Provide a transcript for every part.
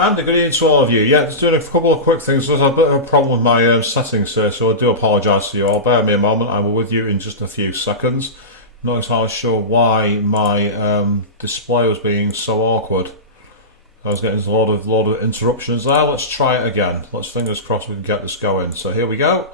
And good evening to all of you. Yeah, just doing a couple of quick things. There's a bit of a problem with my settings here, so I do apologise to you all. Bear with me a moment, I will with you in just a few seconds. Not entirely sure why my display was being so awkward. I was getting a lot of interruptions there. Let's try it again. Let's fingers crossed we can get this going. So here we go.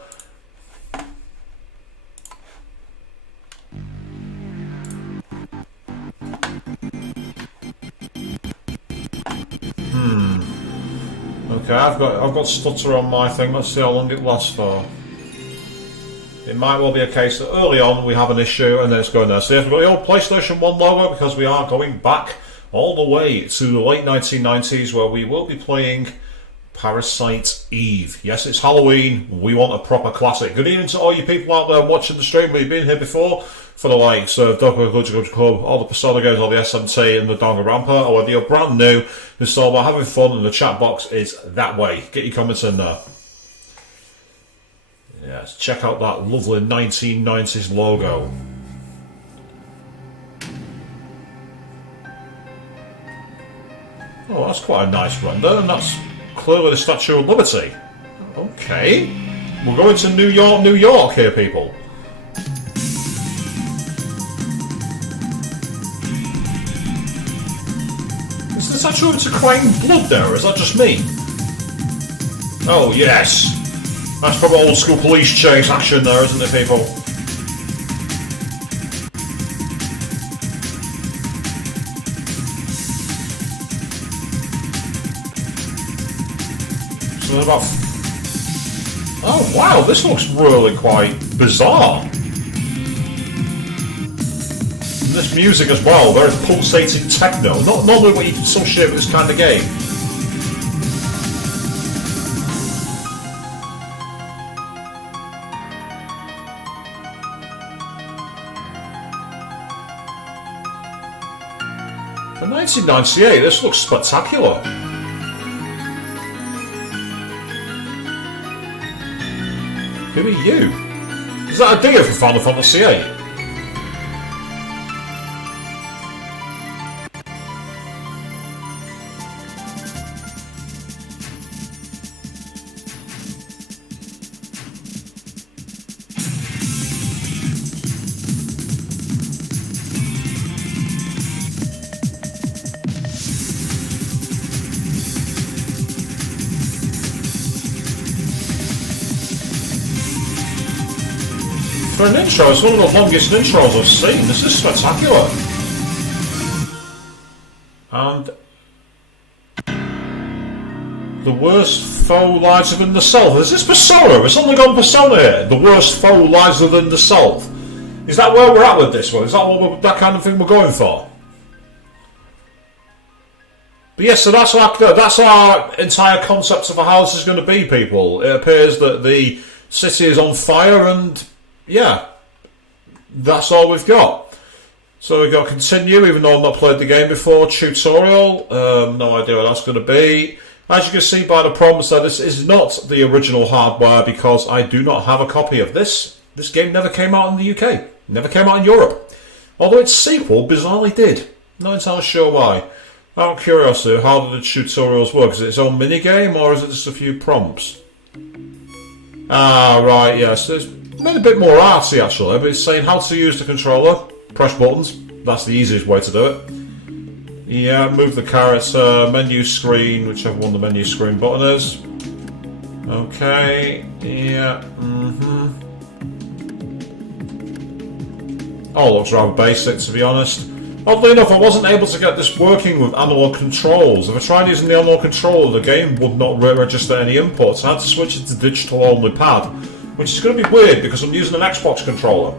Okay, I've got stutter on my thing. Let's see how long it lasts for. It might well be a case that early on we have an issue and then it's going there. So we've got the old PlayStation 1 logo because we are going back all the way to the late 1990s where we will be playing Parasite Eve. Yes, it's Halloween. We want a proper classic. Good evening to all you people out there watching the stream. We've been here before for the likes of Doggo Club, all the Persona games, all the SMT and the Donga Rampa, or whether you're brand new, it's all about having fun and the chat box is that way. Get your comments in there. Yes, check out that lovely 1990s logo. Oh, that's quite a nice render, and that's clearly the Statue of Liberty. Okay. We're going to New York, New York here, people. Is the Statue of Liberty crying blood there, or is that just me? Oh, yes. That's probably old school police chase action there, isn't it, people? So about... Oh wow, this looks really quite bizarre. And this music as well, very pulsating techno. Not normally what you can associate with this kind of game. For 1998, this looks spectacular. Who are you? Is that a digger for Final Fantasy VIII? For an intro, it's one of the longest intros I've seen. This is spectacular. And the worst foe lies within the self. Is this Persona? It's only gone Persona here. The worst foe lies within the self. Is that where we're at with this one? Is that that kind of thing we're going for? But yes, so that's our entire concept of how this is going to be, people. It appears that the city is on fire and... yeah, that's all we've got. So we've got continue, even though I've not played the game before. Tutorial, no idea what that's going to be. As you can see by the prompts there, this is not the original hardware because I do not have a copy of this. This game never came out in the UK, never came out in Europe. Although its sequel bizarrely did. Not entirely sure why. Out of curiosity, how do the tutorials work? Is it its own minigame or is it just a few prompts? Ah, right, yes. It's made a bit more artsy actually, but it's saying how to use the controller. Press buttons. That's the easiest way to do it. Yeah, move the character, menu screen, whichever one the menu screen button is. Okay, yeah, Oh, looks rather basic to be honest. Oddly enough, I wasn't able to get this working with analog controls. If I tried using the analog controller, the game would not register any inputs. I had to switch it to digital only pad, which is going to be weird because I'm using an Xbox controller.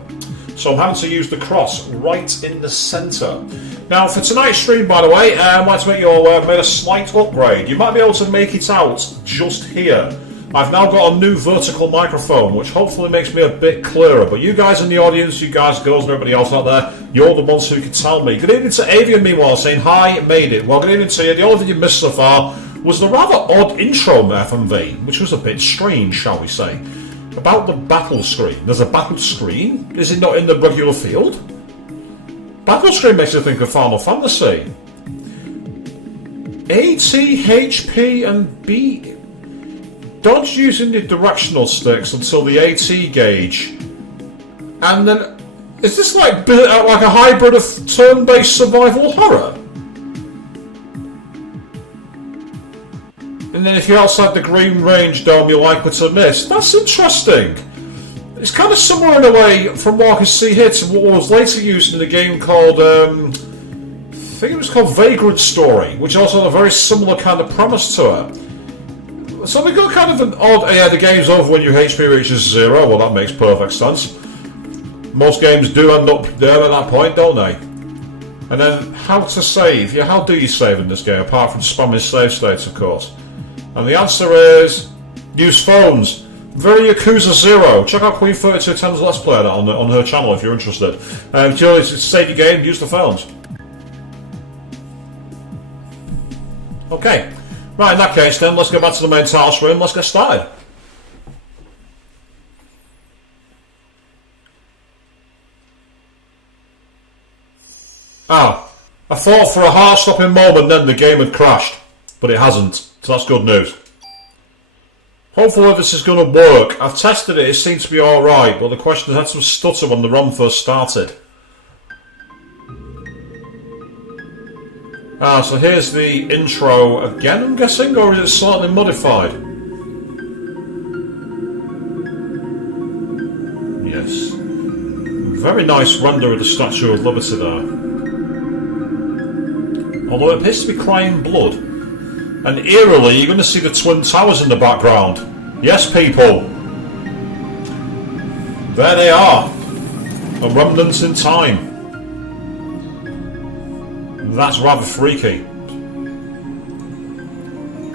So I'm having to use the cross right in the centre. Now for tonight's stream, by the way, I'd like to make you all aware I've made a slight upgrade. You might be able to make it out just here. I've now got a new vertical microphone, which hopefully makes me a bit clearer. But you guys in the audience, you guys, girls, and everybody else out there, you're the ones who can tell me. Good evening to Avian, meanwhile, saying hi, made it. Well, good evening to you. The only thing you missed so far was the rather odd intro FMV, which was a bit strange, shall we say. About the battle screen. There's a battle screen? Is it not in the regular field? Battle screen makes you think of Final Fantasy. AT, HP, and B. Dodge using the directional sticks until the AT gauge. And then, is this like a hybrid of turn-based survival horror? And then if you're outside the green range dome, you're likely to miss. That's interesting. It's kind of similar in a way, from what I can see here, to what was later used in a game called, I think it was called Vagrant Story, which also had a very similar kind of premise to it. So we got kind of an odd, yeah, the game's over when your HP reaches 0, well that makes perfect sense. Most games do end up there at that point, don't they? And then, how to save? Yeah, how do you save in this game, apart from spamming save states, of course? And the answer is, use phones. Very Yakuza 0. Check out Queen 3210's Let's Play on her channel if you're interested. If you want to save your game, use the phones. Okay. Right, in that case then, let's go back to the main title screen. Let's get started. Ah, I thought for a heart-stopping moment then the game had crashed. But it hasn't, so that's good news. Hopefully this is going to work. I've tested it, it seems to be alright, but the question had some stutter when the ROM first started. Ah, so here's the intro again, I'm guessing, or is it slightly modified? Yes. Very nice render of the Statue of Liberty there. Although it appears to be crying blood. And eerily, you're going to see the Twin Towers in the background. Yes, people. There they are. A remnant in time. That's rather freaky.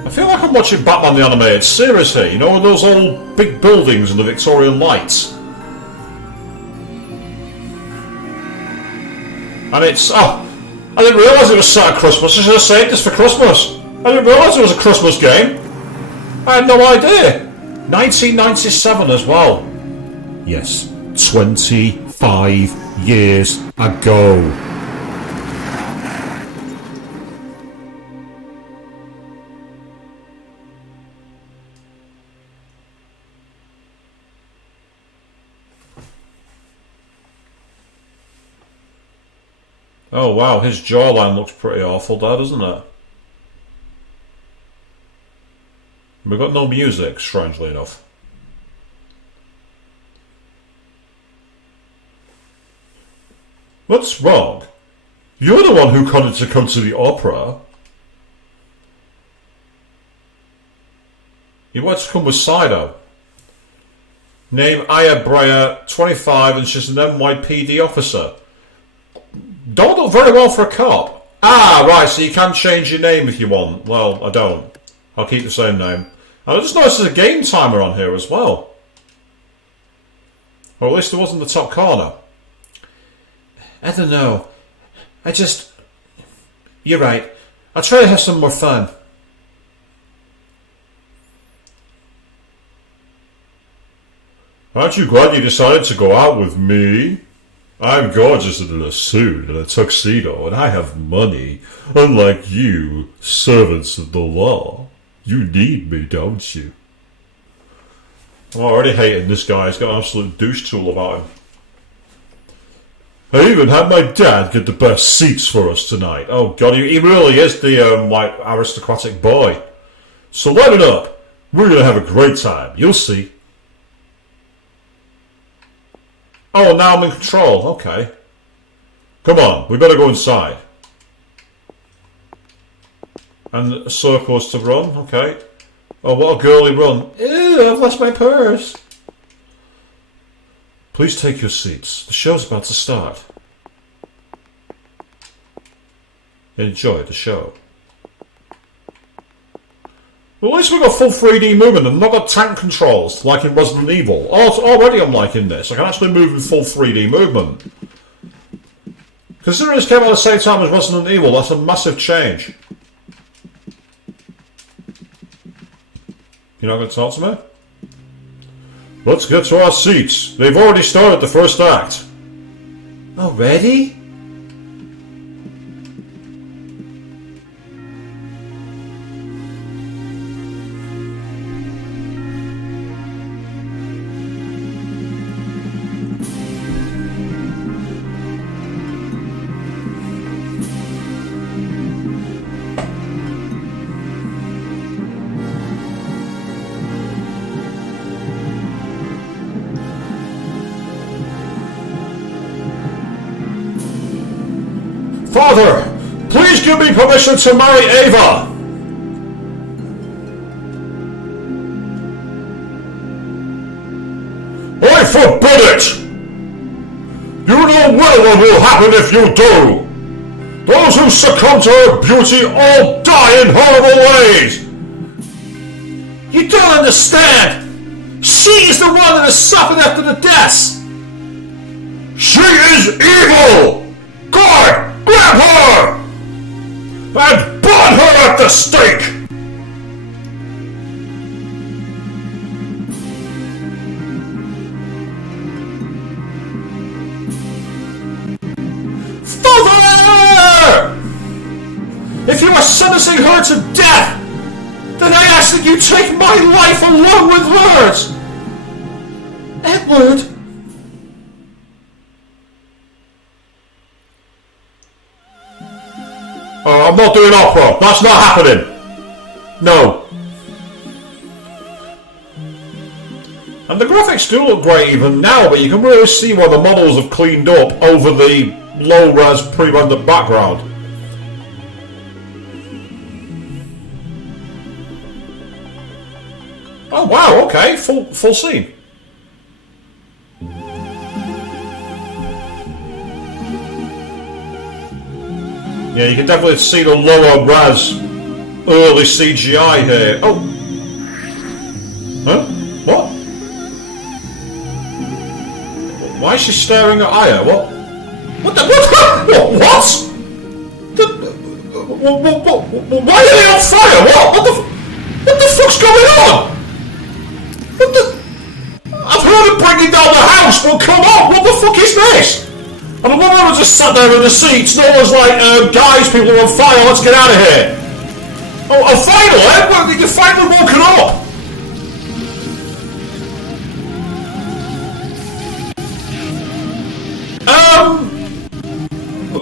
I feel like I'm watching Batman the Animated Series here. You know, with those old big buildings and the Victorian lights. And it's... Oh, I didn't realise it was set at Christmas. I should have saved this for Christmas. I didn't realise it was a Christmas game. I had no idea. 1997 as well. Yes, 25 years ago. Oh wow, his jawline looks pretty awful there, doesn't it? We've got no music, strangely enough. What's wrong? You're the one who wanted to come to the opera. You want to come with Sido. Name Aya Breyer, 25, and she's an NYPD officer. Don't look very well for a cop. Ah, right, so you can change your name if you want. Well, I don't. I'll keep the same name. And I just noticed there's a game timer on here as well. Or at least there was in the top corner. I don't know. You're right. I'll try to have some more fun. Aren't you glad you decided to go out with me? I'm gorgeous in a suit and a tuxedo, and I have money. Unlike you, servants of the law. You need me, don't you? I'm already hating this guy. He's got an absolute douche tool about him. I even had my dad get the best seats for us tonight. Oh god, he really is the like aristocratic boy. So light it up. We're gonna have a great time. You'll see. Oh, now I'm in control. Okay. Come on, we better go inside. And a circle is to run. Okay. Oh, what a girly run. Ew, I've lost my purse. Please take your seats. The show's about to start. Enjoy the show. Well, at least we've got full 3D movement and not got tank controls like in Resident Evil. Already I'm liking this. I can actually move in full 3D movement. Considering this came out at the same time as Resident Evil, that's a massive change. You're not going to talk to me? Let's get to our seats. They've already started the first act. Already? Father, please give me permission to marry Ava. I forbid it! You know well what will happen if you do! Those who succumb to her beauty all die in horrible ways! You don't understand! She is the one that has suffered after the deaths! She is evil! Guard, grab her! And burn her at the stake! Father! If you are sentencing her to death, then I ask that you take my life along with hers! Edward! Oh, I'm not doing opera. That's not happening. No. And the graphics do look great even now, but you can really see where the models have cleaned up over the low-res pre-rendered background. Oh wow, okay, full scene. Yeah, you can definitely see the lower res early CGI here. Oh! Huh? What? Why is she staring at Aya? What? What the? What? Why are they on fire? What the fuck's going on? What the? I've heard of bringing down the house, but come on, what the fuck is this? And the woman was just sat there in the seats, and all was like, guys, people are on fire, let's get out of here. Oh, finally, you're finally woken up.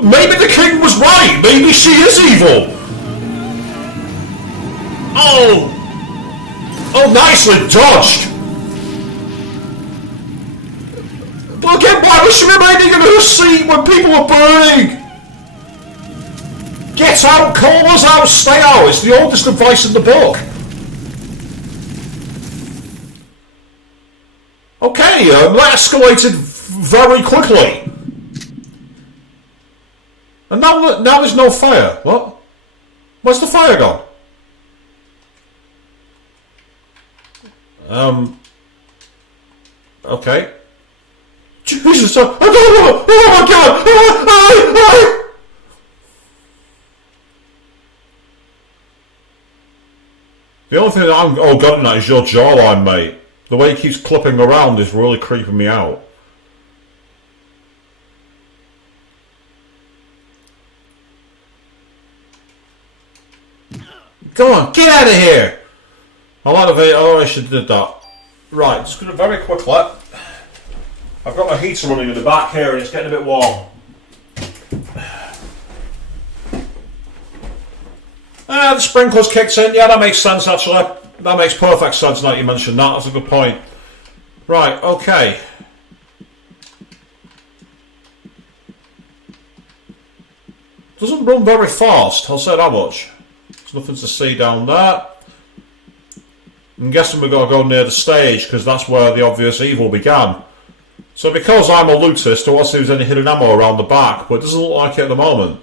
Maybe the king was right, maybe she is evil. Oh, nicely dodged. But again, why was she remaining in her seat when people were burning? Get out, call us out, stay out. It's the oldest advice in the book. Okay, that escalated very quickly. And now there's no fire. What? Where's the fire gone? Okay. Jesus, I don't know. Oh my god! The only thing that I'm getting at is your jawline, mate. The way he keeps clipping around is really creeping me out. Come on, get out of here! I like the video. Oh, I should have did that. Right, just gonna very quickly. I've got my heater running in the back here and it's getting a bit warm. The sprinklers kicked in. Yeah, that makes sense actually. That makes perfect sense now that you mentioned that. That's a good point. Right, okay. Doesn't run very fast, I'll say that much. There's nothing to see down there. I'm guessing we've got to go near the stage because that's where the obvious evil began. So because I'm a lootist, I want to see if there's any hidden ammo around the back, but it doesn't look like it at the moment.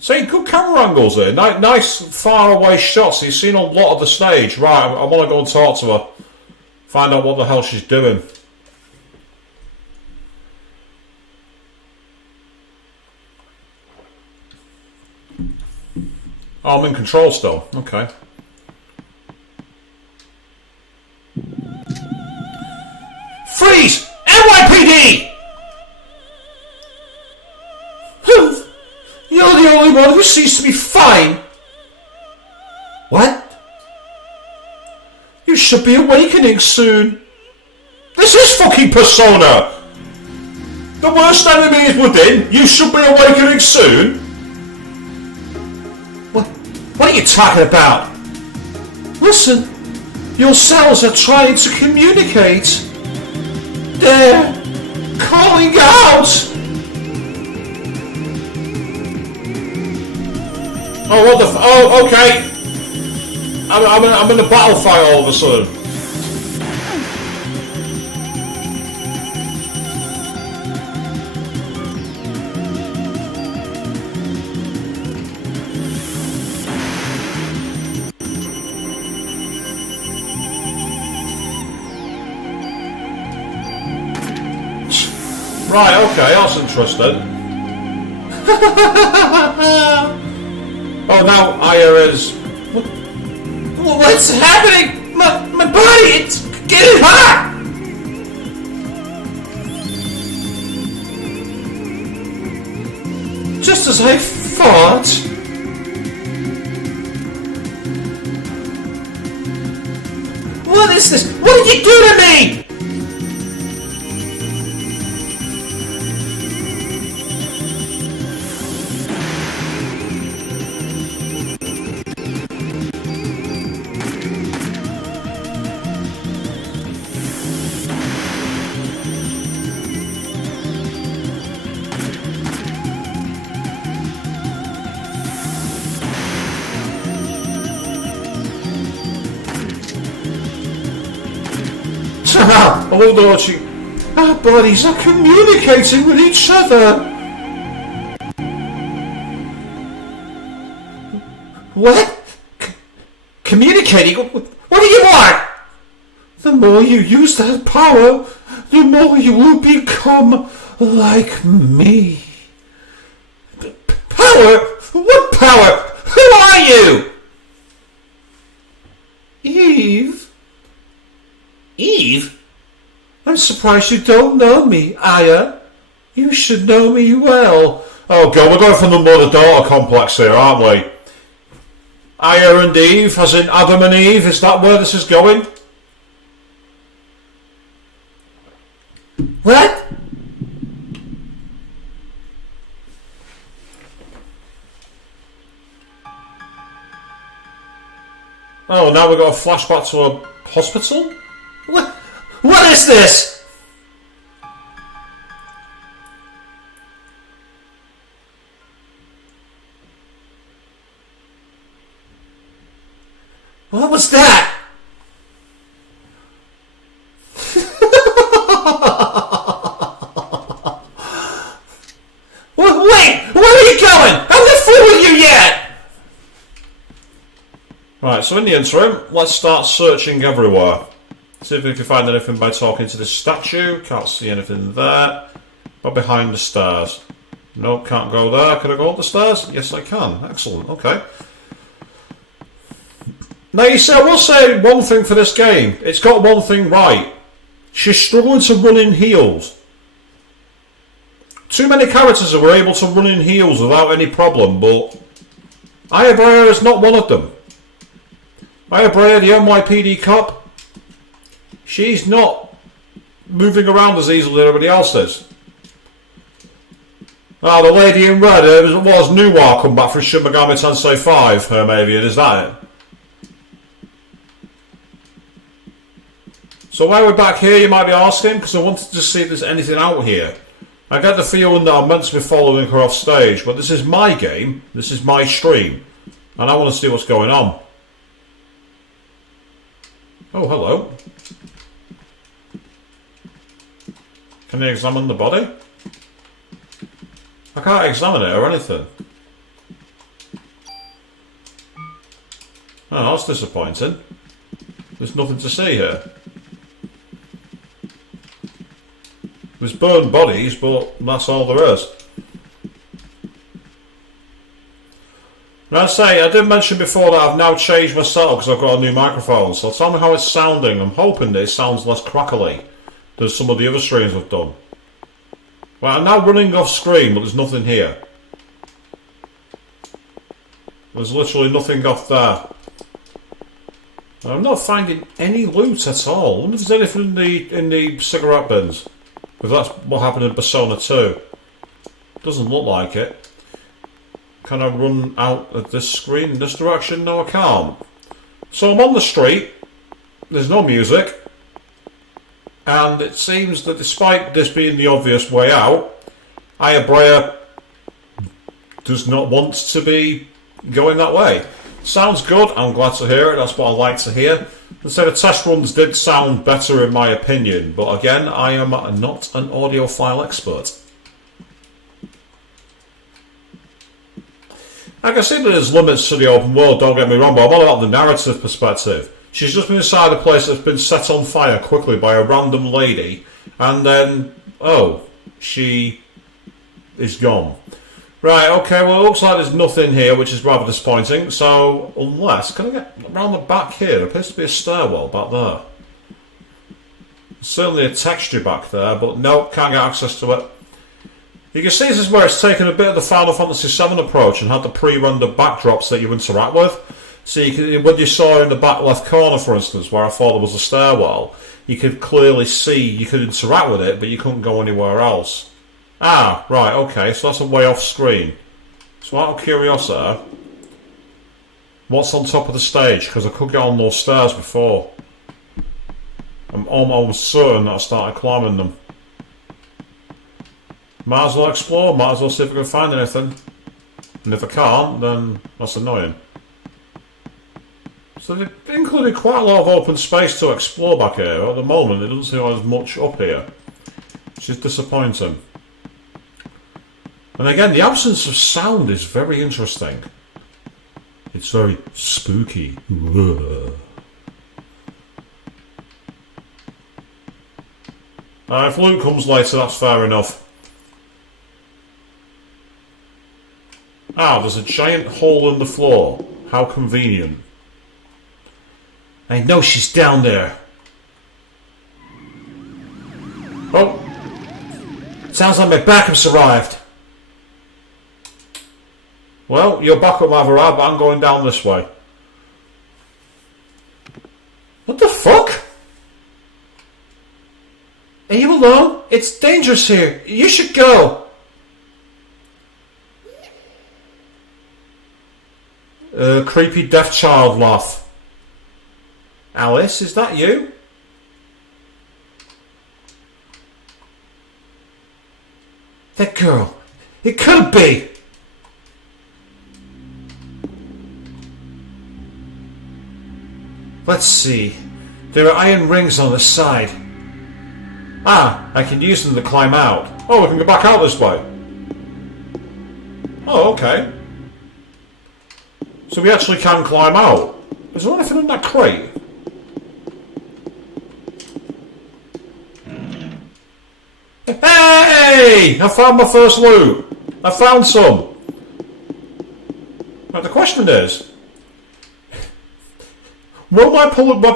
See, good camera angles there. Nice far away shots. You've seen a lot of the stage. Right, I want to go and talk to her. Find out what the hell she's doing. Oh, I'm in control still. Okay. Freeze! NYPD! You're the only one who seems to be fine. What? You should be awakening soon. This is fucking Persona! The worst enemy is within. You should be awakening soon. What are you talking about? Listen, your cells are trying to communicate. They're calling out. Oh, what the oh, okay. I'm in a battle fight all of a sudden. Right, okay, that's interesting. Oh, now Aya is... What's happening? My body, it's getting hot! Just as I thought. What is this? What did you do to me? I love the watching. Our bodies are communicating with each other. What? Communicating? What do you want? The more you use that power, the more you will become like me. Power? What power? Who are you? Eve? Eve? I'm surprised you don't know me, Aya. You should know me well. Oh god, we're going from the mother-daughter complex here, aren't we? Aya and Eve, as in Adam and Eve, is that where this is going? What? Oh, now we've got a flashback to a hospital? What is this? What was that? Wait! Where are you going? I'm not through with you yet! Right, so in the interim, let's start searching everywhere. See if we can find anything by talking to this statue. Can't see anything there. Or behind the stairs. Nope, can't go there. Can I go up the stairs? Yes, I can. Excellent, okay. Now, you see, I will say one thing for this game. It's got one thing right. She's struggling to run in heels. Too many characters were able to run in heels without any problem, but Aya Brea is not one of them. Aya Brea, the NYPD cop, she's not moving around as easily as everybody else is. Ah, the lady in red, was Noir come back from Shin Megami Tensei 5, her maybe, is that it? So why we're back here, you might be asking, because I wanted to see if there's anything out here. I get the feeling that I'm meant to be following her off stage, but this is my game, this is my stream, and I want to see what's going on. Oh, hello. Can you examine the body? I can't examine it or anything. Oh, that's disappointing. There's nothing to see here. There's burned bodies, but that's all there is. Now I say, I did mention before that I've now changed my setup because I've got a new microphone, so tell me how it's sounding. I'm hoping that it sounds less crackly than some of the other streams I've done. Well, I'm now running off screen, but there's nothing here. There's literally nothing off there. I'm not finding any loot at all. I wonder if there's anything in the cigarette bins. If that's what happened in Persona 2. Doesn't look like it. Can I run out of this screen in this direction? No, I can't. So I'm on the street. There's no music. And it seems that despite this being the obvious way out, Aya Brea does not want to be going that way. Sounds good. I'm glad to hear it. That's what I like to hear. So the test runs did sound better in my opinion, but again, I am not an audiophile expert. I can see that there's limits to the open world, don't get me wrong, but I'm all about the narrative perspective. She's just been inside a place that's been set on fire quickly by a random lady, and then, oh, she is gone. Right, okay, well it looks like there's nothing here, which is rather disappointing, so unless, can I get around the back here? There appears to be a stairwell back there. There's certainly a texture back there, but no, can't get access to it. You can see this is where it's taken a bit of the Final Fantasy VII approach and had the pre-rendered backdrops that you interact with. So you can, when you saw in the back left corner, for instance, where I thought there was a stairwell, you could clearly see you could interact with it, but you couldn't go anywhere else. Ah, right, okay, so that's a way off screen. So out of curiosity, what's on top of the stage? Because I could get on those stairs before. I'm almost certain that I started climbing them. Might as well explore, might as well see if I can find anything. And if I can't, then that's annoying. So they've included quite a lot of open space to explore back here. At the moment, it doesn't seem like there's much up here, which is disappointing. And again, the absence of sound is very interesting. It's very spooky. If Luke comes later, that's fair enough. Ah, there's a giant hole in the floor. How convenient. I know she's down there. Oh! Sounds like my backup's arrived. Well, your backup might have arrived, but I'm going down this way. What the fuck? Are you alone? It's dangerous here. You should go. Creepy deaf child laugh. Alice, is that you? That girl. It could be. Let's see. There are iron rings on the side. Ah, I can use them to climb out. Oh, we can go back out this way. Oh, okay. So we actually can climb out. Is there anything in that crate? Hey! I found my first loot. I found some. Right, the question is, will my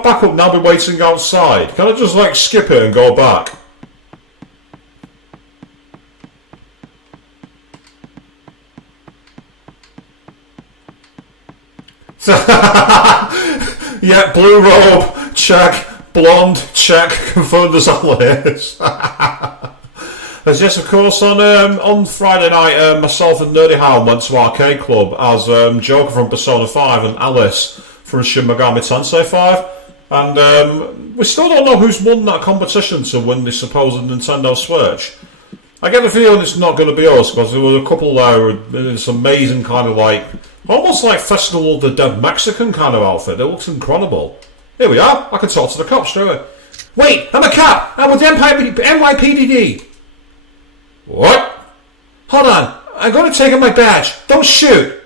backup now be waiting outside? Can I just like skip it and go back? Yeah, blue robe, check. Blonde, check. Confirmed as always. As yes, of course, on Friday night, myself and Nerdy Hound went to Arcade Club as Joker from Persona 5 and Alice from Shin Megami Tensei 5. And we still don't know who's won that competition to win the supposed Nintendo Switch. I get the feeling it's not going to be us, because there were a couple there with this amazing kind of like, almost like Festival of the Dead Mexican kind of outfit. It looks incredible. Here we are. I can talk to the cops straight away. Wait, I'm a cop. I'm with NYPD. What? Hold on. I'm going to take out my badge. Don't shoot.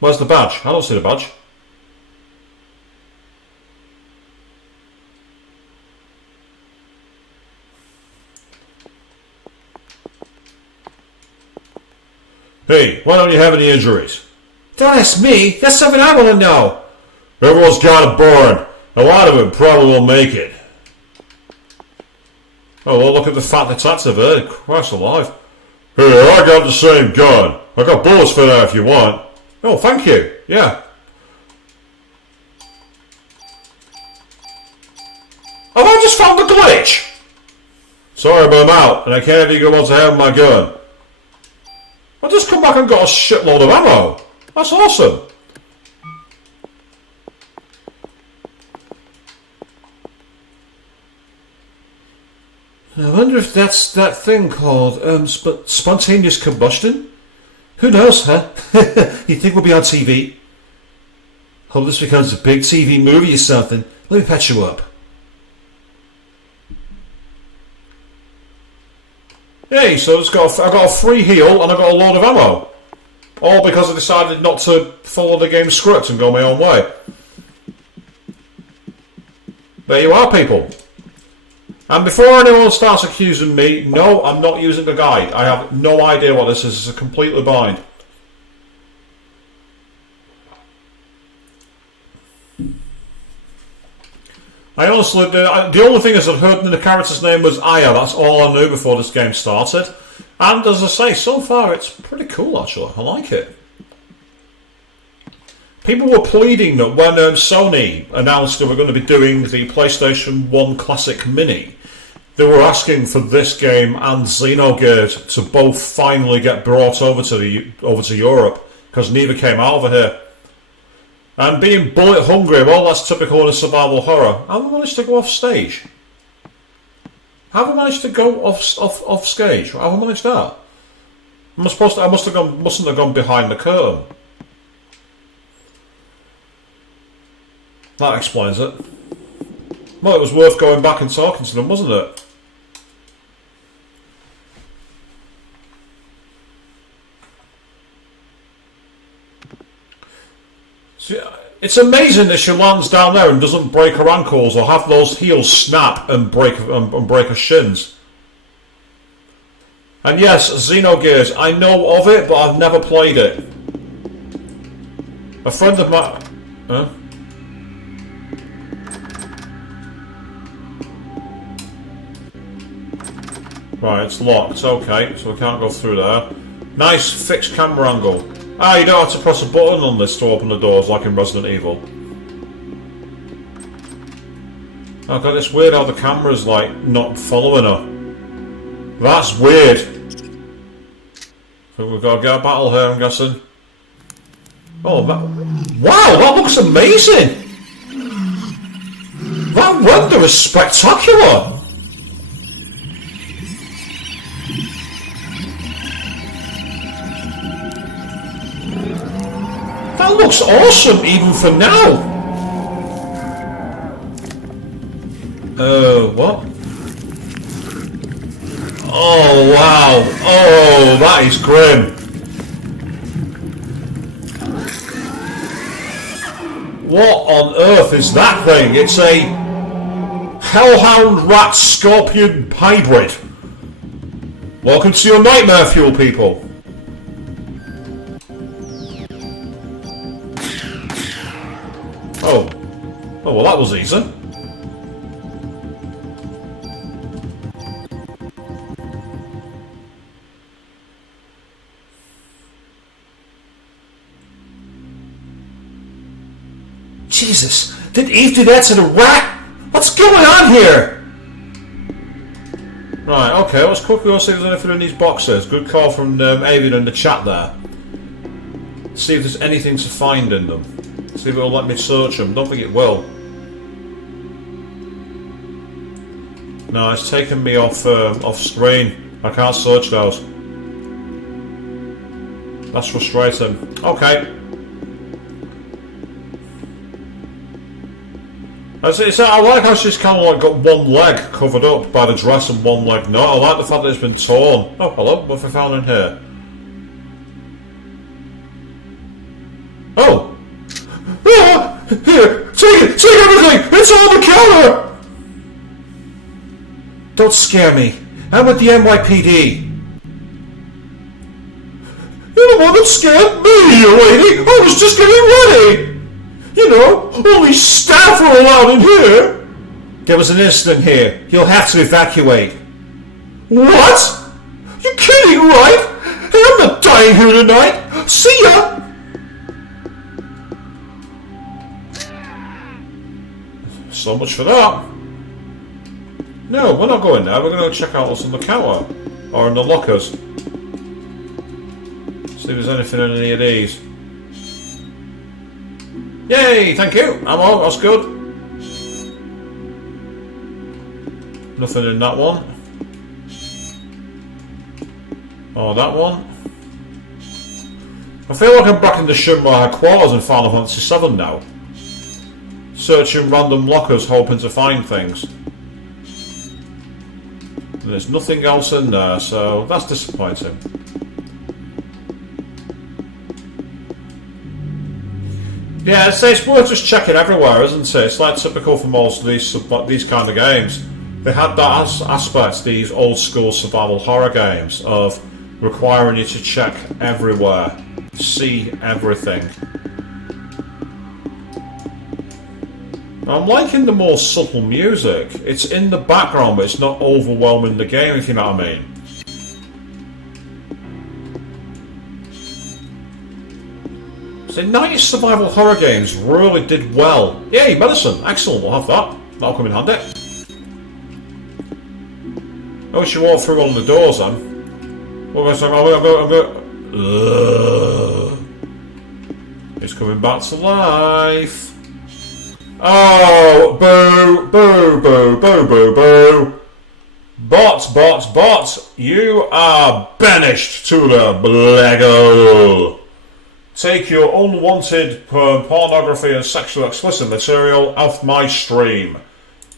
Where's the badge? I don't see the badge. Hey, why don't you have any injuries? Don't ask me. That's something I want to know. Everyone's got a burn. A lot of them probably won't make it. Oh, well, look at the fat detective there. Christ alive. Hey, I got the same gun. I got bullets for that if you want. Oh, thank you. Yeah. Have I just found the glitch? Sorry, but I'm out, and I can't even go on to have my gun. I just come back and got a shitload of ammo. That's awesome. I wonder if that's that thing called spontaneous combustion? Who knows, huh? You think we'll be on TV? Hope this becomes a big TV movie or something. Let me patch you up. Hey, so I got a free heal and I got a load of ammo. All because I decided not to follow the game's script and go my own way. There you are, people. And before anyone starts accusing me, no, I'm not using the guide. I have no idea what this is. It's completely blind. I honestly, the only thing is I've heard the character's name was Aya. That's all I knew before this game started. And as I say, so far it's pretty cool actually. I like it. People were pleading that when Sony announced they were going to be doing the PlayStation 1 Classic Mini, they were asking for this game and Xenogears to both finally get brought over to Europe, because neither came out over here. And being bullet hungry, well, that's typical in a survival horror. How have I managed to go off stage? How have I managed to go off stage? How have I managed that? Mustn't have gone behind the curtain. That explains it. Well, it was worth going back and talking to them, wasn't it? See, it's amazing that she lands down there and doesn't break her ankles or have those heels snap and break her shins. And yes, Xenogears, I know of it, but I've never played it. A friend of mine... Huh? Right, it's locked. Okay, so we can't go through there. Nice fixed camera angle. Ah, you don't have to press a button on this to open the doors like in Resident Evil. I've got this weird how the camera's like not following her. That's weird. So we've got to get a battle here, I'm guessing. Oh, wow, that looks amazing! That render is spectacular! That looks awesome even for now! What? Oh, wow. Oh, that is grim. What on earth is that thing? It's a Hellhound Rat Scorpion hybrid. Welcome to your nightmare fuel, people. Oh. Oh, well, that was easy. Jesus, did Eve do that to the rat? What's going on here? Right, okay, let's quickly go see if there's anything in these boxes. Good call from Avian in the chat there. See if there's anything to find in them. See if it'll let me search them. Don't think it will. No, it's taken me off screen. I can't search those. That's frustrating. Okay. I like how she's kind of like got one leg covered up by the dress and one leg not. I like the fact that it's been torn. Oh, hello. What have we found in here? Oh! Ah! Here! Take it! Take everything! It's on the counter! Don't scare me. I'm with the NYPD. You're the one that scared me, lady! I was just getting ready! You know, only staff are allowed in here! There was an incident here. You'll have to evacuate. What? You're kidding, right? Hey, I'm not dying here tonight! See ya! So much for that. No, we're not going there. We're going to check out what's on the counter. Or in the lockers. See if there's anything in any of these. Yay, thank you. Ammo, that's good. Nothing in that one. Oh, that one. I feel like I'm back in the Shinra headquarters in Final Fantasy VII now. Searching random lockers, hoping to find things. And there's nothing else in there, so that's disappointing. Yeah, it's worth just checking everywhere, isn't it? It's like typical for most of these kind of games. They had that aspect, these old school survival horror games, of requiring you to check everywhere, see everything. I'm liking the more subtle music. It's in the background, but it's not overwhelming the game, if you know what I mean. So 90s survival horror games really did well. Yay, medicine. Excellent, we'll have that. That'll come in handy. I wish you walked through one of the doors then. What was I He's coming back to life. Oh, boo, boo, boo, boo, boo, boo. Bot, you are banished to the black hole. Take your unwanted pornography and sexual explicit material off my stream.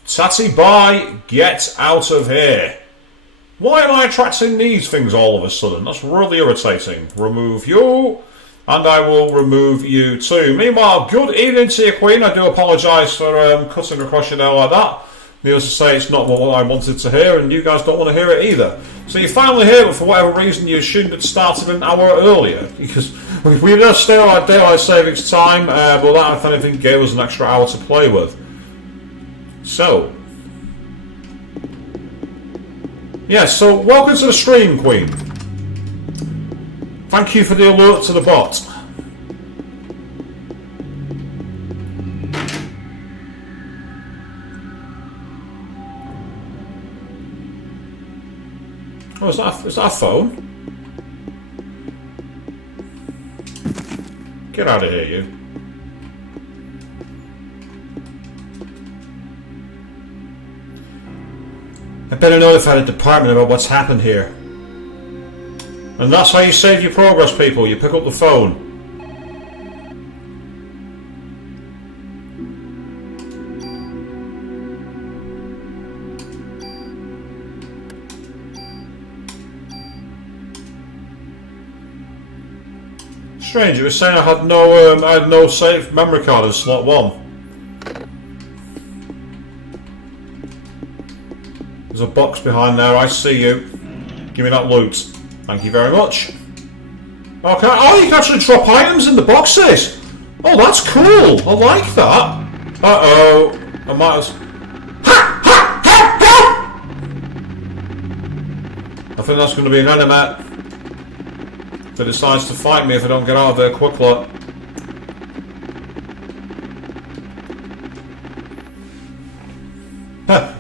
Tatty bye, get out of here. Why am I attracting these things all of a sudden? That's really irritating. Remove you, and I will remove you too. Meanwhile, good evening to you, Queen. I do apologise for cutting across your nail like that. Needless to say, it's not what I wanted to hear, and you guys don't want to hear it either. So you're finally here, but for whatever reason you assumed it started an hour earlier, because we just stay on our daylight savings time, but that, if anything, gave us an extra hour to play with. So, yeah, so welcome to the stream, Queen. Thank you for the alert to the bot. Oh, is that a phone? Get out of here, you. I better notify the department about what's happened here. And that's how you save your progress, people. You pick up the phone. Strange, it was saying I had no safe memory card in slot 1. There's a box behind there, I see you. Give me that loot. Thank you very much. Okay. Oh, you can actually drop items in the boxes! Oh, that's cool! I like that! Uh-oh. I might as... I think that's going to be an enemy. If it decides to fight me if I don't get out of there quickly.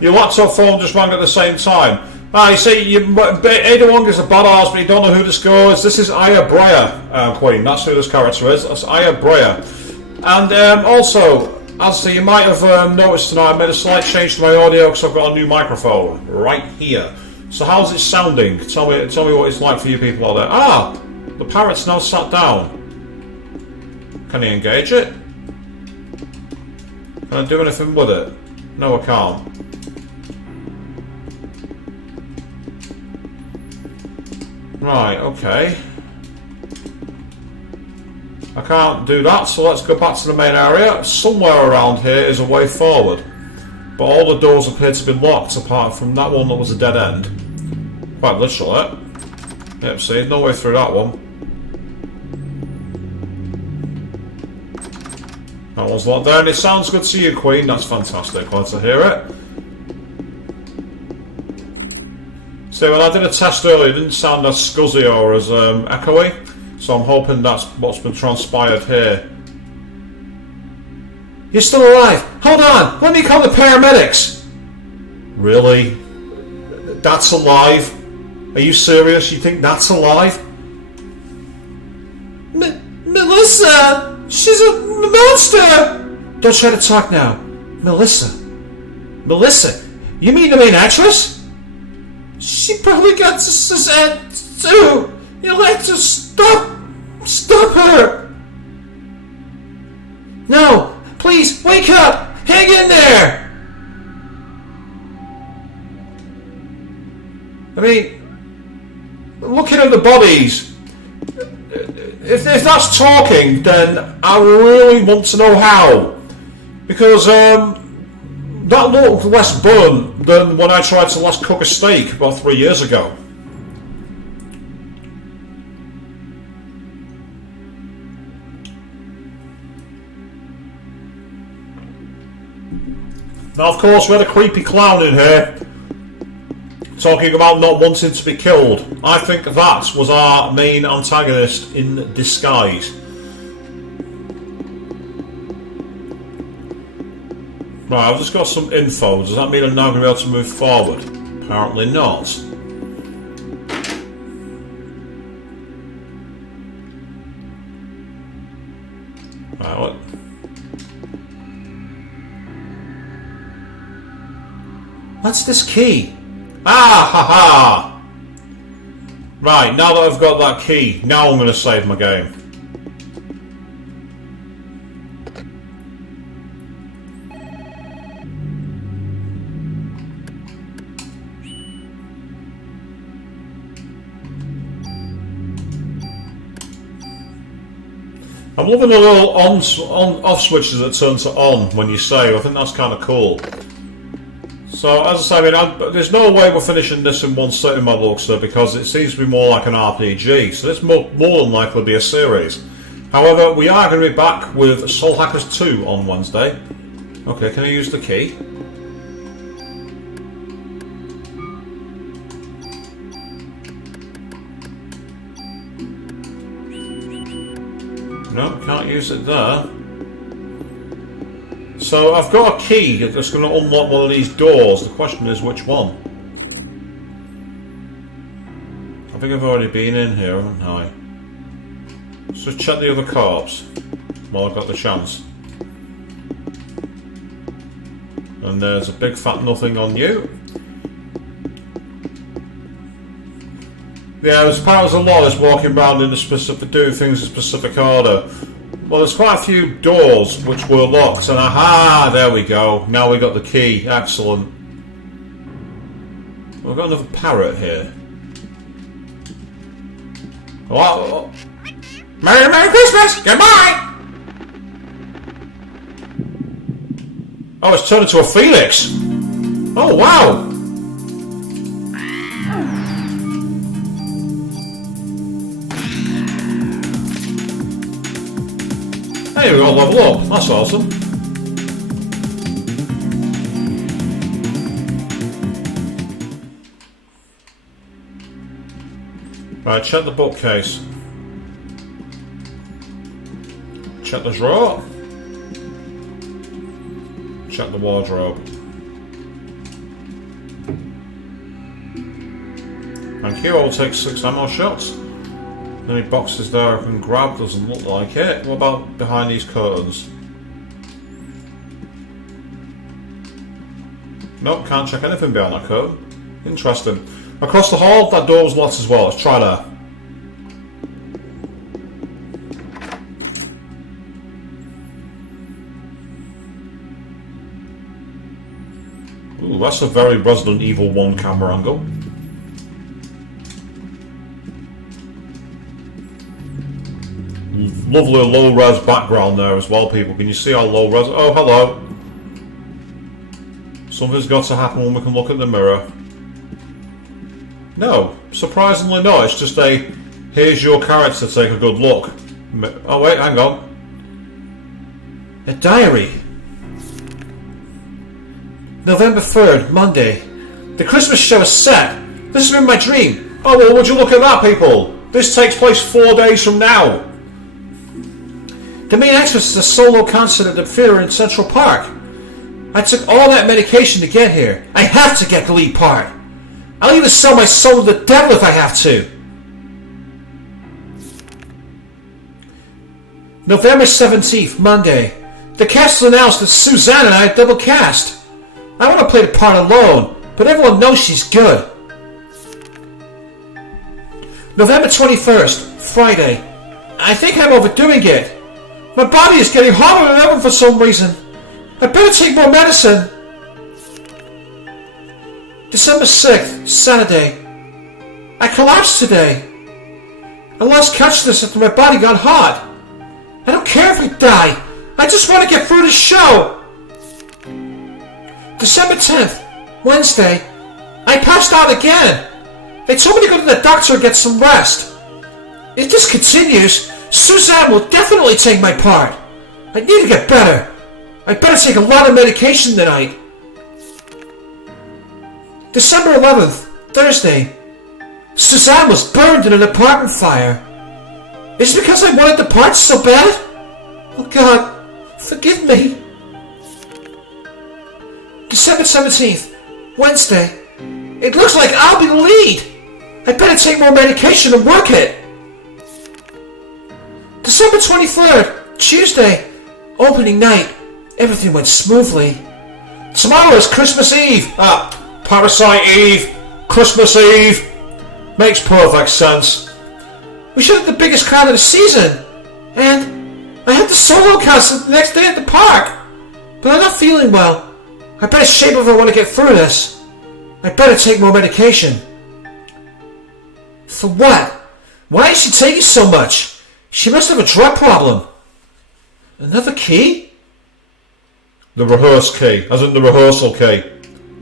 Your laptop phone just rang at the same time. You see, Ada Wong is a badass, but you don't know who this girl is. This is Aya Breyer, Queen. That's who this character is. That's Aya Breyer. And also, as you might have noticed tonight, I made a slight change to my audio because I've got a new microphone right here. So how's it sounding? Tell me what it's like for you people out there. Ah! The parrot's now sat down. Can he engage it? Can I do anything with it? No, I can't. Right, okay. I can't do that, so let's go back to the main area. Somewhere around here is a way forward. But all the doors appear to be locked apart from that one that was a dead end. Quite literally. Yep, see, no way through that one. That one's locked there, and it sounds good to you, Queen. That's fantastic. Glad to hear it. See, when I did a test earlier, it didn't sound as scuzzy or as echoey, so I'm hoping that's what's been transpired here. You're still alive! Hold on! Let me call the paramedics! Really? That's alive? Are you serious? You think that's alive? Melissa! She's a monster! Don't try to talk now. Melissa. Melissa? You mean the main actress? She probably got possessed too. You'll have to stop Stop her! No! Please, wake up! Hang in there! I mean, looking at the bodies, if that's talking, then I really want to know how. Because that looked less burnt than when I tried to last cook a steak about 3 years ago. Now, of course, we had a creepy clown in here talking about not wanting to be killed. I think that was our main antagonist in disguise. Right, I've just got some info. Does that mean I'm now going to be able to move forward? Apparently not. Right, what? What's this key? Ah, ha ha! Right, now that I've got that key, now I'm going to save my game. I'm loving the little off switches that turn to on when you save. I think that's kind of cool. So, as I say, I mean, there's no way we're finishing this in one sitting, my looks, because it seems to be more like an RPG. So this more than likely be a series. However, we are going to be back with Soul Hackers 2 on Wednesday. Okay, can I use the key? No, can't use it there. So I've got a key that's going to unlock one of these doors. The question is which one? I think I've already been in here, haven't I? Let's just check the other corpse while I've got the chance. And there's a big fat nothing on you. Yeah, there's apparently a lot of us walking around in a specific, doing things in specific order. Well, there's quite a few doors which were locked, and aha, there we go. Now we got the key. Excellent. We've got another parrot here. Oh, Merry Christmas! Goodbye! Oh, it's turned into a phoenix. Oh, wow! Hey, we got a level up. That's awesome. Right, check the bookcase. Check the drawer. Check the wardrobe. Thank you, I'll take 6 ammo shots. Any boxes there I can grab? Doesn't look like it. What about behind these curtains? Nope, can't check anything behind that curtain. Interesting. Across the hall, that door was locked as well. Let's try that. Ooh, that's a very Resident Evil 1 camera angle. Lovely low-res background there as well, people. Can you see how low-res... Oh, hello. Something's got to happen when we can look at the mirror. No, surprisingly not. It's just a, here's your character, take a good look. Oh wait, hang on. A diary. November 3rd, Monday. The Christmas show is set. This has been my dream. Oh well, would you look at that, people? This takes place 4 days from now. The main actress is a solo concert at the theatre in Central Park. I took all that medication to get here. I have to get the lead part. I'll even sell my soul to the devil if I have to. November 17th, Monday. The cast has announced that Suzanne and I are double cast. I want to play the part alone, but everyone knows she's good. November 21st, Friday. I think I'm overdoing it. My body is getting hotter than ever for some reason. I better take more medicine. December 6th, Saturday. I collapsed today. I lost consciousness after my body got hot. I don't care if I die. I just want to get through the show. December 10th, Wednesday. I passed out again. They told me to go to the doctor and get some rest. If this continues, Suzanne will definitely take my part. I need to get better. I better take a lot of medication tonight. December 11th, Thursday. Suzanne was burned in an apartment fire. Is it because I wanted the parts so bad? Oh God, forgive me. December 17th, Wednesday. It looks like I'll be the lead. I better take more medication and work it. December 23rd, Tuesday. Opening night. Everything went smoothly. Tomorrow is Christmas Eve. Parasite Eve. Christmas Eve. Makes perfect sense. We should have the biggest crowd of the season. And I have the solo concert the next day at the park. But I'm not feeling well. I better shape if I want to get through this. I better take more medication. For what? Why is she taking so much? She must have a drug problem. Another key? The rehearse key, as in the rehearsal key.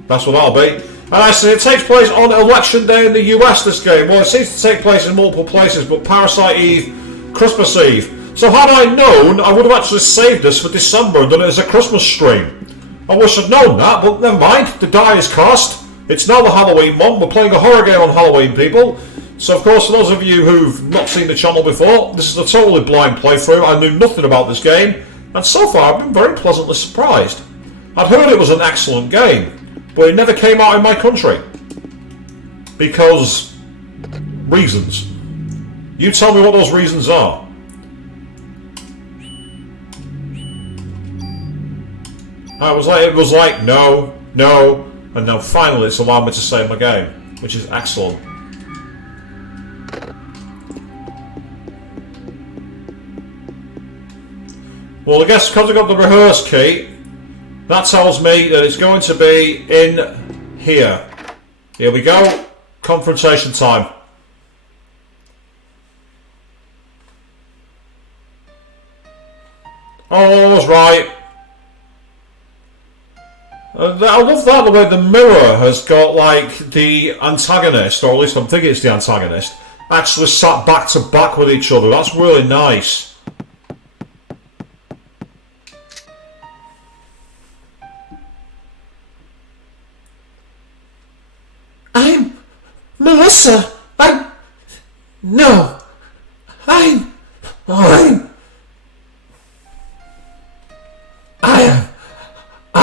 That's what that'll be. And actually, it takes place on Election Day in the US, this game. Well, it seems to take place in multiple places, but Parasite Eve, Christmas Eve. So had I known, I would have actually saved this for December and done it as a Christmas stream. I wish I'd known that, but never mind. The die is cast. It's now the Halloween one. We're playing a horror game on Halloween, people. So, of course, for those of you who've not seen the channel before, this is a totally blind playthrough. I knew nothing about this game, and so far I've been very pleasantly surprised. I'd heard it was an excellent game, but it never came out in my country. Because... reasons. You tell me what those reasons are. It was like, no, and now finally it's allowed me to save my game, which is excellent. Well, I guess because I got the rehearse key, that tells me that it's going to be in here. Here we go. Confrontation time. Oh, I was right. I love that, the way the mirror has got, like, the antagonist, or at least I'm thinking it's the antagonist, actually sat back to back with each other. That's really nice. I'm Melissa. I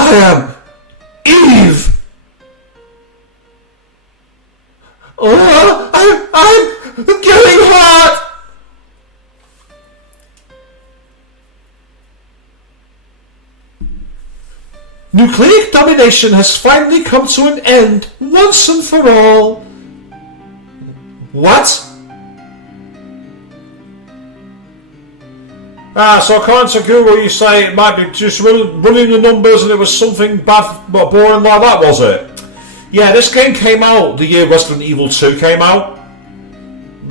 am Eve. Oh, I'm getting hot. Nucleic domination has finally come to an end once and for all. What? So according to Google, you say it might be just running the numbers and it was something bad, but boring like that, was it? Yeah, this game came out the year Resident Evil 2 came out.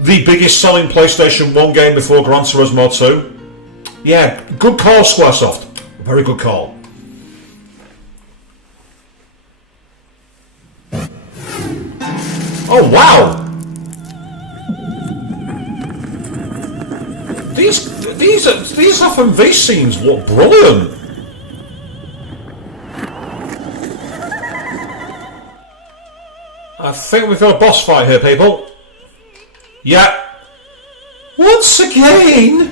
The biggest selling PlayStation 1 game before Gran Turismo 2. Yeah, good call, Squaresoft. Very good call. Oh, wow! These FMV scenes look brilliant. I think we've got a boss fight here, people. Yeah. Once again,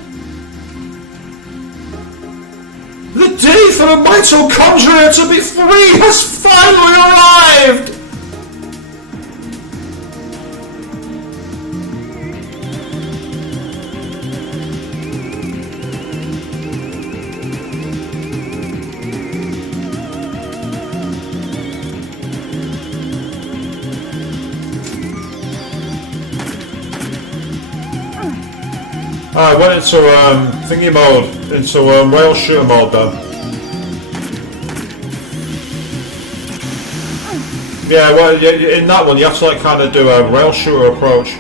the day for the mitochondria to be free has finally arrived. I went into thingy mode, into rail shooter mode then. Yeah, well, in that one you have to like kind of do a rail shooter approach.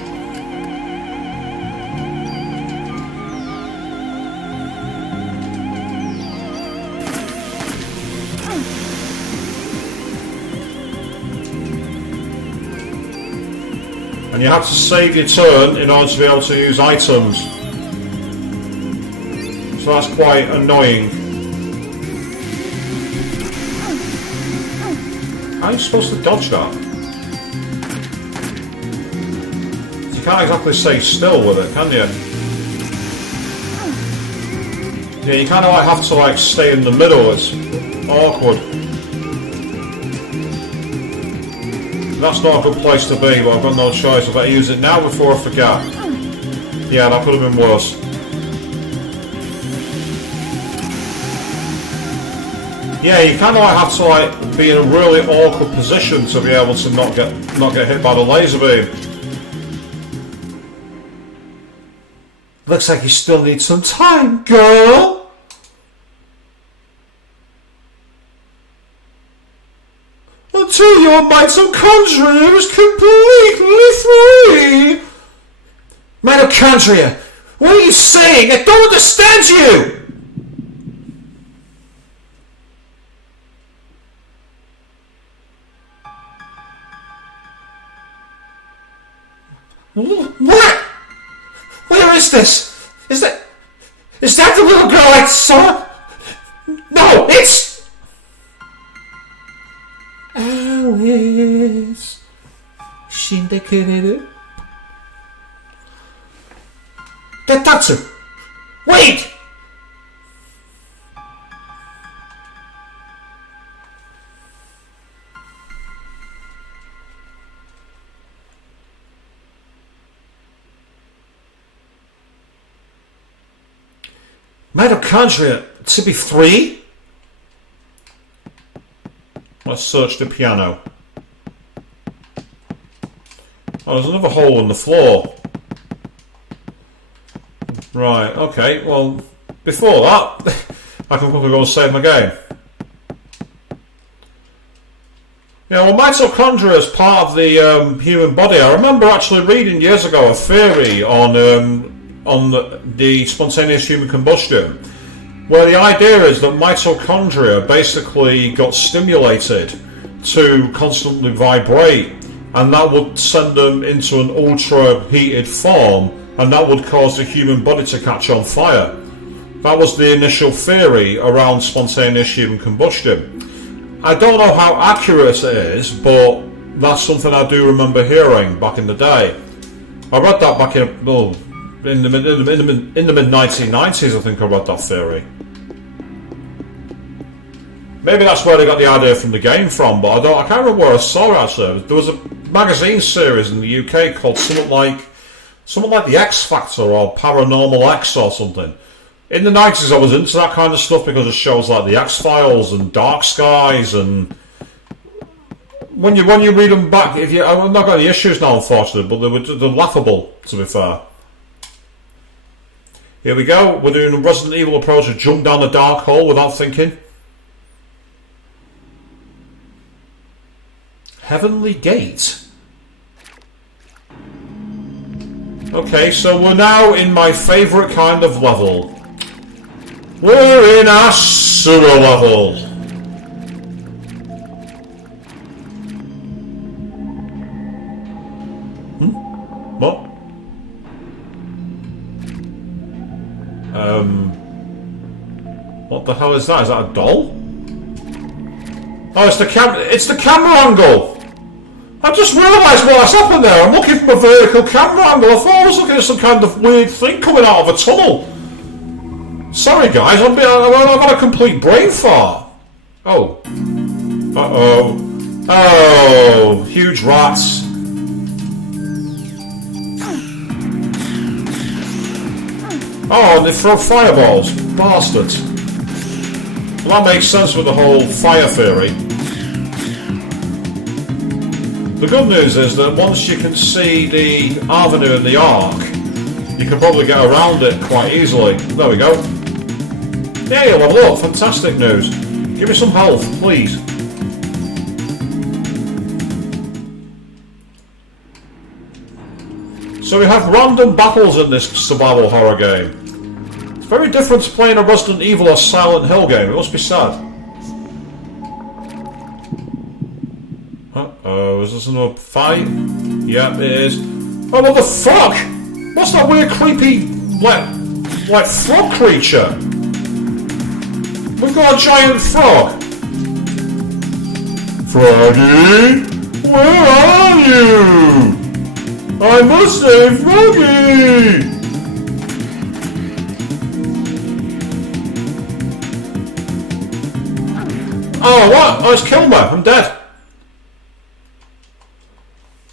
And you have to save your turn in order to be able to use items. So that's quite annoying. How are you supposed to dodge that? You can't exactly stay still with it, can you? Yeah, you kind of like have to like stay in the middle. It's awkward. That's not a good place to be, but I've got no choice. I better use it now before I forget. Yeah, that could have been worse. Yeah, you kind of like have to like be in a really awkward position to be able to not get hit by the laser beam. Looks like you still need some time, girl. Until your mitochondria is completely free. Mitochondria, what are you saying? I don't understand you. What? Where is this? Is that the little girl I saw? No, it's Alice. Shindekereru. Detatsu. Wait. Mitochondria to be free? Let's search the piano. Oh, there's another hole in the floor. Right, okay, well, before that, I can quickly go and save my game. Yeah, well, mitochondria is part of the human body. I remember actually reading years ago a theory on the spontaneous human combustion, where the idea is that mitochondria basically got stimulated to constantly vibrate, and that would send them into an ultra heated form, and that would cause the human body to catch on fire. That was the initial theory around spontaneous human combustion. I don't know how accurate it is, but that's something I do remember hearing back in the day. I read that back in the mid 1990s, I think I read that theory. Maybe that's where they got the idea from the game from, but I can't remember where I saw it actually. There was a magazine series in the UK called something like The X Factor or Paranormal X or something. In the 90s I was into that kind of stuff because of shows like The X-Files and Dark Skies, and when you read them back, I've not got any issues now unfortunately, but they're laughable, to be fair. Here we go, we're doing a Resident Evil approach to jump down a dark hole without thinking. Heavenly Gate. Okay, so we're now in my favourite kind of level. We're in a sewer level. What? What the hell is that? Is that a doll? Oh, it's the camera angle! I just realised what's happened there. I'm looking from a vertical camera angle. I thought I was looking at some kind of weird thing coming out of a tunnel. Sorry guys, I've had a complete brain fart. Oh. Uh-oh. Oh, huge rats. Oh, and they throw fireballs. Bastards. Well, that makes sense with the whole fire theory. The good news is that once you can see the avenue and the arc, you can probably get around it quite easily. There we go. Yeah, you level up. Fantastic news. Give me some health, please. So we have random battles in this survival horror game. It's very different to playing a Resident Evil or Silent Hill game. It must be sad. Uh-oh, is this another fight? Yep, it is. Oh, what the fuck? What's that weird, creepy, like frog creature? We've got a giant frog. Froggy, where are you? I must say, Froggy! Oh, what? Oh, it's killed me. I'm dead.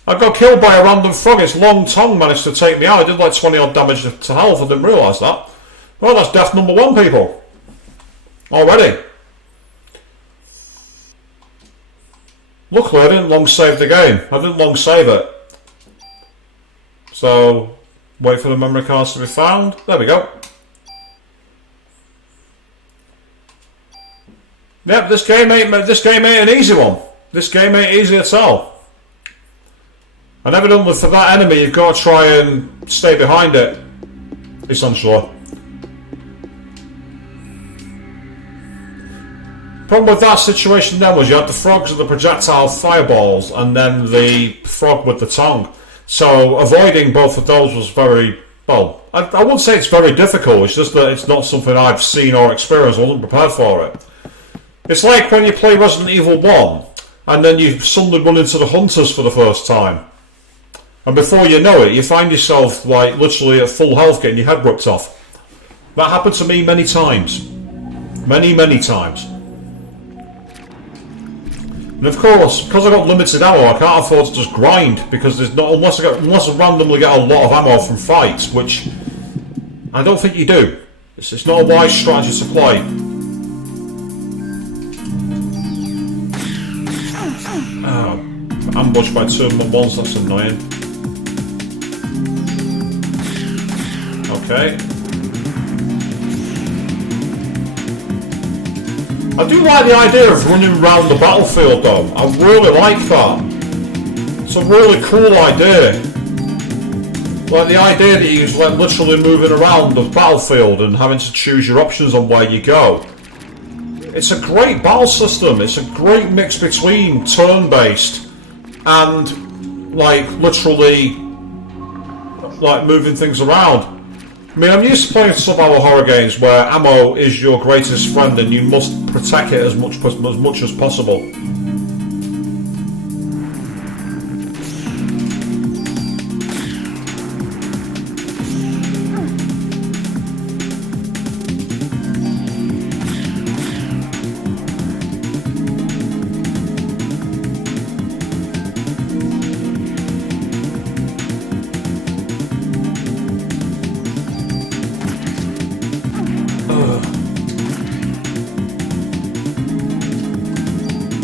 I got killed by a random frog. Its long tongue managed to take me out. It did like 20 odd damage to health. I didn't realise that. Well, that's death number 1, people. Already. Luckily, I didn't long save the game. I didn't long save it. So, wait for the memory cards to be found. There we go. Yep, this game ain't an easy one. This game ain't easy at all. And evidently for that enemy, you've got to try and stay behind it, essentially. Problem with that situation then was you had the frogs with the projectile fireballs and then the frog with the tongue. So avoiding both of those was very, well, I wouldn't say it's very difficult, it's just that it's not something I've seen or experienced. I wasn't prepared for it. It's like when you play Resident Evil 1 and then you suddenly run into the hunters for the first time. And before you know it, you find yourself like literally at full health getting your head ripped off. That happened to me many times. Many times. And of course, because I've got limited ammo, I can't afford to just grind because there's not unless I randomly get a lot of ammo from fights, which I don't think you do. It's not a wise strategy to play. Oh, ambushed by 2 of my ones, that's annoying. Okay. I do like the idea of running around the battlefield though. I really like that. It's a really cool idea. Like the idea that you're like literally moving around the battlefield and having to choose your options on where you go. It's a great battle system. It's a great mix between turn-based and like literally like moving things around. I mean, I'm used to playing survival horror games where ammo is your greatest friend and you must protect it as much as possible.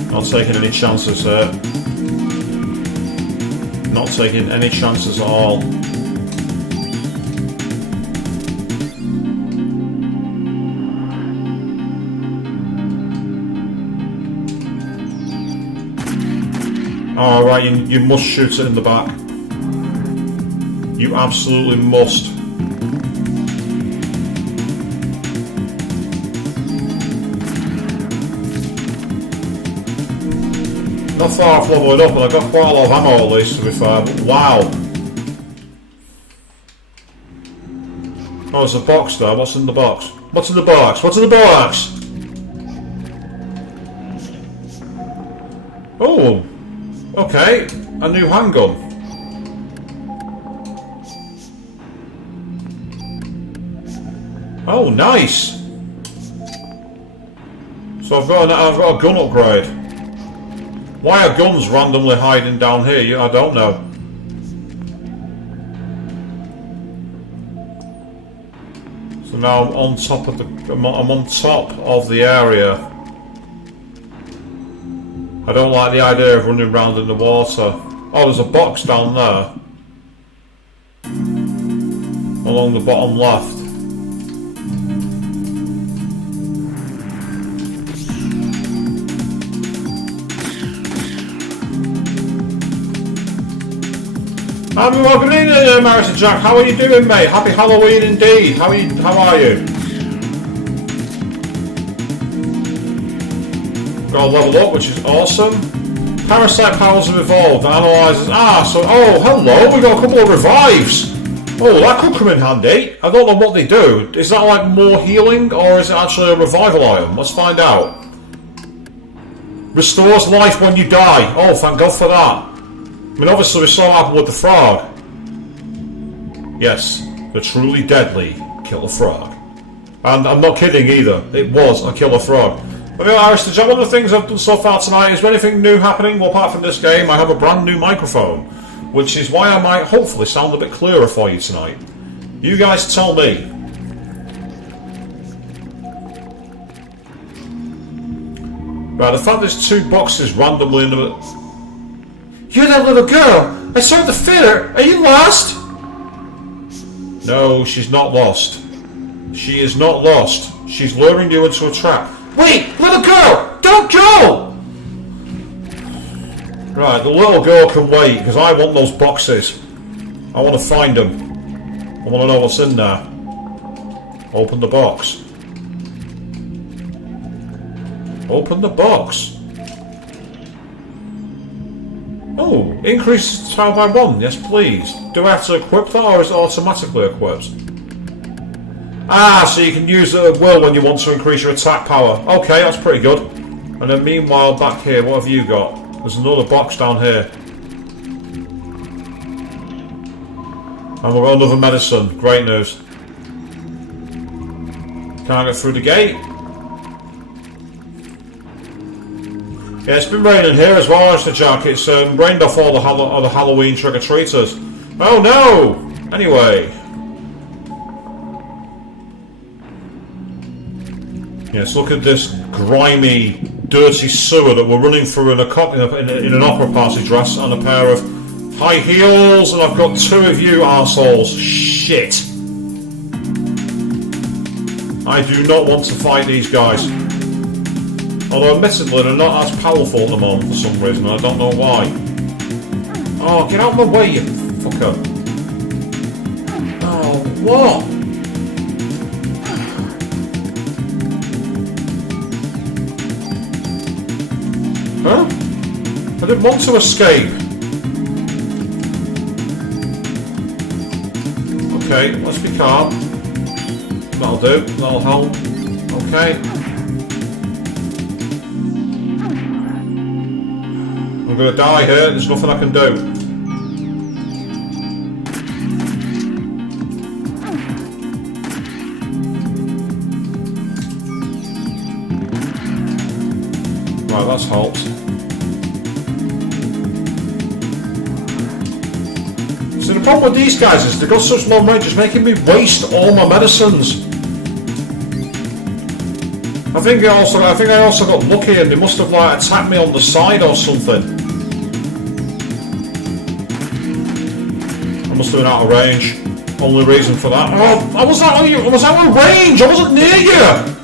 Not taking any chances here. Not taking any chances at all. Alright, you must shoot it in the back. You absolutely must. Not far off leveling up, and I've got quite a lot of ammo at least, to be fair. Wow. Oh, there's a box there. What's in the box? What's in the box? What's in the box? Oh. Okay. A new handgun. Oh, nice. So I've got a gun upgrade. Why are guns randomly hiding down here? I don't know. So now I'm on top of I'm on top of the area. I don't like the idea of running around in the water. Oh, there's a box down there. along the bottom left. Good evening, Marissa Jack. How are you doing, mate? Happy Halloween indeed. How are you? Got a level up, which is awesome. Parasite powers have evolved. Analyzes. Hello. We got a couple of revives. Oh, that could come in handy. I don't know what they do. Is that like more healing, or is it actually a revival item? Let's find out. Restores life when you die. Oh, thank God for that. I mean, obviously we saw what happened with the frog. Yes, the truly deadly killer frog. And I'm not kidding either. It was a killer frog. But anyway, Iris, one of the things I've done so far tonight, is there anything new happening? Well, apart from this game, I have a brand new microphone, which is why I might hopefully sound a bit clearer for you tonight. You guys tell me. Right, the fact there's two boxes randomly in the... You're that little girl! I saw the theater! Are you lost? No, she's not lost. She is not lost. She's luring you into a trap. Wait! Little girl! Don't go! Right, the little girl can wait, because I want those boxes. I want to find them. I want to know what's in there. Open the box. Open the box. Oh, increase power by 1. Yes, please. Do I have to equip that, or is it automatically equipped? Ah, so you can use it at will when you want to increase your attack power. Okay, that's pretty good. And then meanwhile, back here, what have you got? There's another box down here. And we've got another medicine. Great news. Can't get through the gate. Yeah, it's been raining here as well, Mr. Jack. It's rained off all the Halloween trick-or-treaters. Oh no! Anyway. Yes, look at this grimy, dirty sewer that we're running through in an opera party dress and a pair of high heels, and I've got two of you arseholes. Shit. I do not want to fight these guys. Although admittedly they're not as powerful at the moment for some reason, I don't know why. Oh, get out of the way, you fucker. Oh, what? Huh? I didn't want to escape. Okay, let's be calm. That'll do, that'll help. Okay. I'm going to die here, there's nothing I can do. Right, that's helped. So the problem with these guys is they've got such low range, it's making me waste all my medicines. I think I also got lucky and they must have like attacked me on the side or something. I must have been out of range. Only reason for that. Oh, I was out of range! I wasn't near you!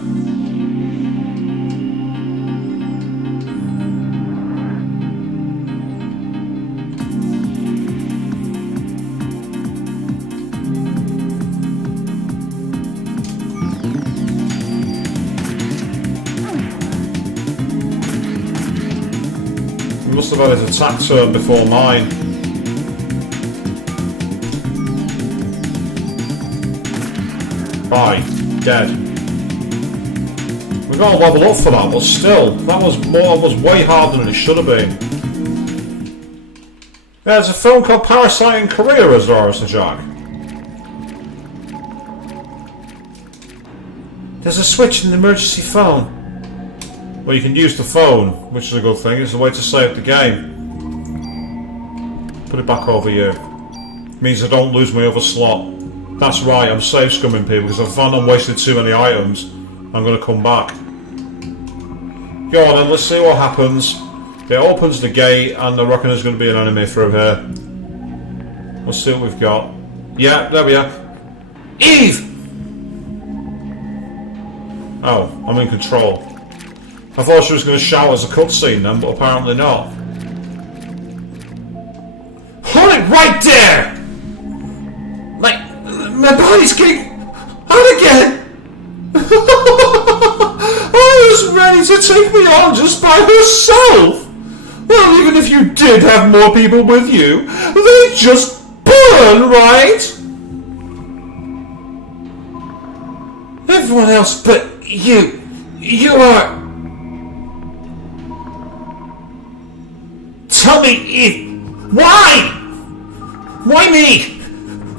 He must have had his attack turn before mine. Bye. Dead. We got to level up for that, but still, that was way harder than it should have been. Yeah, there's a film called Parasite in Korea, as there is, Jack. There's a switch in the emergency phone. Well, you can use the phone, which is a good thing. It's a way to save the game. Put it back over here. It means I don't lose my other slot. That's right, I'm safe scumming people, because I found I'm wasted too many items. I'm going to come back. Go on then, let's see what happens. It opens the gate, and I reckon there's going to be an enemy through here. Let's see what we've got. Yeah, there we are. Eve! Oh, I'm in control. I thought she was going to shout as a cutscene then, but apparently not. Hold it right there! My body's getting hot again! I was ready to take me on just by herself! Well, even if you did have more people with you, they'd just burn, right? Everyone else but you are... Tell me, why? Why me?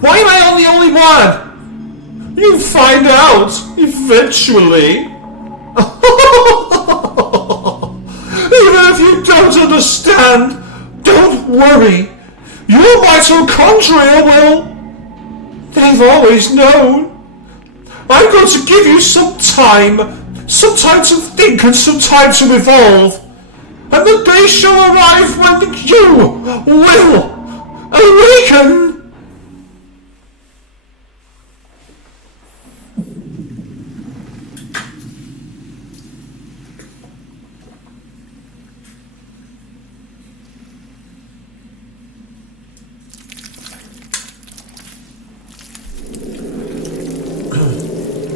Why am I the only one? You'll find out, eventually. Even if you don't understand, don't worry. Your mitochondria will... They've always known. I'm going to give you some time to think and some time to evolve. And the day shall arrive when you will awaken.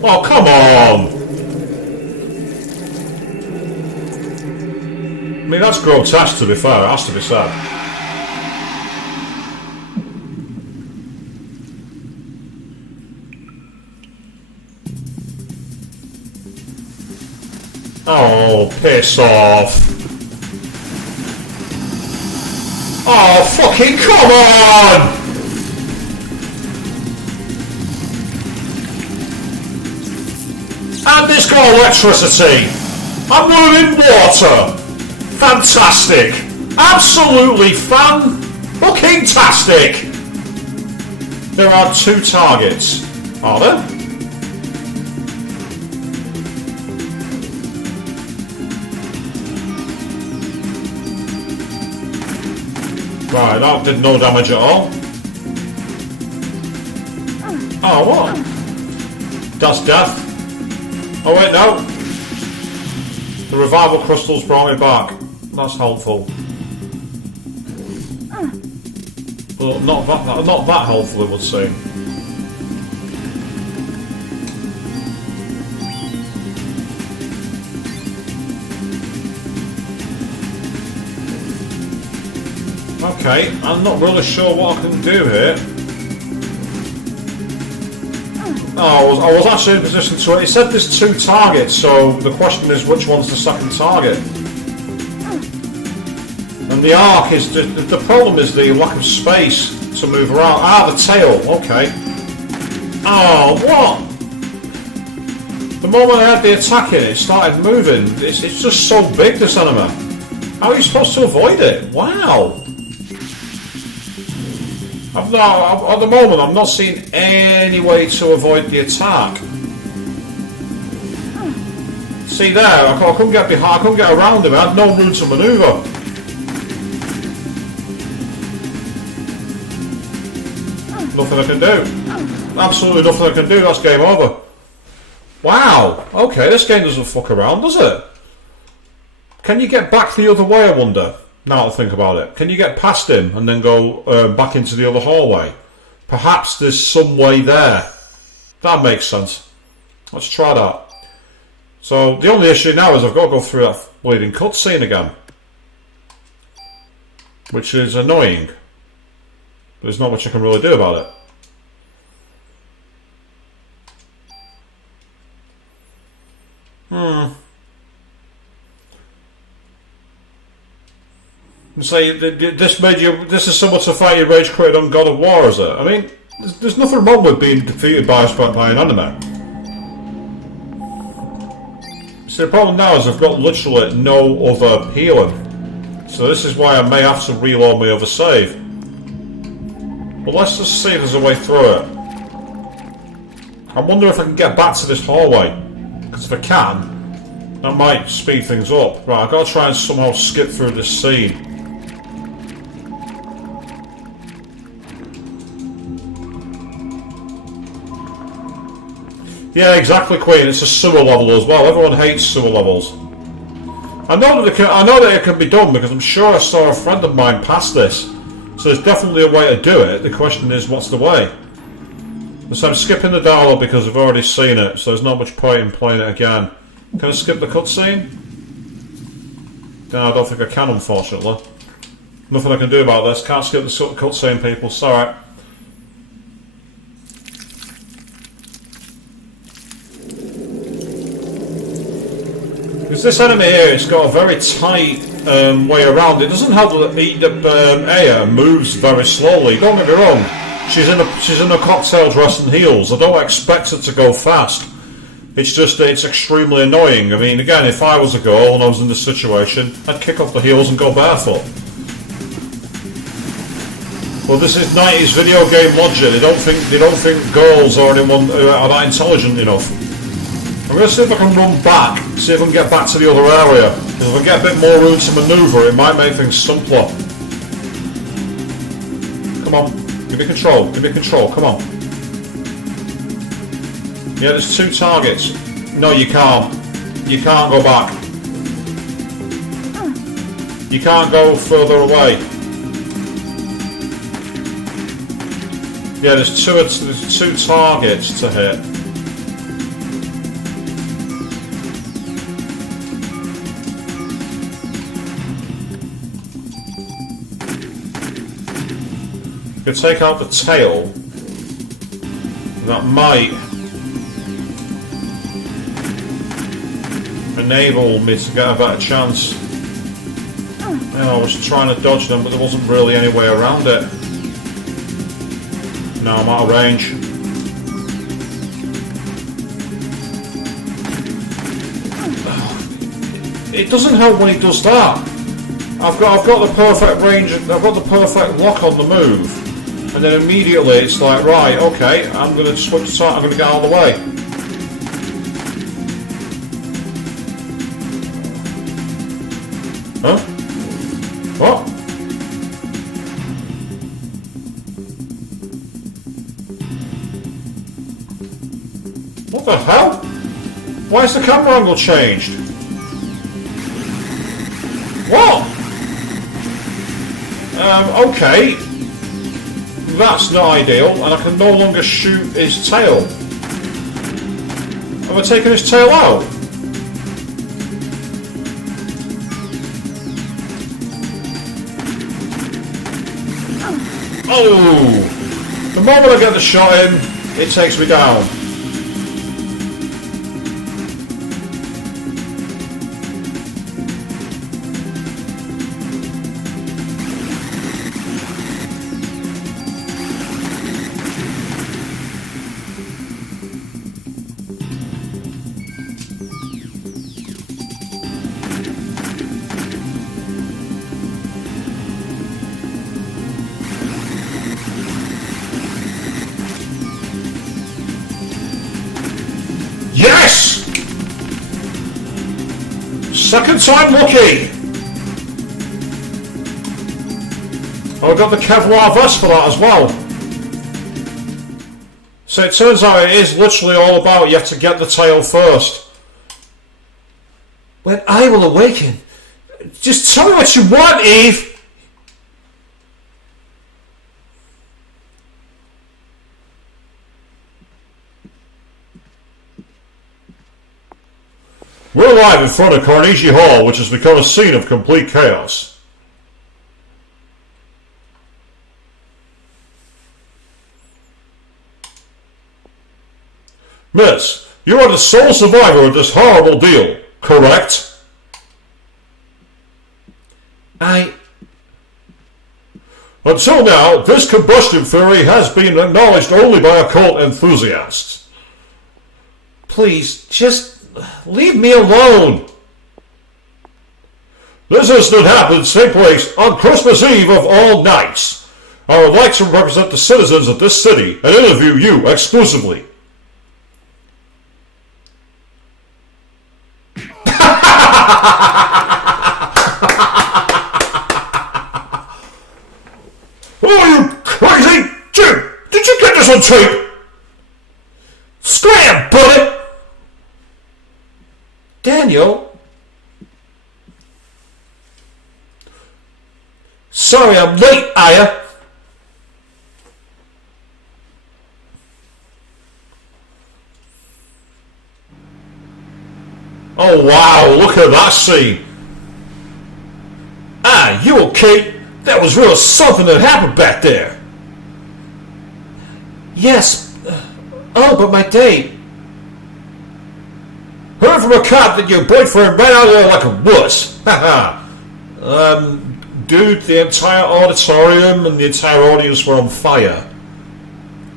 Oh, come on! I mean, that's grotesque, to be fair. It has to be said. Oh, piss off. Oh, fucking come on! And it's got electricity. I'm running water. Fantastic. Absolutely fan-fucking-tastic. There are 2 targets. Are there? Right, that did no damage at all. Oh, what? That's death. Oh wait, no. The revival crystals brought me back. That's helpful. But not that helpful, it would seem. Okay, I'm not really sure what I can do here. Oh, I was actually in position to... It said there's 2 targets, so the question is which one's the second target? And the arc is... The problem is the lack of space to move around. Ah, the tail, okay. Oh, what? The moment I had the attack in, it started moving. It's just so big, this enemy. How are you supposed to avoid it? Wow. At the moment, I'm not seeing any way to avoid the attack. See there, I couldn't get behind, I couldn't get around him, I had no room to manoeuvre. Nothing I can do. Absolutely nothing I can do, that's game over. Wow, okay, this game doesn't fuck around, does it? Can you get back the other way, I wonder? Now I'll think about it. Can you get past him and then go back into the other hallway? Perhaps there's some way there. That makes sense. Let's try that. So the only issue now is I've got to go through that bleeding cutscene again. Which is annoying. There's not much I can really do about it. Say this is similar to fight your rage created on God of War, is it? I mean, there's nothing wrong with being defeated by an enemy. See, the problem now is I've got literally no other healing, so this is why I may have to reload my other save. But let's just see if there's a way through it. I wonder if I can get back to this hallway, because if I can, that might speed things up. Right, I've got to try and somehow skip through this scene. Yeah, exactly, Queen. It's a sewer level as well. Everyone hates sewer levels. I know that it can be done because I'm sure I saw a friend of mine pass this. So there's definitely a way to do it. The question is, what's the way? So I'm skipping the dialogue because I've already seen it, so there's not much point in playing it again. Can I skip the cutscene? No, I don't think I can, unfortunately. Nothing I can do about this. Can't skip the cutscene, people. Sorry. Because this enemy here, it's got a very tight way around. It doesn't help that Aya moves very slowly. Don't get me wrong. She's in a cocktail dress and heels. I don't expect her to go fast. It's just it's extremely annoying. I mean, again, if I was a girl and I was in this situation, I'd kick off the heels and go barefoot. Well, this is 90s video game logic. They don't think girls or anyone are that intelligent enough. I'm going to see if I can run back, see if I can get back to the other area. Because if I get a bit more room to manoeuvre, it might make things simpler. Come on, give me control, come on. Yeah, there's 2 targets. No, you can't. You can't go back. You can't go further away. Yeah, there's two targets to hit. If you take out the tail, that might enable me to get a better chance. You know, I was trying to dodge them, but there wasn't really any way around it. Now I'm out of range. It doesn't help when he does that. I've got the perfect range. I've got the perfect lock on the move. And then immediately it's like, right, okay, I'm going to switch side, I'm going to get out of the way. Huh? What? What the hell? Why is the camera angle changed? What? Okay. That's not ideal, and I can no longer shoot his tail. Have I taken his tail out? Oh! The moment I get the shot in, it takes me down. Yes! Second time lucky! Oh, I got the Kevlar vest for that as well. So it turns out it is literally all about you have to get the tail first. When I will awaken, just tell me what you want, Eve! We're live in front of Carnegie Hall, which has become a scene of complete chaos. Miss, you are the sole survivor of this horrible deal, correct? Until now, this combustion theory has been acknowledged only by occult enthusiasts. Please, just leave me alone. This incident happened to take place on Christmas Eve of all nights. I would like to represent the citizens of this city and interview you exclusively. Oh, you crazy Jim! Did you get this on tape? Scram, buddy! Sorry I'm late, Aya. Oh wow, look at that scene. Ah, you okay? That was real something that happened back there. Yes. Oh, but my date. Heard from a cop that your boyfriend ran out of there like a wuss. Haha. Dude, the entire auditorium and the entire audience were on fire.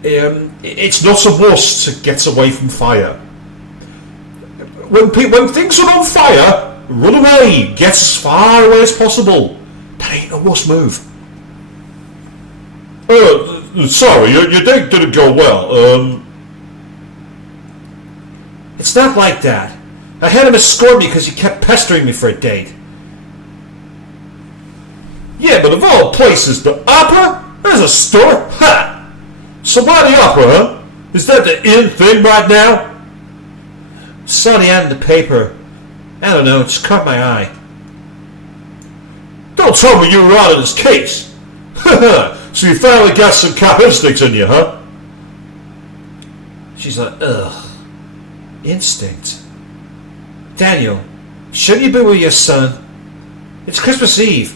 It's not a wuss to get away from fire. When things are on fire, run away. Get as far away as possible. That ain't a wuss move. Sorry, your date didn't go well. It's not like that. I had him escort me because he kept pestering me for a date. Yeah, but of all places, the opera? There's a store? Ha! So why the opera, huh? Is that the in thing right now? Saw the ad in the paper. I don't know, it just caught my eye. Don't tell me you were out of this case. So you finally got some cop instincts in you, huh? She's like, ugh. Instinct. Daniel, shouldn't you be with your son? It's Christmas Eve.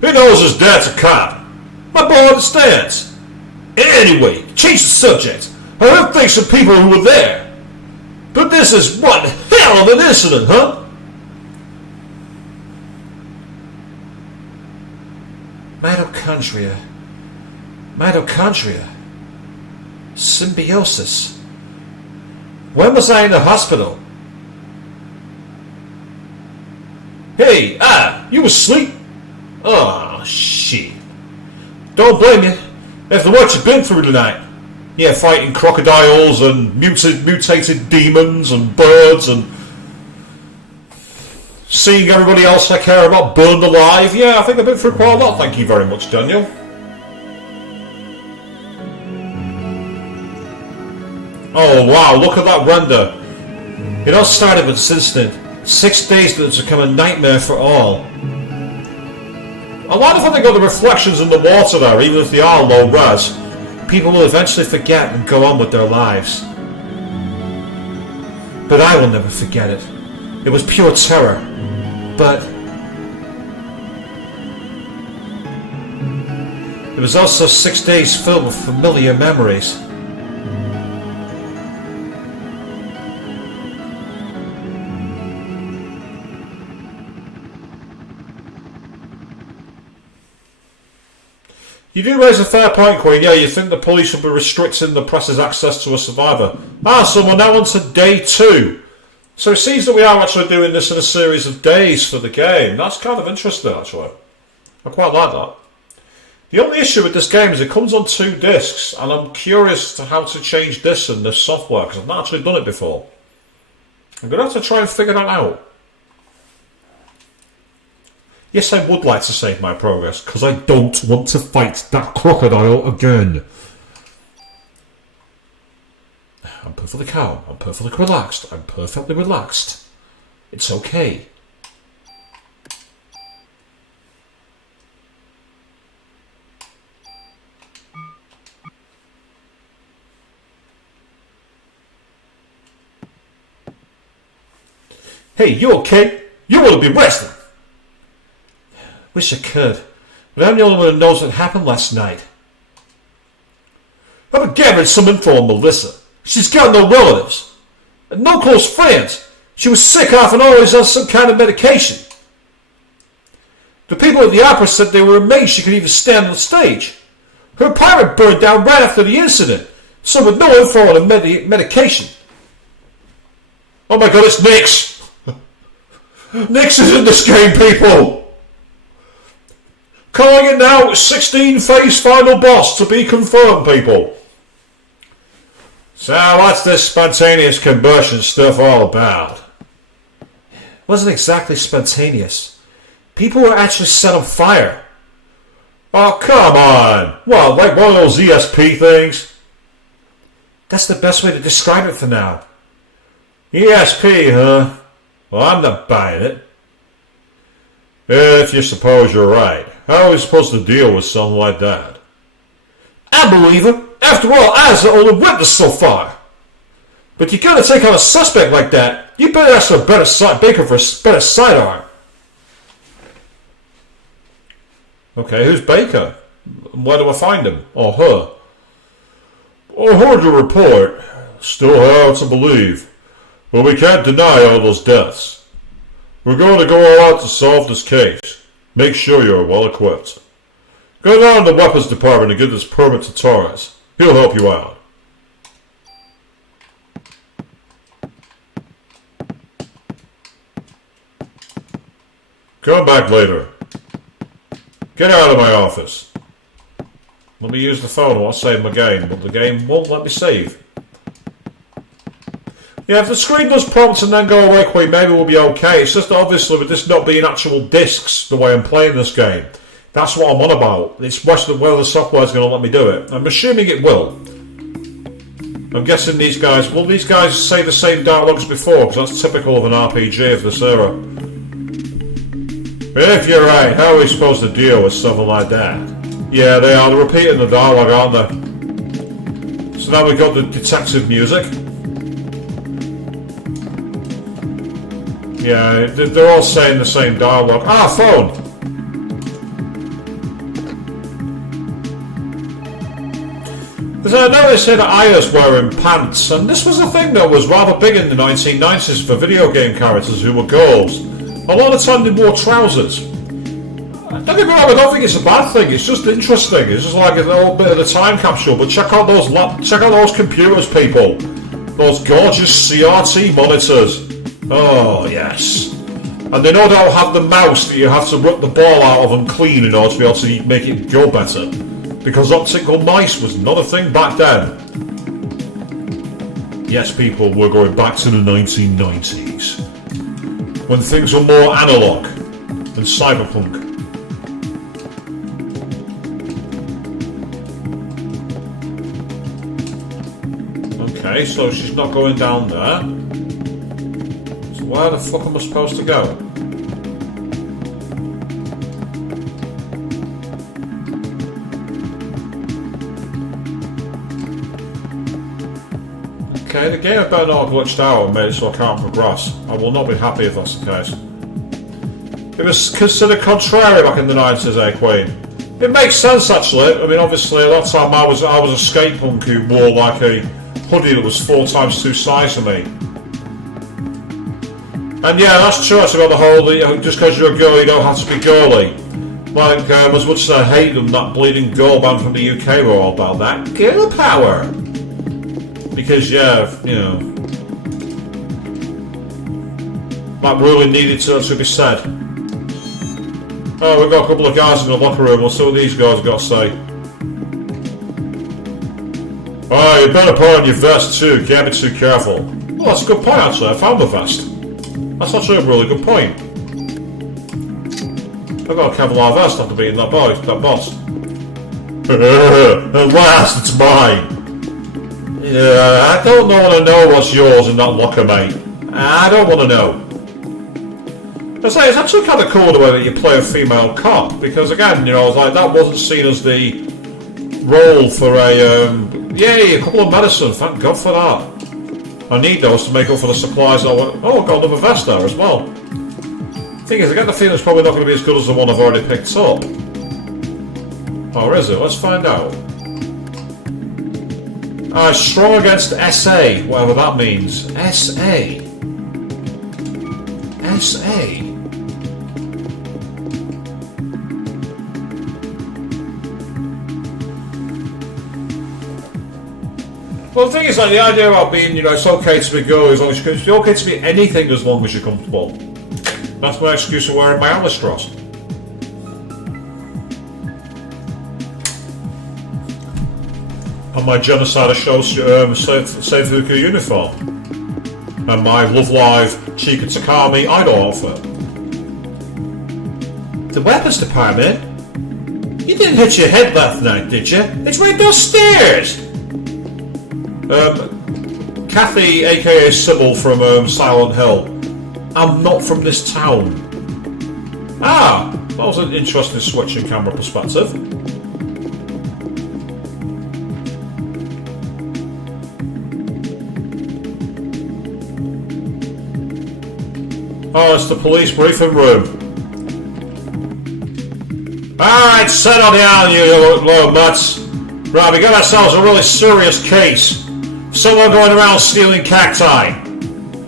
He knows his dad's a cop. My boy understands. Anyway, change the subject. I heard things from people who were there. But this is one hell of an incident, huh? Mitochondria. Symbiosis. When was I in the hospital? Hey, you asleep? Oh, shit. Don't blame you. After what you've been through tonight. Yeah, fighting crocodiles and mutated demons and birds and seeing everybody else I care about burned alive. Yeah, I think I've been through quite a lot. Thank you very much, Daniel. Oh wow, look at that render. It all started with this incident. 6 days that it's become a nightmare for all. A lot of I think the reflections in the water there, even if they are low res, people will eventually forget and go on with their lives. But I will never forget it. It was pure terror. But it was also 6 days filled with familiar memories. You do raise a fair point, Queen. Yeah, you think the police should be restricting the press's access to a survivor. So we're now on to day 2. So it seems that we are actually doing this in a series of days for the game. That's kind of interesting, actually. I quite like that. The only issue with this game is it comes on 2 discs, and I'm curious to how to change this in this software, because I've not actually done it before. I'm going to have to try and figure that out. Yes, I would like to save my progress, because I don't want to fight that crocodile again. I'm perfectly calm. I'm perfectly relaxed. I'm perfectly relaxed. It's okay. Hey, you okay? You want to be resting? Wish I could, but I'm the only one who knows what happened last night. I've been gathering some info on Melissa. She's got no relatives, and no close friends. She was sick off and always on some kind of medication. The people at the opera said they were amazed she could even stand on the stage. Her apartment burned down right after the incident, so with no info on the medication. Oh my god, it's Nix! Nix is in this game, people! Calling it now, 16 phase final boss to be confirmed, people. So what's this spontaneous combustion stuff all about? It wasn't exactly spontaneous. People were actually set on fire. Oh, come on. What, like one of those ESP things? That's the best way to describe it for now. ESP, huh? Well, I'm not buying it. If you suppose you're right, how are we supposed to deal with something like that? I believe her. After all, I was the only witness so far. But you gotta take on a suspect like that. You better ask for a better Baker for a better sidearm. Okay, who's Baker? Where do I find him? Or her? I heard the report. Still hard to believe. But we can't deny all those deaths. We're going to go all out to solve this case. Make sure you're well equipped. Go down to the weapons department and get this permit to Torres. He'll help you out. Come back later. Get out of my office. Let me use the phone. I want to save my game, but the game won't let me save. Yeah, if the screen does prompt and then go away quick, maybe we'll be okay. It's just obviously with this not being actual discs the way I'm playing this game. That's what I'm on about. It's whether the software is going to let me do it. I'm assuming it will. I'm guessing these guys... Will these guys say the same dialogues before? Because that's typical of an RPG of this era. If you're right, how are we supposed to deal with something like that? Yeah, they are. They're repeating the dialogue, aren't they? So now we've got the detective music. Yeah, they're all saying the same dialogue. Ah, phone! Because I noticed here that Aya's wearing pants, and this was a thing that was rather big in the 1990s for video game characters who were girls. A lot of the time they wore trousers. Don't get me wrong, I don't think it's a bad thing, it's just interesting. It's just like a little bit of a time capsule, but check out those computers, people. Those gorgeous CRT monitors. Oh, yes. And they no doubt have the mouse that you have to rip the ball out of and clean in order to be able to make it go better. Because optical mice was not a thing back then. Yes, people, we're going back to the 1990s. When things were more analog and cyberpunk. Okay, so she's not going down there. So where the fuck am I supposed to go? Okay, the game had better not have glitched out and made it so I can't progress. I will not be happy if that's the case. It was considered contrary back in the 90s, eh, Queen? It makes sense, actually. I mean, obviously, at that time I was a skate punk who wore like a hoodie that was 4 times 2 size for me. And yeah, that's true. It's about the whole, just because you're a girl, you don't have to be girly. Like, as much as I hate them, that bleeding girl band from the UK were all about that. Girl power! Because, yeah, you know, that really needed to be said. Oh, we've got a couple of guys in the locker room. We'll see what these guys have got to say. Oh, you better put on your vest too. Can't be too careful. Well, that's a good point, actually. I found the vest. That's actually a really good point. I've got a Kevlar vest after beating that boss. At last, it's mine. Yeah, I don't want to know what's yours in that locker, mate. I don't want to know. I say, it's actually kind of cool the way that you play a female cop, because again, you know, it's like that wasn't seen as the role for yay, a couple of medicine, thank God for that. I need those to make up for the supplies I want. Oh, I've got another vest there as well. Thing is, I get the feeling it's probably not going to be as good as the one I've already picked up. Or is it? Let's find out. Strong against SA, whatever that means. SA. SA. Well, the thing is, like, the idea about being, you know, it's okay to be girly as long as it's okay to be anything as long as you're comfortable. That's my excuse for wearing my Alistros. And my genocide show Seifuku uniform. And my Love Live Chika Takami idol outfit. The weapons department? You didn't hit your head last night, did you? It's right those stairs! Kathy, aka Sybil from Silent Hill. I'm not from this town. Ah, that was an interesting switch in camera perspective. Oh, it's the police briefing room. Alright, settle down, you little nuts. Right, we got ourselves a really serious case. Someone going around stealing cacti.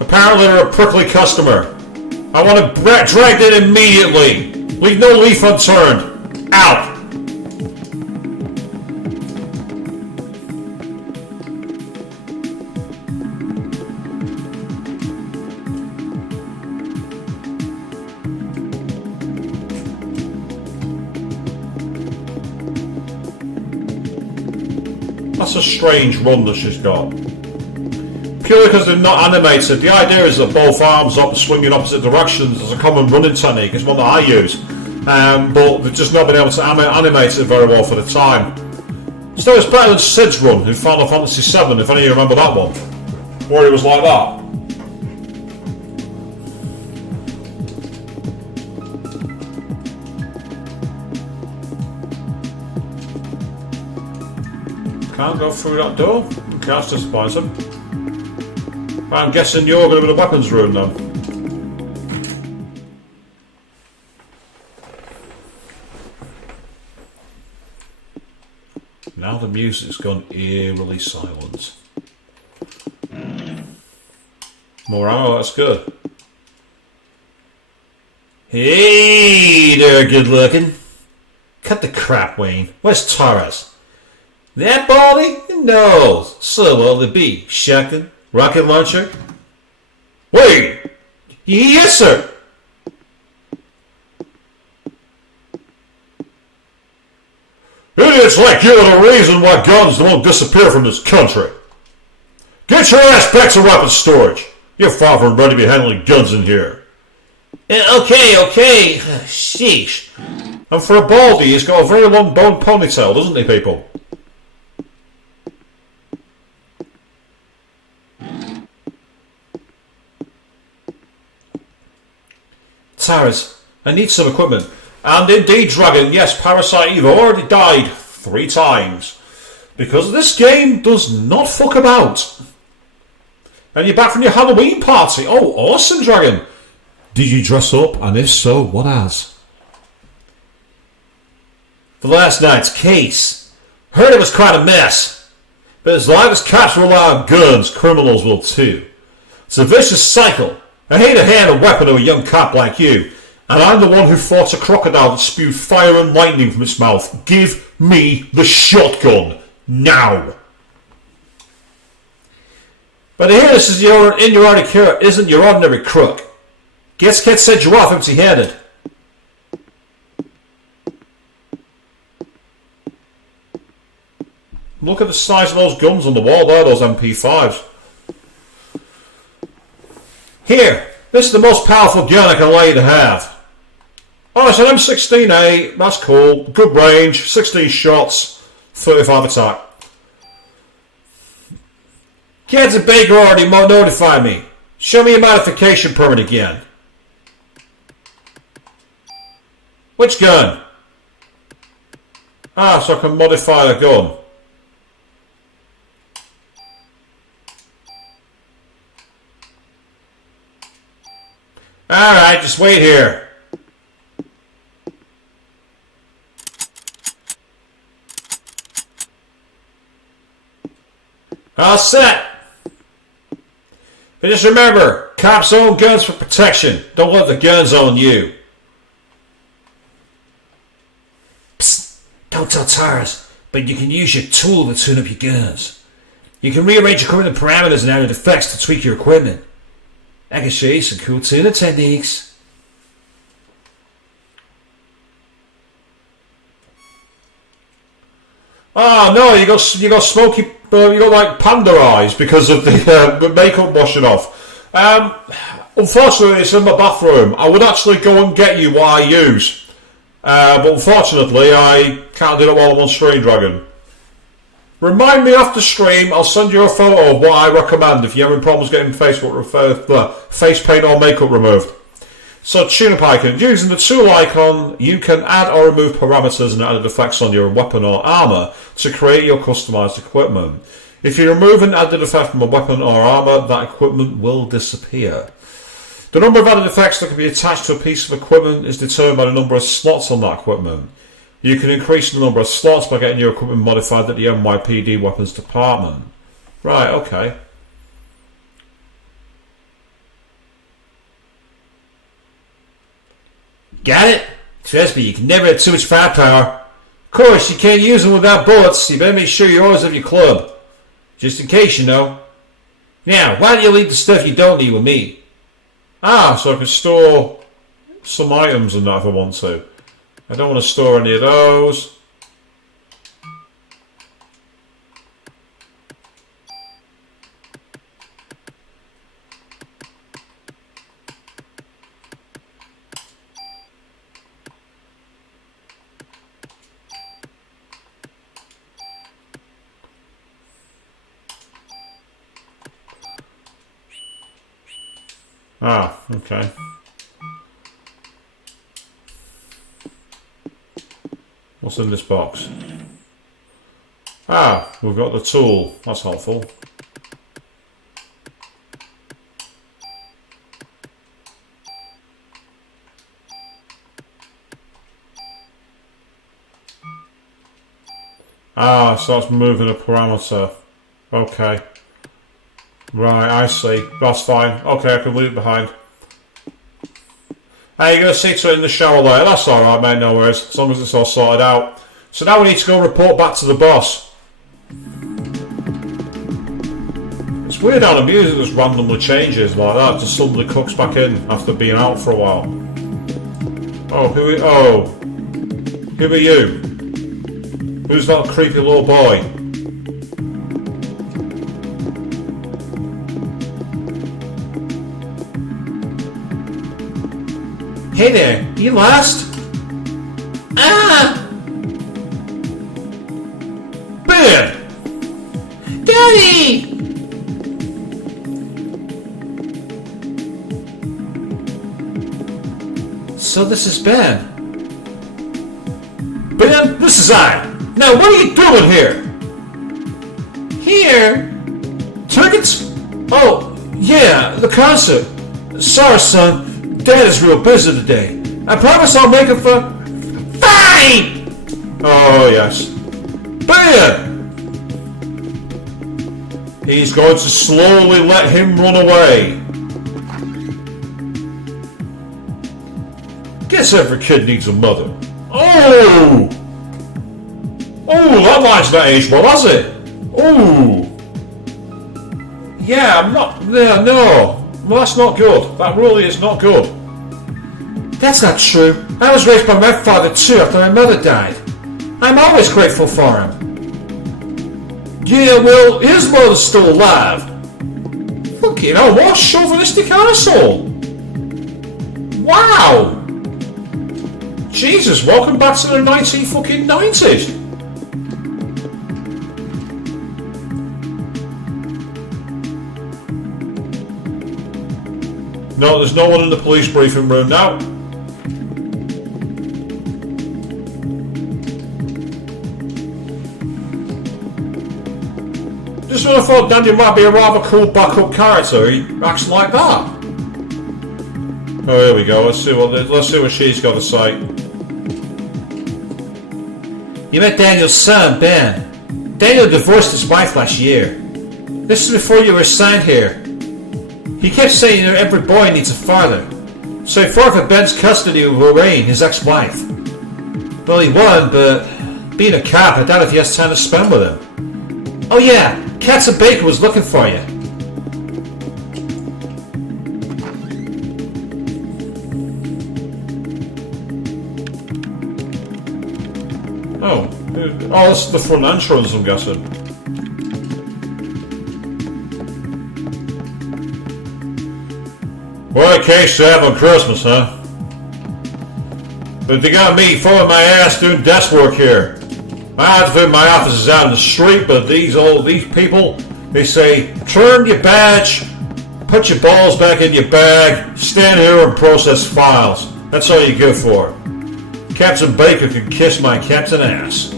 Apparently they're a prickly customer. I want to drag it immediately. Leave no leaf unturned. Out. That's a strange run that she's got. Purely because they're not animated. The idea is that both arms up swing in opposite directions as a common running technique. It's one that I use. But they've just not been able to animate it very well for the time. Still, it's better than Sid's run in Final Fantasy VII, if any of you remember that one. Where it was like that. Can't go through that door? Okay, that's disappointing. I'm guessing you're going to be the weapons room then. Now the music's gone eerily silent. More ammo, that's good. Hey there, good looking. Cut the crap, Wayne. Where's Torres? That baldy? No. So will it be? Shotgun? Rocket launcher? Wait! Yes, sir! Idiots like you are the reason why guns won't disappear from this country. Get your ass back to weapons storage. You're far from ready to be handling guns in here. Okay. Sheesh. And for a baldy, he's got a very long bone ponytail, doesn't he, people? Tars, I need some equipment. And indeed, Dragon, yes, Parasite, you've already died 3 times. Because this game does not fuck about. And you're back from your Halloween party. Oh, awesome, Dragon. Did you dress up? And if so, what as? For last night's case. Heard it was quite a mess. But as long as cops rely on guns, criminals will too. It's a vicious cycle. I hate to hand a weapon to a young cop like you, and I'm the one who fought a crocodile that spewed fire and lightning from its mouth. Give me the shotgun, now! But here this is isn't your ordinary crook. Guess can't send you off empty-handed. Look at the size of those guns on the wall there, those MP5s. Here, this is the most powerful gun I can allow you to have. Oh, it's an M16A, that's cool, good range, 16 shots, 35 attack. Kansas Baker already notified me. Show me your modification permit again. Which gun? Ah, so I can modify the gun. Alright, just wait here. All set. But just remember, cops own guns for protection. Don't let the guns own you. Psst, don't tell Taras, but you can use your tool to tune up your guns. You can rearrange your equipment parameters and added effects to tweak your equipment. I can show you some cool tuning techniques. Oh no, you got smoky, you got like panda eyes because of the makeup washing off. Unfortunately, it's in my bathroom. I would actually go and get you what I use, but unfortunately, I can't do it while I'm on stream, Dragon. Remind me after stream, I'll send you a photo of what I recommend if you're having problems getting face paint or makeup removed. So tune-up icon. Using the tool icon, you can add or remove parameters and added effects on your weapon or armor to create your customized equipment. If you remove an added effect from a weapon or armor, that equipment will disappear. The number of added effects that can be attached to a piece of equipment is determined by the number of slots on that equipment. You can increase the number of slots by getting your equipment modified at the NYPD Weapons Department. Right, okay. Got it? Trust me, you can never have too much firepower. Of course, you can't use them without bullets. You better make sure you always have your club. Just in case, you know. Now, why don't you leave the stuff you don't need with me? Ah, so I can store some items and that if I want to. I don't want to store any of those. Ah, okay. What's in this box? Ah, we've got the tool. That's helpful. Ah, so that's moving a parameter. Okay. Right, I see. That's fine. Okay, I can leave it behind. Hey, you're going to see to it in the shower later. That's alright, mate, no worries. As long as it's all sorted out. So now we need to go report back to the boss. It's weird how the music just randomly changes like that. Just suddenly cooks back in after being out for a while. Oh, who are you? Who's that creepy little boy? Hey there, you lost? Ah! Ben! Daddy! So this is Ben. Ben, this is I. Now what are you doing here? Here? Tickets? Oh, yeah, the concert. Sorry, son. Dad is real busy today. I promise I'll make it for... Fine! Oh, yes. Ben! He's going to slowly let him run away. Guess every kid needs a mother. Oh! Oh, that line's not aged well, has it? Oh! Yeah, I'm not... Yeah, no. Well, that's not good. That really is not good. That's not true. I was raised by my father too after my mother died. I'm always grateful for him. Yeah, well, his mother's still alive. Fucking hell, what a chauvinistic asshole. Wow! Jesus, welcome back to the 1990s. No, there's no one in the police briefing room now. Just when I thought Daniel might be a rather cool backup character, he acts like that. Oh, here we go. Let's see what she's got to say. You met Daniel's son, Ben. Daniel divorced his wife last year. This is before you were assigned here. He kept saying that every boy needs a father, so he forfeited Ben's custody of Lorraine, his ex-wife. Well, he won, but being a cop, I doubt if he has time to spend with him. Oh yeah, Katz and Baker was looking for you. Oh, this is the front entrance, I'm guessing. What a case to have on Christmas, huh? But they got me following my ass doing desk work here. My office is out in the street, but these people, they say, turn your badge put your balls back in your bag, stand here and process files. That's all you're good for. Captain Baker can kiss my captain ass.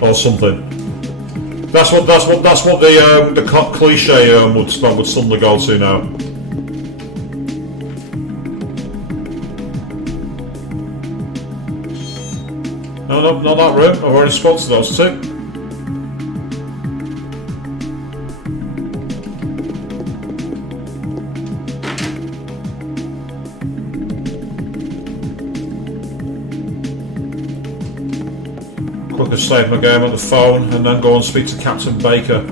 Or something. That's what the cliche would suddenly go to now. No, not that room. I've already spoken to those two. Quickly save my game on the phone and then go and speak to Captain Baker.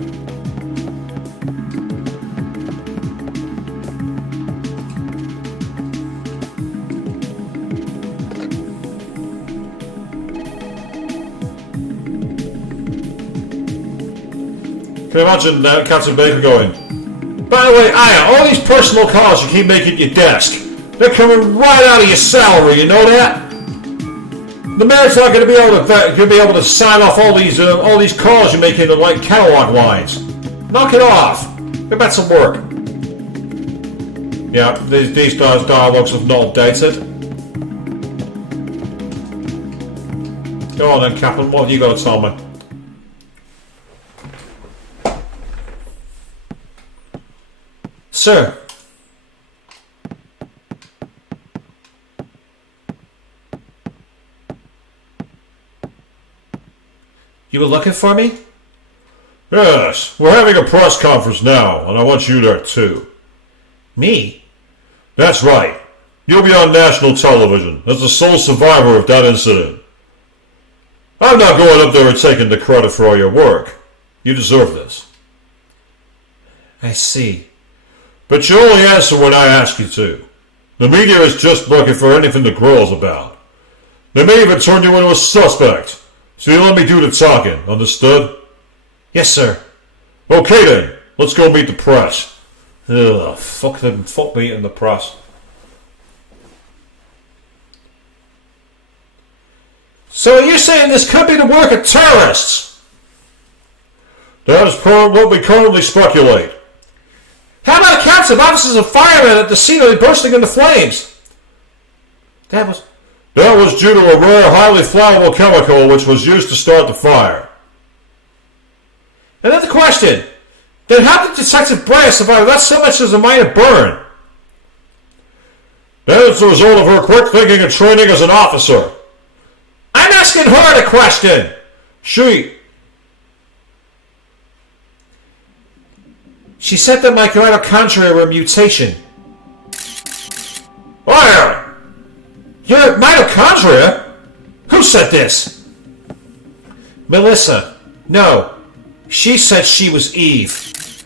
Can you imagine Captain Baker going, by the way, Aya, all these personal calls you keep making at your desk, they're coming right out of your salary, you know that? The mayor's not going to be able to sign off all these calls you're making like catalog lines. Knock it off. Get back to work. Yeah, these dialogues have not updated. Go on then, Captain. What have you got to tell me? Sir. You were looking for me? Yes, we're having a press conference now, and I want you there too. Me? That's right. You'll be on national television as the sole survivor of that incident. I'm not going up there and taking the credit for all your work. You deserve this. I see. But you only answer when I ask you to. The media is just looking for anything to grill us about. They may even turn you into a suspect. So you let me do the talking, understood? Yes, sir. Okay then, let's go meet the press. Ugh, fuck meeting the press. So you're saying this could be the work of terrorists? That is what we currently speculate. How about accounts of officers and firemen at the scene of the bursting into flames? That was due to a rare, highly flammable chemical which was used to start the fire. Another question. Then how did Detective Bryant survive without so much as a minor burn? That is the result of her quick thinking and training as an officer. I'm asking her the question. She said that my mitochondria were a mutation. Fire! Your mitochondria? Who said this? Melissa. No. She said she was Eve.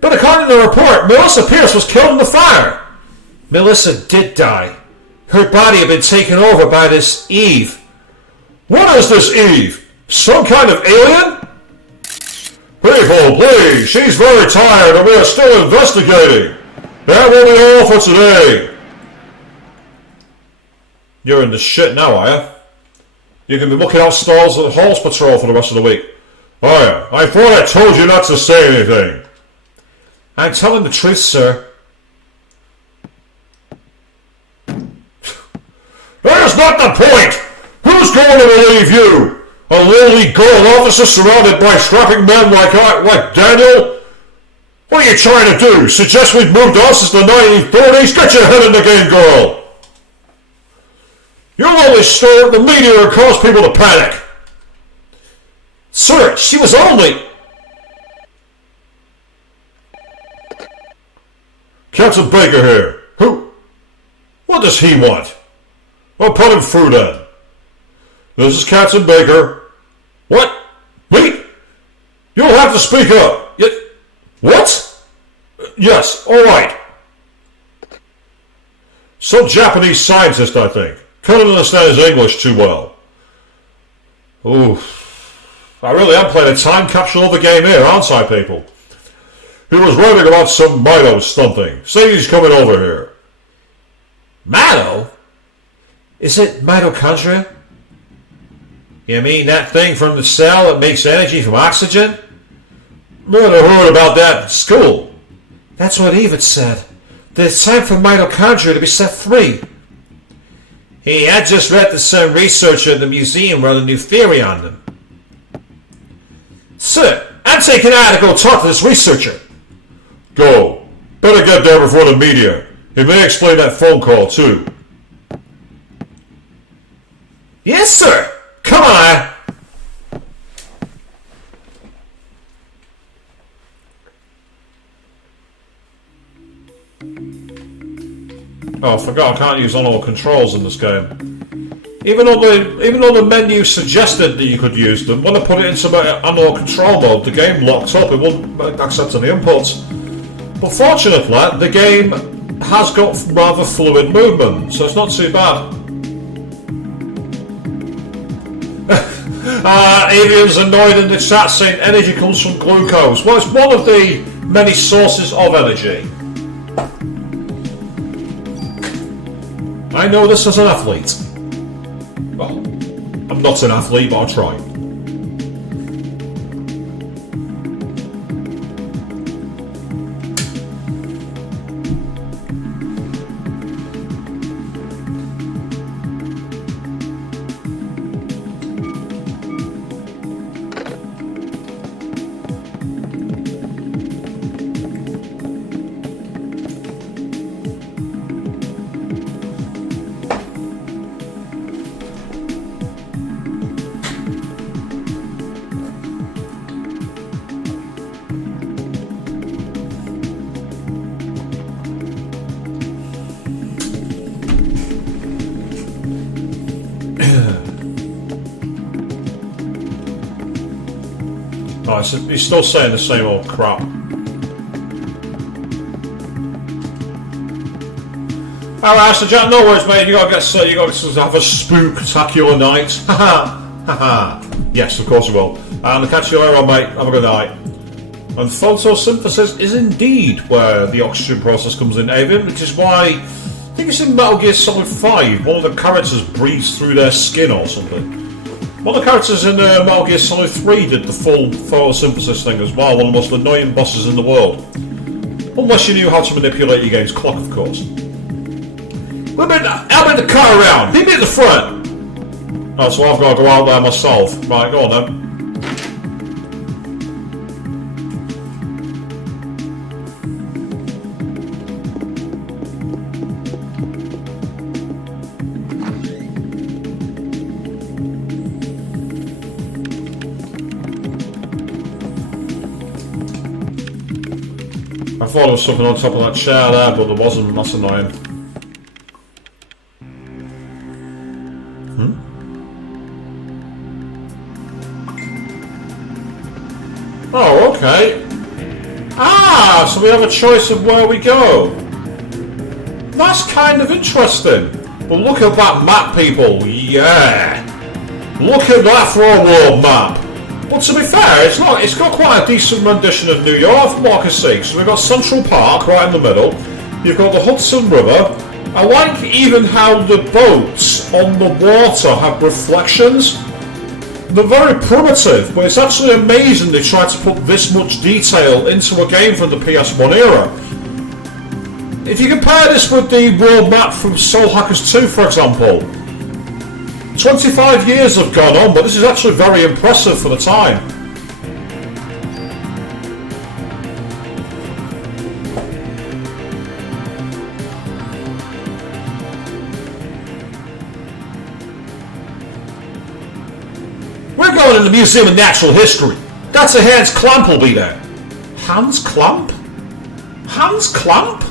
But according to the report, Melissa Pierce was killed in the fire. Melissa did die. Her body had been taken over by this Eve. What is this Eve? Some kind of alien? People, please, she's very tired and we are still investigating. That will be all for today. You're in the shit now, are you? You can be looking out stalls at the Halls Patrol for the rest of the week. Oh yeah, I thought I told you not to say anything. I'm telling the truth, sir. That is not the point! Who's going to believe you? A lowly girl officer surrounded by strapping men like Daniel? What are you trying to do? Suggest we've moved on since the 1930s? Get your head in the game, girl! You'll only stir up the media and cause people to panic. Sir, she was only... Captain Baker here. Who? What does he want? Well, put him through then. This is Captain Baker. What? Me? You'll have to speak up. What? Yes, alright. Some Japanese scientist, I think. Couldn't understand his English too well. Oof. I really am playing a time capsule of the game here, aren't I, people? He was writing about some mito something. Say he's coming over here. Mito? Is it mitochondria? You mean that thing from the cell that makes energy from oxygen? Man, I heard about that in school. That's what Eve had said. That it's time for mitochondria to be set free. He had just read that some researcher at the museum wrote a new theory on them. Sir, I'm taking out to go talk to this researcher. Go. Better get there before the media. He may explain that phone call too. Yes, sir. Come on. Oh, I forgot I can't use on-all controls in this game. Even though the menu suggested that you could use them, when I put it into on-all control mode, the game locked up. It wouldn't accept any inputs. But fortunately, the game has got rather fluid movement, so it's not too bad. Avian's annoyed in the chat saying energy comes from glucose. Well, it's one of the many sources of energy. I know this as an athlete. Well, I'm not an athlete, but I try. Oh, he's still saying the same old crap. Alright, so Jack, no worries, mate. You gotta have a spooktacular night. Haha. Yes, of course you will. And I'll catch you later on, mate. Have a good night. And photosynthesis is indeed where the oxygen process comes in, Avian, which is why I think it's in Metal Gear Solid 5. One of the characters breathes through their skin or something. One of the characters in Metal Gear Solid 3 did the full photosynthesis thing as well, one of the most annoying bosses in the world. Unless you knew how to manipulate your game's clock, of course. I'll bring the car around! Meet me at the front! Oh, so I've got to go out there myself. Right, go on then. I thought there was something on top of that chair there, but there wasn't. That's annoying. Oh, okay. Ah, so we have a choice of where we go. That's kind of interesting. But look at that map, people. Yeah. Look at that for a world map. But to be fair, it's got quite a decent rendition of New York from what I can see. So we've got Central Park right in the middle. You've got the Hudson River. I like even how the boats on the water have reflections. They're very primitive, but it's actually amazing they tried to put this much detail into a game from the PS1 era. If you compare this with the world map from Soul Hackers 2, for example, 25 years have gone on, but this is actually very impressive for the time. We're going to the Museum of Natural History. That's a Hans Clamp will be there. Hans Clamp? Hans Clamp?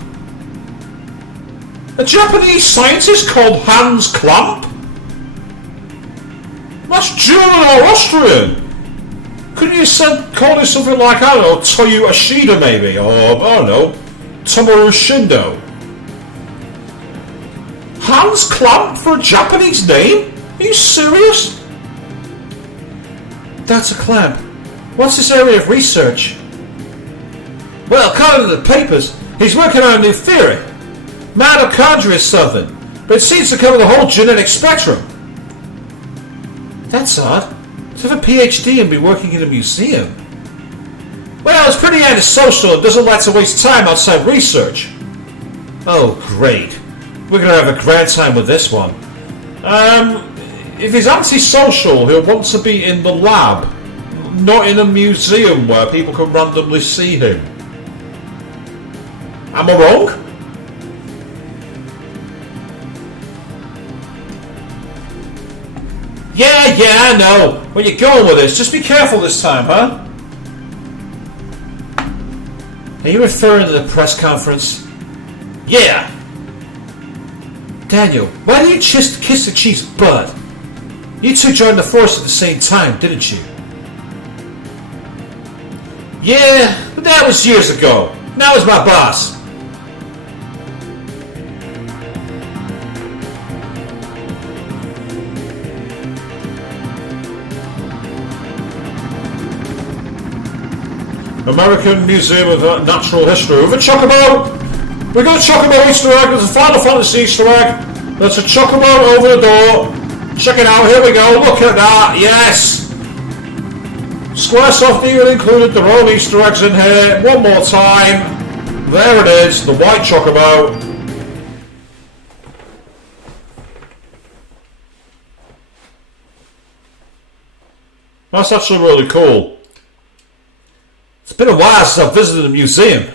A Japanese scientist called Hans Clamp? That's German or Austrian. Couldn't you call it something like, I don't know, Toyo Ashida maybe, or, I don't know, Tomoru Shindo? Hans Clamp for a Japanese name? Are you serious? That's a Clamp. What's his area of research? Well, according to the papers, he's working on a new theory. Mitochondria is something, but it seems to cover the whole genetic spectrum. That's odd. To have a PhD and be working in a museum. Well, it's pretty antisocial and doesn't like to waste time outside research. Oh, great. We're gonna have a grand time with this one. If he's antisocial, he'll want to be in the lab, not in a museum where people can randomly see him. Am I wrong? Yeah, I know. Where you going with this? Just be careful this time, huh? Are you referring to the press conference? Yeah. Daniel, why did you just kiss the chief's butt? You two joined the force at the same time, didn't you? Yeah, but that was years ago. Now he's my boss. American Museum of Natural History. With a chocobo! We got a chocobo Easter egg. There's a Final Fantasy Easter egg. There's a chocobo over the door. Check it out. Here we go. Look at that. Yes! Squaresoft even included their own Easter eggs in here. One more time. There it is. The white chocobo. That's actually really cool. It's been a while since I've visited a museum.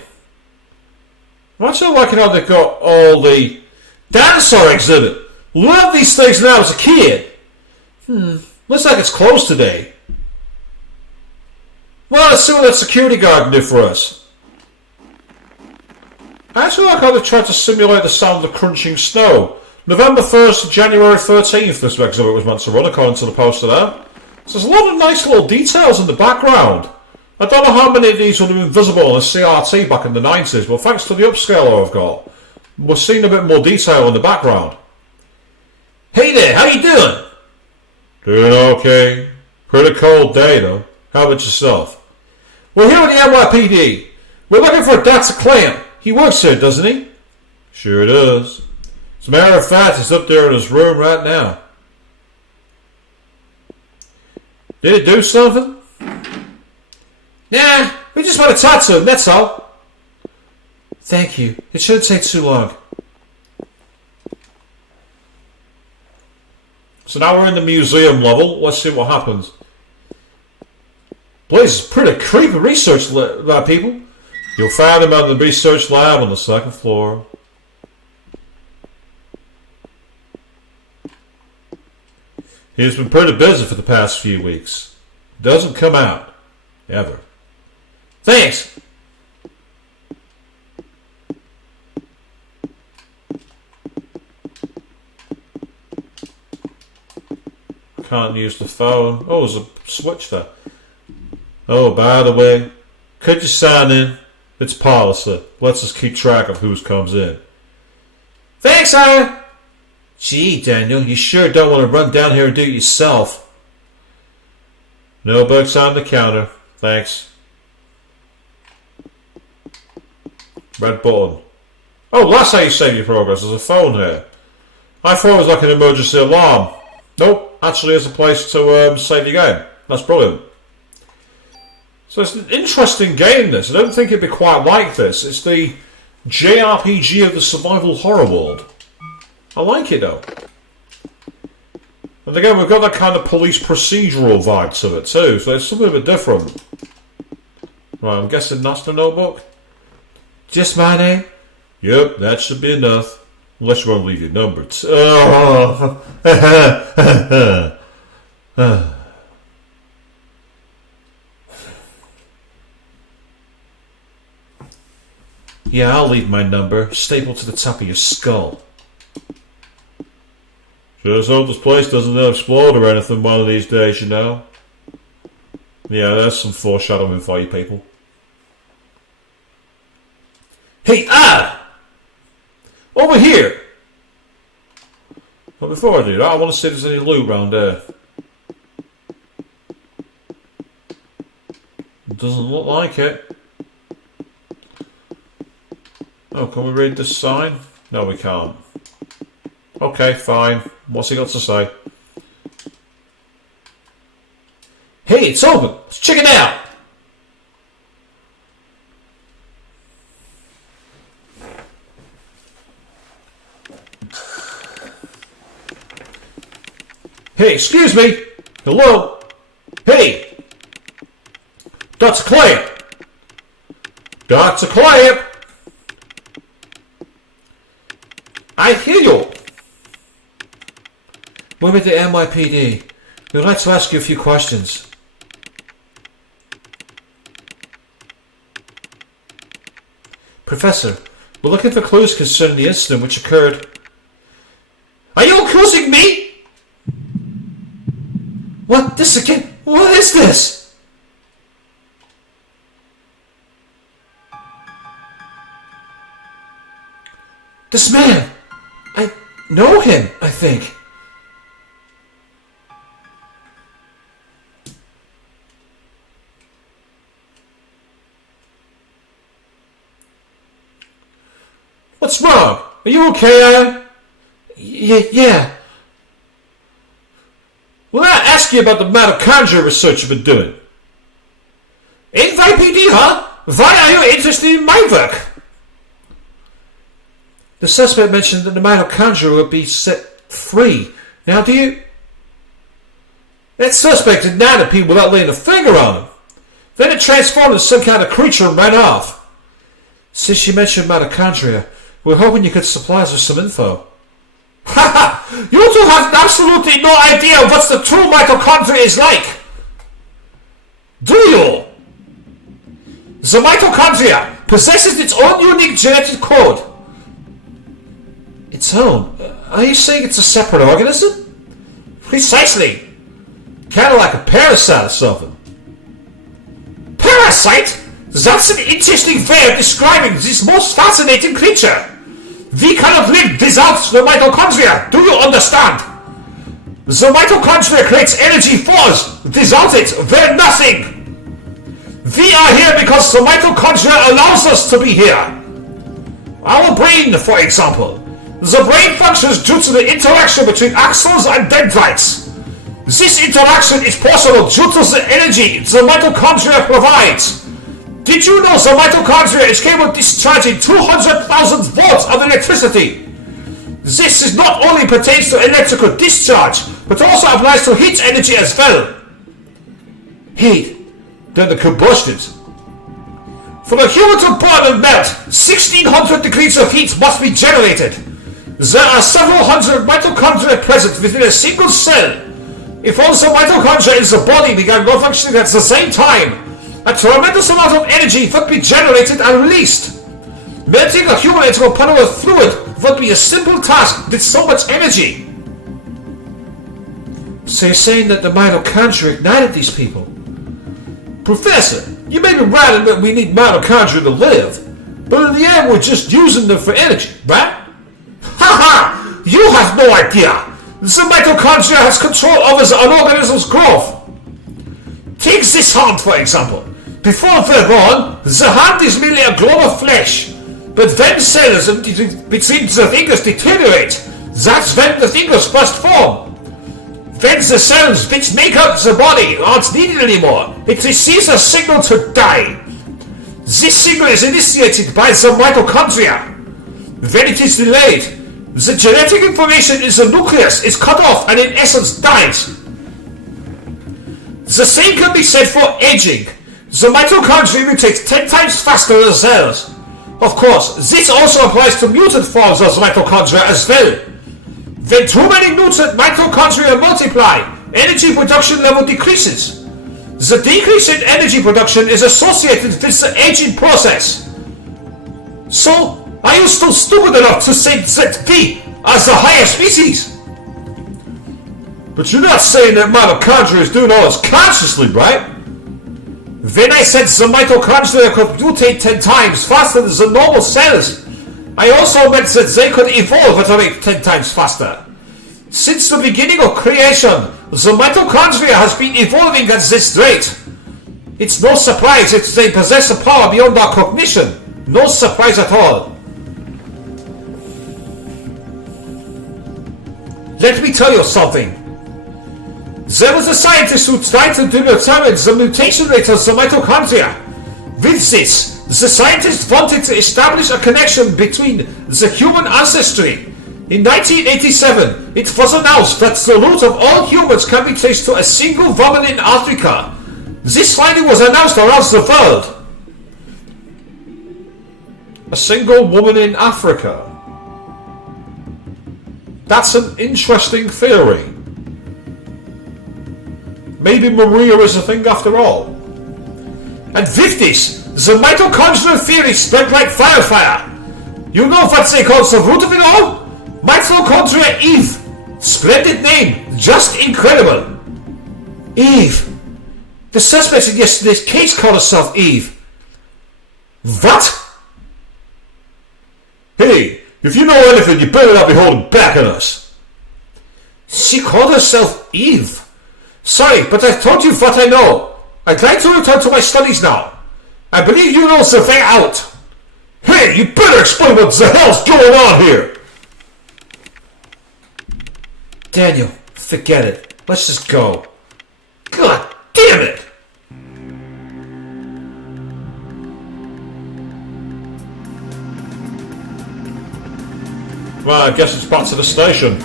I'm actually liking how they've got all the dinosaur exhibit. Loved these things when I was a kid. Looks like it's closed today. Well, let's see what that security guard can do for us. I actually like how they tried to simulate the sound of crunching snow. November 1st to January 13th this exhibit was meant to run, according to the poster there. So there's a lot of nice little details in the background. I don't know how many of these would have been visible on a CRT back in the 90s, but thanks to the upscaler I've got, we're seeing a bit more detail in the background. Hey there, how you doing? Doing okay. Pretty cold day though. How about yourself? We're here with the NYPD. We're looking for Dr. Clamp. He works here, doesn't he? Sure does. As a matter of fact, he's up there in his room right now. Did it do something? Nah, we just want to talk to him, that's all. Thank you. It shouldn't take too long. So now we're in the museum level. Let's see what happens. Place is pretty creepy research lab, people. You'll find him in the research lab on the second floor. He's been pretty busy for the past few weeks. Doesn't come out. Ever. Thanks. Can't use the phone. Oh, there's a switch there. Oh, by the way, could you sign in? It's policy. Lets us keep track of who comes in. Thanks, Aaron. Gee, Daniel, you sure don't want to run down here and do it yourself. No books on the counter. Thanks. Red button. Oh, that's how you save your progress. There's a phone here. I thought it was like an emergency alarm. Nope, actually it's a place to save your game. That's brilliant. So it's an interesting game, this. I don't think it'd be quite like this. It's the JRPG of the survival horror world. I like it though. And again, we've got that kind of police procedural vibe to it too, so it's something a bit different. Right, I'm guessing that's the notebook. Just my name? Yep, that should be enough. Unless you want to leave your number. Yeah, I'll leave my number stapled to the top of your skull. Just hope this place doesn't explode or anything one of these days, you know. Yeah, there's some foreshadowing for you people. Hey, over here! But before I do that, I want to see if there's any loot around there. Doesn't look like it. Oh, can we read this sign? No, we can't. Okay, fine. What's he got to say? Hey, it's open! Let's check it out! Hey, excuse me. Hello? Hey! Dr. Clay! Dr. Clay! I hear you! We're with the NYPD. We'd like to ask you a few questions. Professor, we're looking for clues concerning the incident which occurred. Are you accusing me? What? This again? What is this? This man! I know him, I think. What's wrong? Are you okay, Aaron? Yeah. Well, I ask you about the mitochondria research you've been doing. NYPD, huh? Why are you interested in my work? The suspect mentioned that the mitochondria would be set free. Now, do you... That suspect ignited people without laying a finger on them. Then it transformed into some kind of creature and ran off. Since you mentioned mitochondria, we're hoping you could supply us with some info. Haha! You two have absolutely no idea what the true mitochondria is like! Do you? The mitochondria possesses its own unique genetic code. Its own? Are you saying it's a separate organism? Precisely. Kind of like a parasite or something. Parasite? That's an interesting way of describing this most fascinating creature. We cannot live without the mitochondria. Do you understand? The mitochondria creates energy for us. Without it, we're nothing. We are here because the mitochondria allows us to be here. Our brain, for example. The brain functions due to the interaction between axons and dendrites. This interaction is possible due to the energy the mitochondria provides. Did you know the mitochondria is capable of discharging 200,000 volts of electricity? This is not only pertains to electrical discharge, but also applies to heat energy as well. Heat, then the combustions. For the human to burn and melt, 1600 degrees of heat must be generated. There are several hundred mitochondria present within a single cell. If all the mitochondria in the body began functioning at the same time, a tremendous amount of energy would be generated and released. Melting a human into a puddle of fluid would be a simple task with so much energy. So you're saying that the mitochondria ignited these people? Professor, you may be right in that we need mitochondria to live, but in the end we're just using them for energy, right? Haha! You have no idea! The mitochondria has control over an organism's growth. Take this hand, for example. Before they're born, the hand is merely a glob of flesh. But when cells between the fingers deteriorate, that's when the fingers first form. When the cells which make up the body aren't needed anymore, it receives a signal to die. This signal is initiated by the mitochondria. When it is delayed, the genetic information in the nucleus is cut off and in essence dies. The same can be said for aging. The mitochondria mutate 10 times faster than cells. Of course, this also applies to mutant forms of mitochondria as well. When too many mutant mitochondria multiply, energy production level decreases. The decrease in energy production is associated with the aging process. So, are you still stupid enough to say that we are the higher species? But you're not saying that mitochondria is doing all this consciously, right? When I said the mitochondria could mutate 10 times faster than the normal cells, I also meant that they could evolve at a rate 10 times faster. Since the beginning of creation, the mitochondria has been evolving at this rate. It's no surprise that they possess a power beyond our cognition. No surprise at all. Let me tell you something. There was a scientist who tried to determine the mutation rate of the mitochondria. With this, the scientist wanted to establish a connection between the human ancestry In 1987, it was announced that the root of all humans can be traced to a single woman in Africa. This finding was announced around the world. A single woman in Africa. That's an interesting theory. Maybe Maria is a thing after all. And with this, the mitochondrial theory spread like wildfire. You know what they call the root of it all? Mitochondria Eve. Splendid name, just incredible. Eve. The suspect in yesterday's case called herself Eve. What? Hey, if you know anything, you better not be holding back on us. She called herself Eve. Sorry, but I told you what I know. I'd like to return to my studies now. I believe you know the way out. Hey, you better explain what the hell's going on here. Daniel, forget it. Let's just go. God damn it! Well, I guess it's back to the station.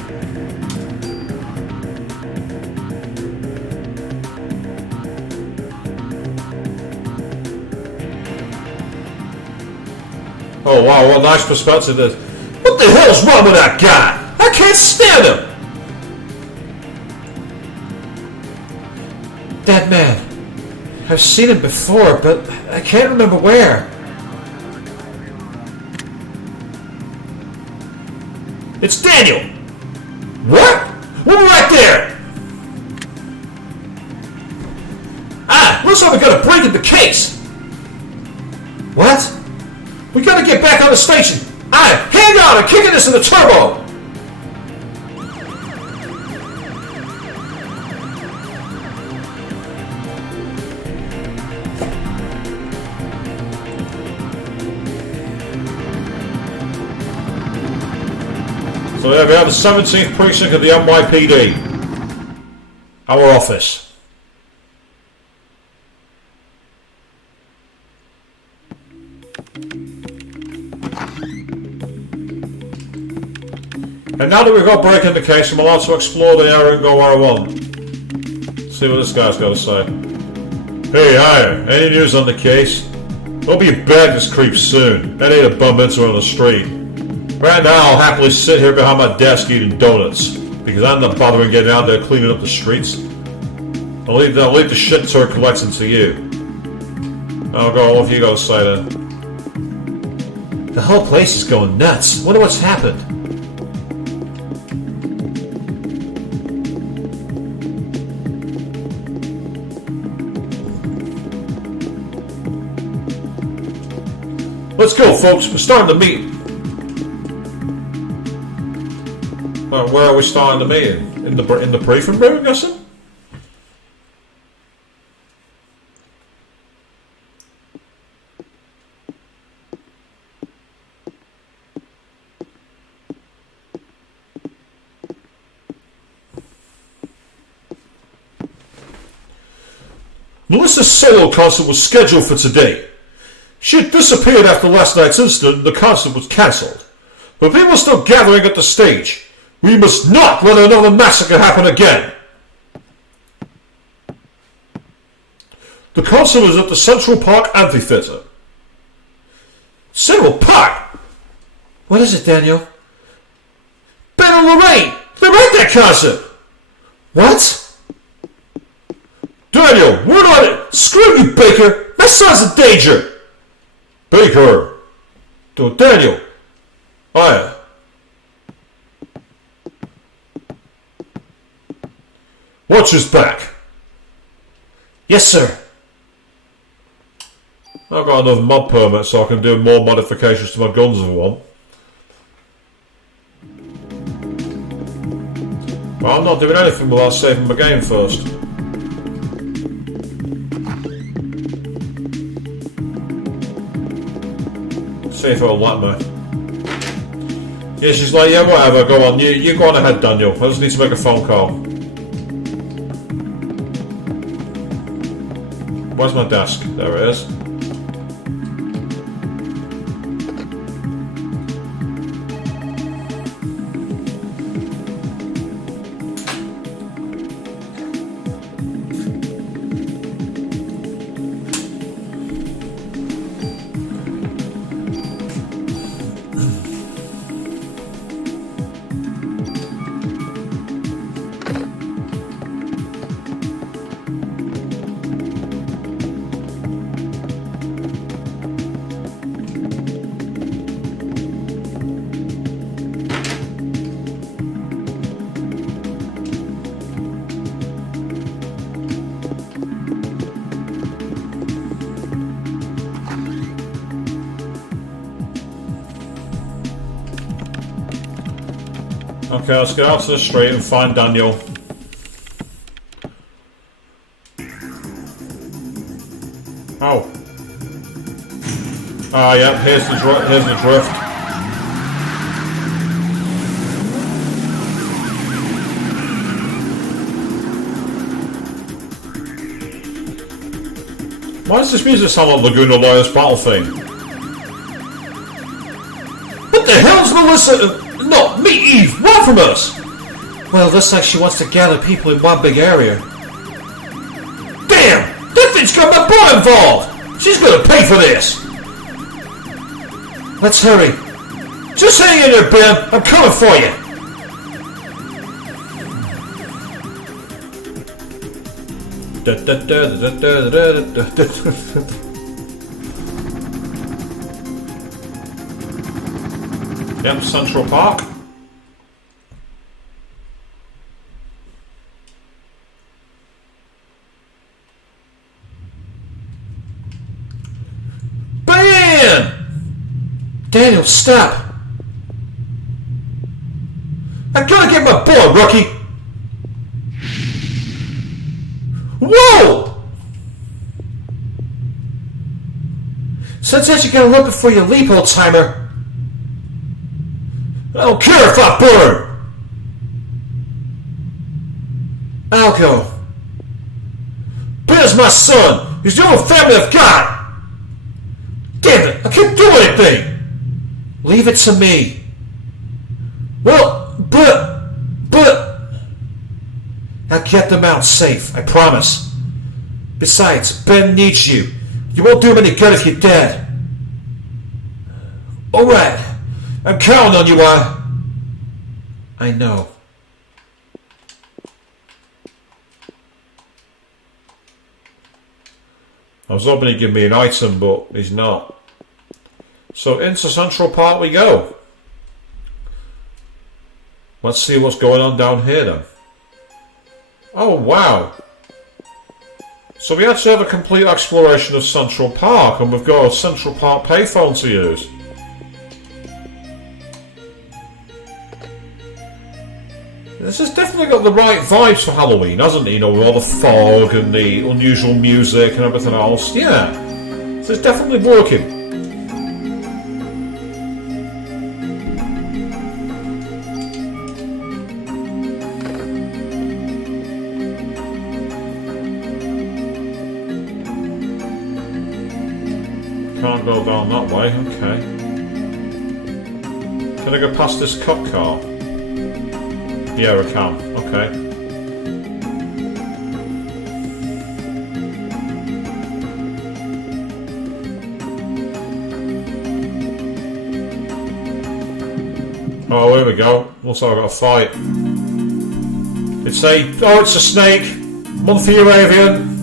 Oh wow, what a nice perspective this. What the hell's wrong with that guy? I can't stand him! That man. I've seen him before, but I can't remember where. It's Daniel! What? We're right there! Ah, looks like we got a break in the case! What? We gotta get back on the station! Ah, hang on, I'm kicking this in the turbo! So yeah, we have the 17th precinct of the NYPD. Our office. And now that we've got break in the case, I'm allowed to explore the area and go where I want. See what this guy's got to say. Hey, hiya. Any news on the case? We'll be back this creep soon. I need to bump into her on the street. Right now, I'll happily sit here behind my desk eating donuts, because I'm not bothering getting out there cleaning up the streets. I'll leave the shit to her collecting to you. I'll go, what have you got to say then? The whole place is going nuts. Wonder what's happened. Let's go, folks. We're starting the meeting. Where are we starting the meeting? In the briefing room, I'm guessing? Melissa's solo concert was scheduled for today. She had disappeared after last night's incident and the concert was cancelled. But people are still gathering at the stage. We must not let another massacre happen again. The concert is at the Central Park Amphitheatre. Central Park? What is it, Daniel? Ben and Lorraine! They're at that concert! What? Daniel, we're not it! Screw you, Baker! My son's in danger! Baker! Daniel! Hiya. Watch his back. Yes, sir. I've got enough mod permits so I can do more modifications to my guns if I want. But I'm not doing anything without saving my game first. See if it'll let me. Yeah, she's like, yeah, whatever, go on. You go on ahead, Daniel. I just need to make a phone call. Where's my desk? There it is. Okay, let's get out to the street and find Daniel. Oh. Ah, yeah, here's the drift. Why does this music sound like Laguna Lawyer's battle theme? What the hell's Melissa? No, meet Eve! Run from us! Well, looks like she wants to gather people in one big area. Damn! That thing's got my boy involved! She's gonna pay for this! Let's hurry. Just hang in there, Ben. I'm coming for you. Yep, Central Park. Ben! Daniel, stop! I gotta get my boy, rookie! Whoa! Sometimes you gotta look before you leap, old timer. I don't care if I burn! I'll go. Ben's my son! He's the only family I've got! Damn it, I can't do anything! Leave it to me. Well, but... I'll get them out safe, I promise. Besides, Ben needs you. You won't do him any good if you're dead. Alright, I'm counting on you, I know. I was hoping he'd give me an item, but he's not. So into Central Park we go. Let's see what's going on down here then. Oh wow. So we actually have a complete exploration of Central Park, and we've got a Central Park payphone to use. This has definitely got the right vibes for Halloween, hasn't it? You know, with all the fog and the unusual music and everything else. Yeah. So it's definitely working. Can't go down that way, okay. Can I go past this cop car? Yeah, I can, okay. Oh, here we go. Looks like I've got a fight. It's a snake. One for you, Avian.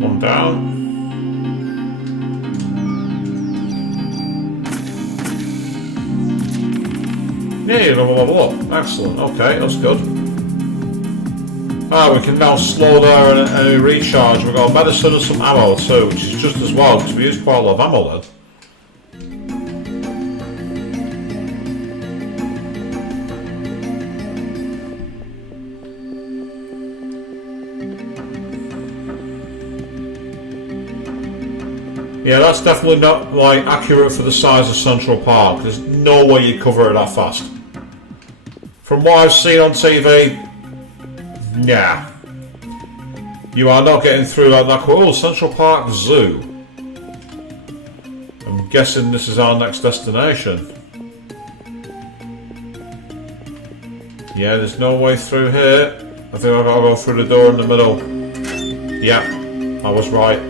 One down. Yeah, you level up. Excellent. Okay, that's good. Ah, we can now slow there and recharge. We've got medicine and some ammo too, which is just as well because we used quite a lot of ammo then. Yeah, that's definitely not like accurate for the size of Central Park. There's no way you cover it that fast. From what I've seen on TV, nah. You are not getting through like that. Oh, Central Park Zoo. I'm guessing this is our next destination. Yeah, there's no way through here. I think I've got to go through the door in the middle. Yeah, I was right.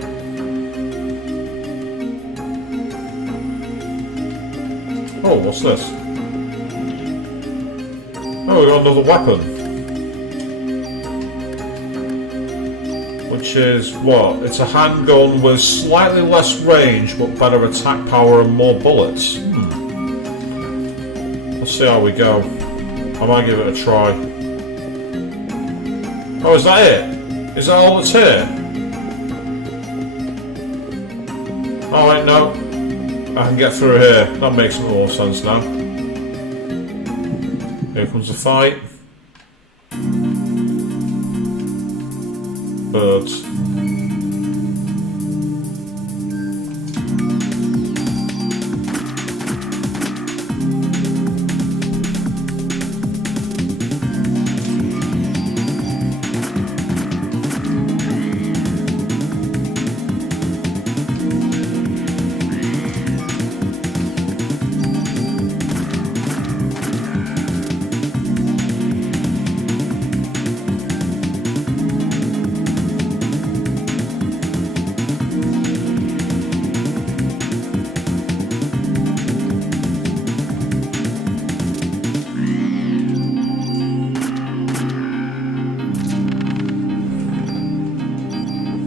Oh, what's this? Oh, we got another weapon. Which is what? It's a handgun with slightly less range but better attack power and more bullets. Let's see how we go. I might give it a try. Oh, is that it? Is that all that's here? Oh wait, no. I can get through here. That makes more sense now. Here comes the fight. Birds.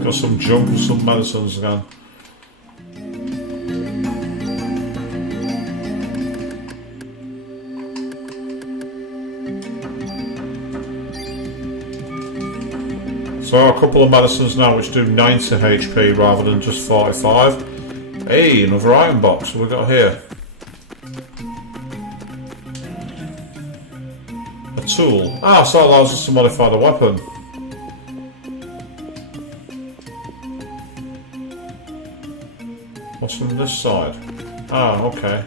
Got some junk and some medicines again. So a couple of medicines now which do 90 HP rather than just 45. Hey, another iron box. What we got here? A tool. Ah, so that allows us to modify the weapon. What's from this side? Ah, okay.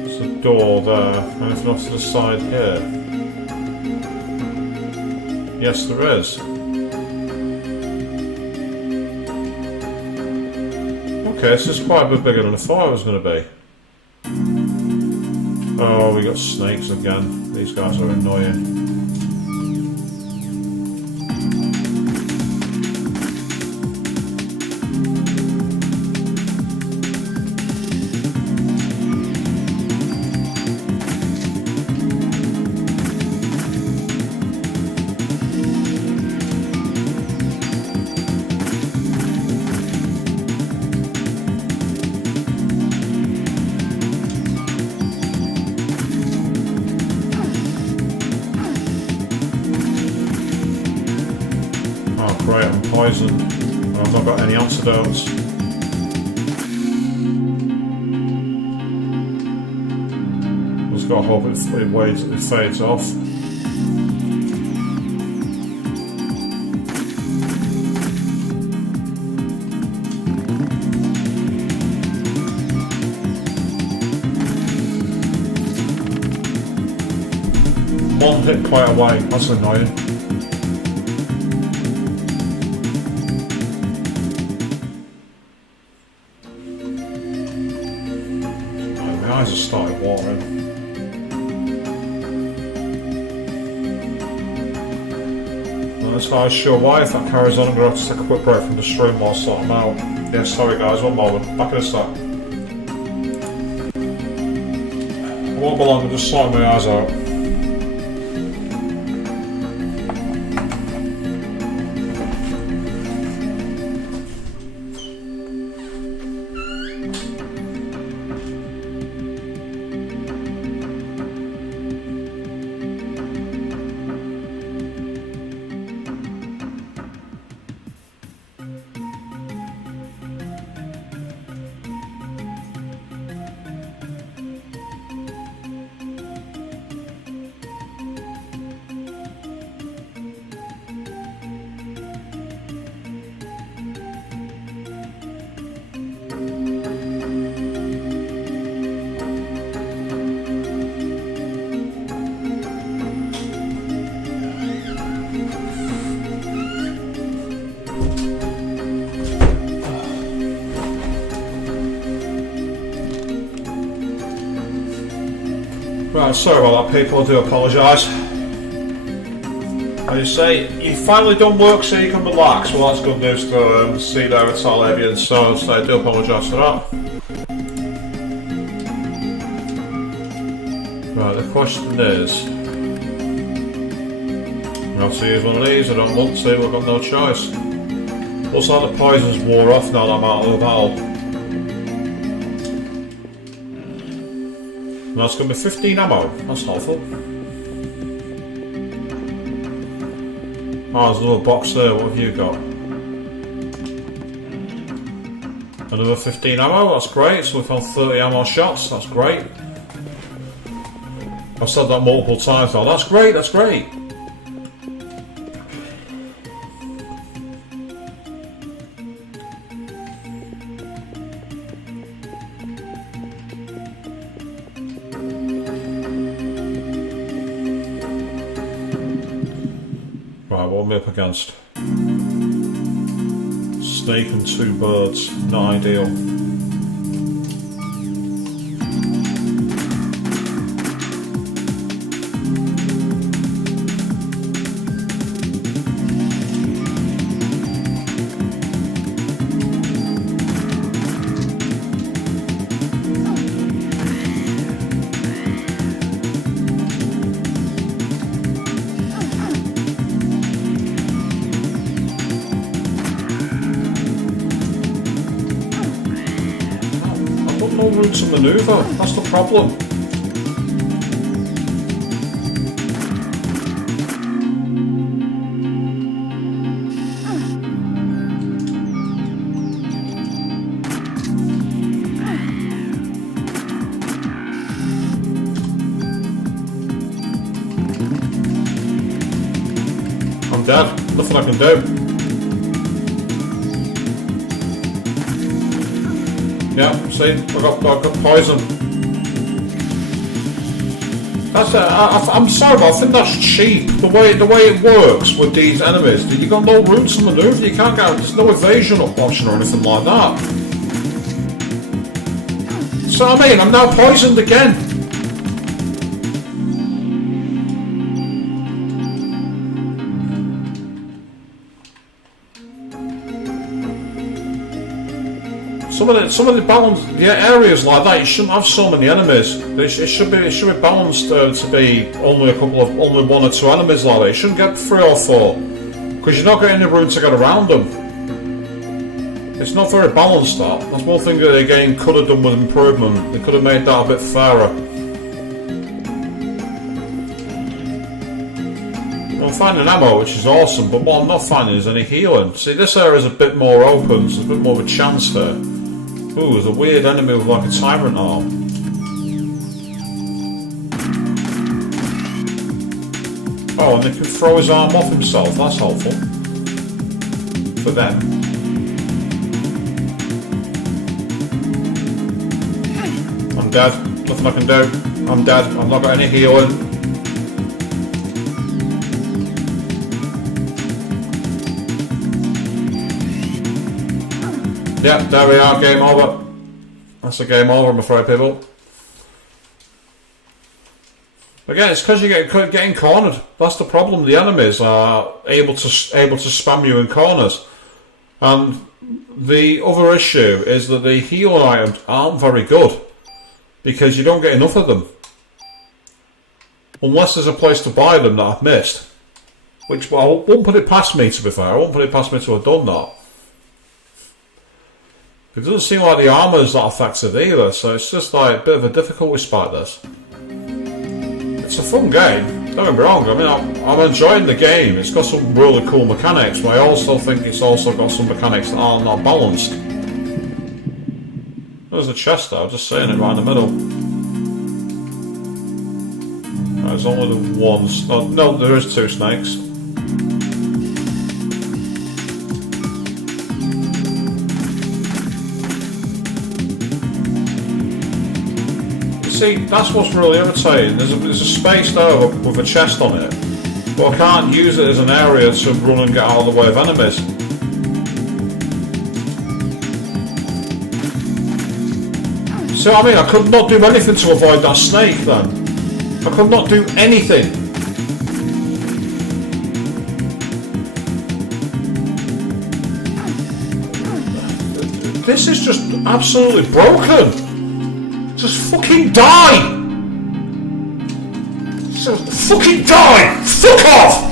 There's a door there. Anything off to the side here? Yes, there is. Okay, this is quite a bit bigger than I thought it was going to be. Oh, we got snakes again. These guys are annoying. Great, I'm poisoned. I've not got any antidotes. Just gotta hope it fades off. One hit quite away, that's annoying. My eyes have started watering. Not entirely sure why. If that carries on, I'm going to have to take a quick break from the stream while I sort them out. Yeah, sorry guys, one moment. Back in a sec. I won't be long, I'm just sorting my eyes out. Right, sorry about that people, I do apologise. I say, you finally done work so you can relax. Well, that's good news to see there at Salavian, so I do apologise for that. Right, the question is, I have to use one of these, I don't want to, I've got no choice. Looks like the poison's wore off now that I'm out of the battle. And that's going to be 15 ammo, that's helpful. Oh, there's another box there, what have you got? Another 15 ammo, that's great, so we found 30 ammo shots, that's great. I've said that multiple times now, that's great, that's great. Right, what am I up against? Snake and 2 birds, not ideal. No room to manoeuvre, that's the problem. I'm dead, nothing I can do. Yeah, see, I've got poison. That's I'm sorry, but I think that's cheap. The way it works with these enemies, you got no room to manoeuvre. You can't get. There's no evasion option or anything like that. So I mean, I'm now poisoned again. Some of the balance, areas like that, you shouldn't have so many enemies. It should be balanced to be only only 1 or 2 enemies like that. You shouldn't get 3 or 4 because you're not getting any room to get around them. It's not very balanced. That's one thing that the game could have done with improvement. They could have made that a bit fairer. I'm finding ammo, which is awesome, but what I'm not finding is any healing. See, this area is a bit more open, so there's a bit more of a chance there. Ooh, there's a weird enemy with like a tyrant arm. Oh, and they can throw his arm off himself, that's helpful. For them. I'm dead, nothing I can do. I'm dead, I've not got any healing. Yep, there we are, game over. That's a game over, I'm afraid, people. Again, it's because you're getting cornered. That's the problem. The enemies are able to spam you in corners. And the other issue is that the healing items aren't very good because you don't get enough of them. Unless there's a place to buy them that I've missed. Which, well, I won't put it past me, to be fair. I won't put it past me to have done that. It doesn't seem like the armour's that effective either, so it's just like a bit of a difficulty spot this. It's a fun game, don't get me wrong, I mean I'm enjoying the game, it's got some really cool mechanics, but I also think it's also got some mechanics that are not balanced. There's a chest there, I'm just saying it right in the middle. There's only the one, no, there is 2 snakes. See, that's what's really irritating. There's a space there with a chest on it, but I can't use it as an area to run and get out of the way of enemies. So I mean, I could not do anything to avoid that snake then. I could not do anything. This is just absolutely broken. Just fucking die! Just fucking die! Fuck off!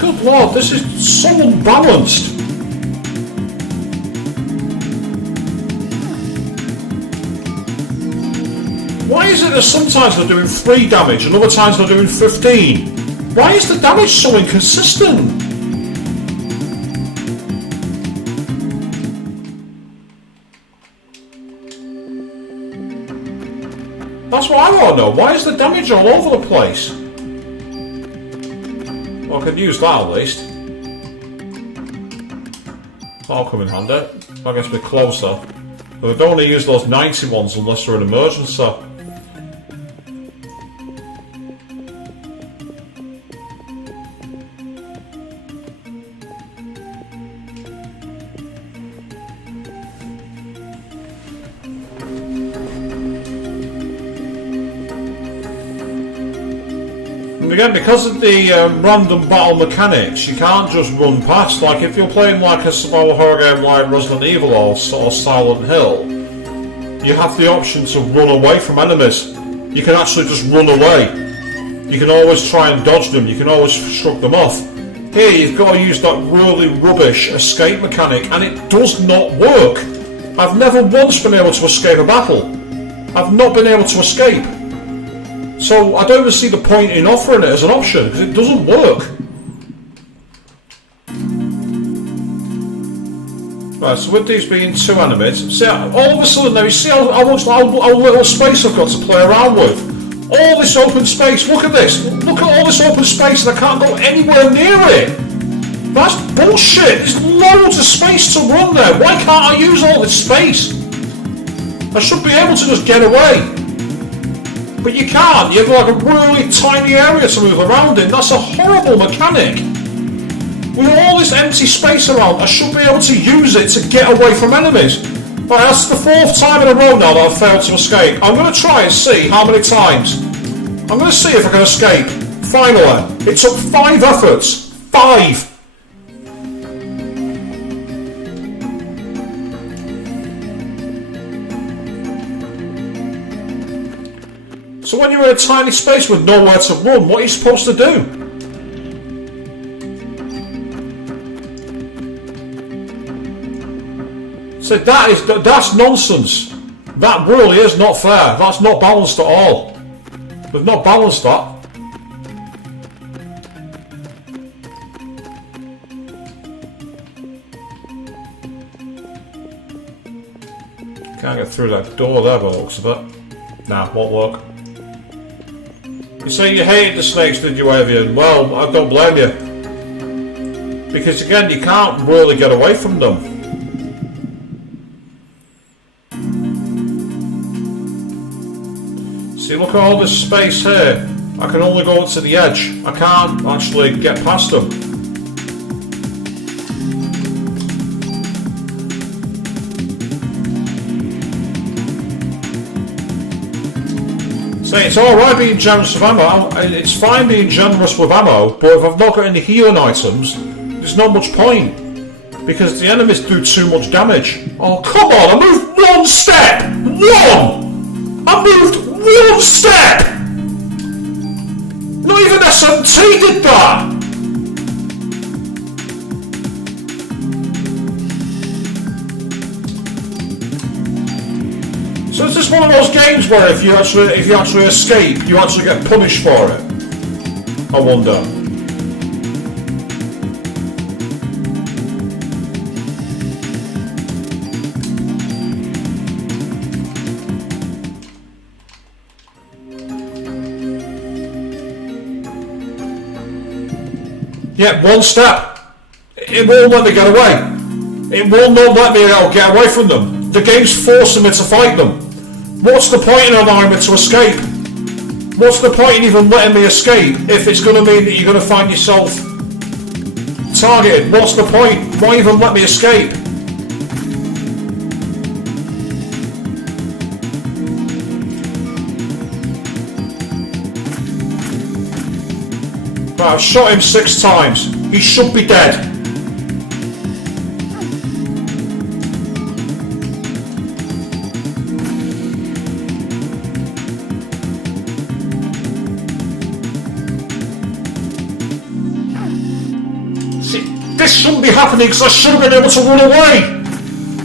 Good lord, this is so unbalanced. Why is it that sometimes they're doing 3 damage and other times they're doing 15? Why is the damage so inconsistent? That's what I want to know. Why is the damage all over the place? Well, I could use that at least. That'll come in handy. That gets me closer. But I don't want to use those 90 ones unless they're an emergency. And again, because of the random battle mechanics, you can't just run past. Like if you're playing like a survival horror game like Resident Evil or sort of Silent Hill, you have the option to run away from enemies. You can actually just run away. You can always try and dodge them, you can always shrug them off. Here you've got to use that really rubbish escape mechanic, and it does not work. I've never once been able to escape a battle. I've not been able to escape. So I don't even see the point in offering it as an option, because it doesn't work. Right, so with these being 2 enemies, see, all of a sudden now, you see how little space I've got to play around with. All this open space, look at this. Look at all this open space and I can't go anywhere near it. That's bullshit. There's loads of space to run there. Why can't I use all this space? I should be able to just get away. But you can't. You have like a really tiny area to move around in. That's a horrible mechanic. With all this empty space around, I should be able to use it to get away from enemies. Right, that's the 4th time in a row now that I've failed to escape. I'm going to try and see how many times. I'm going to see if I can escape. Finally. It took 5 efforts. 5! So when you're in a tiny space with nowhere to run, what are you supposed to do? So that's nonsense. That really is not fair. That's not balanced at all. We've not balanced that. Can't get through that door there by the looks of it. Nah, won't work. You say you hated the snakes, did you, Avian? Well, I don't blame you. Because again, you can't really get away from them. See, look at all this space here. I can only go up to the edge. I can't actually get past them. See, it's alright being generous with ammo. It's fine being generous with ammo, but if I've not got any healing items, there's not much point. Because the enemies do too much damage. Oh, come on! I moved 1 step! 1! I moved 1 step! Not even SMT did that! So it's just one of those games where if you actually escape, you actually get punished for it. I wonder. Yeah, 1 step. It won't let me get away. It will not let me get away from them. The game's forcing me to fight them. What's the point in allowing me to escape? What's the point in even letting me escape if it's going to mean that you're going to find yourself targeted? What's the point? Why even let me escape? Right, I've shot him 6 times. He should be dead. This shouldn't be happening because I should have been able to run away.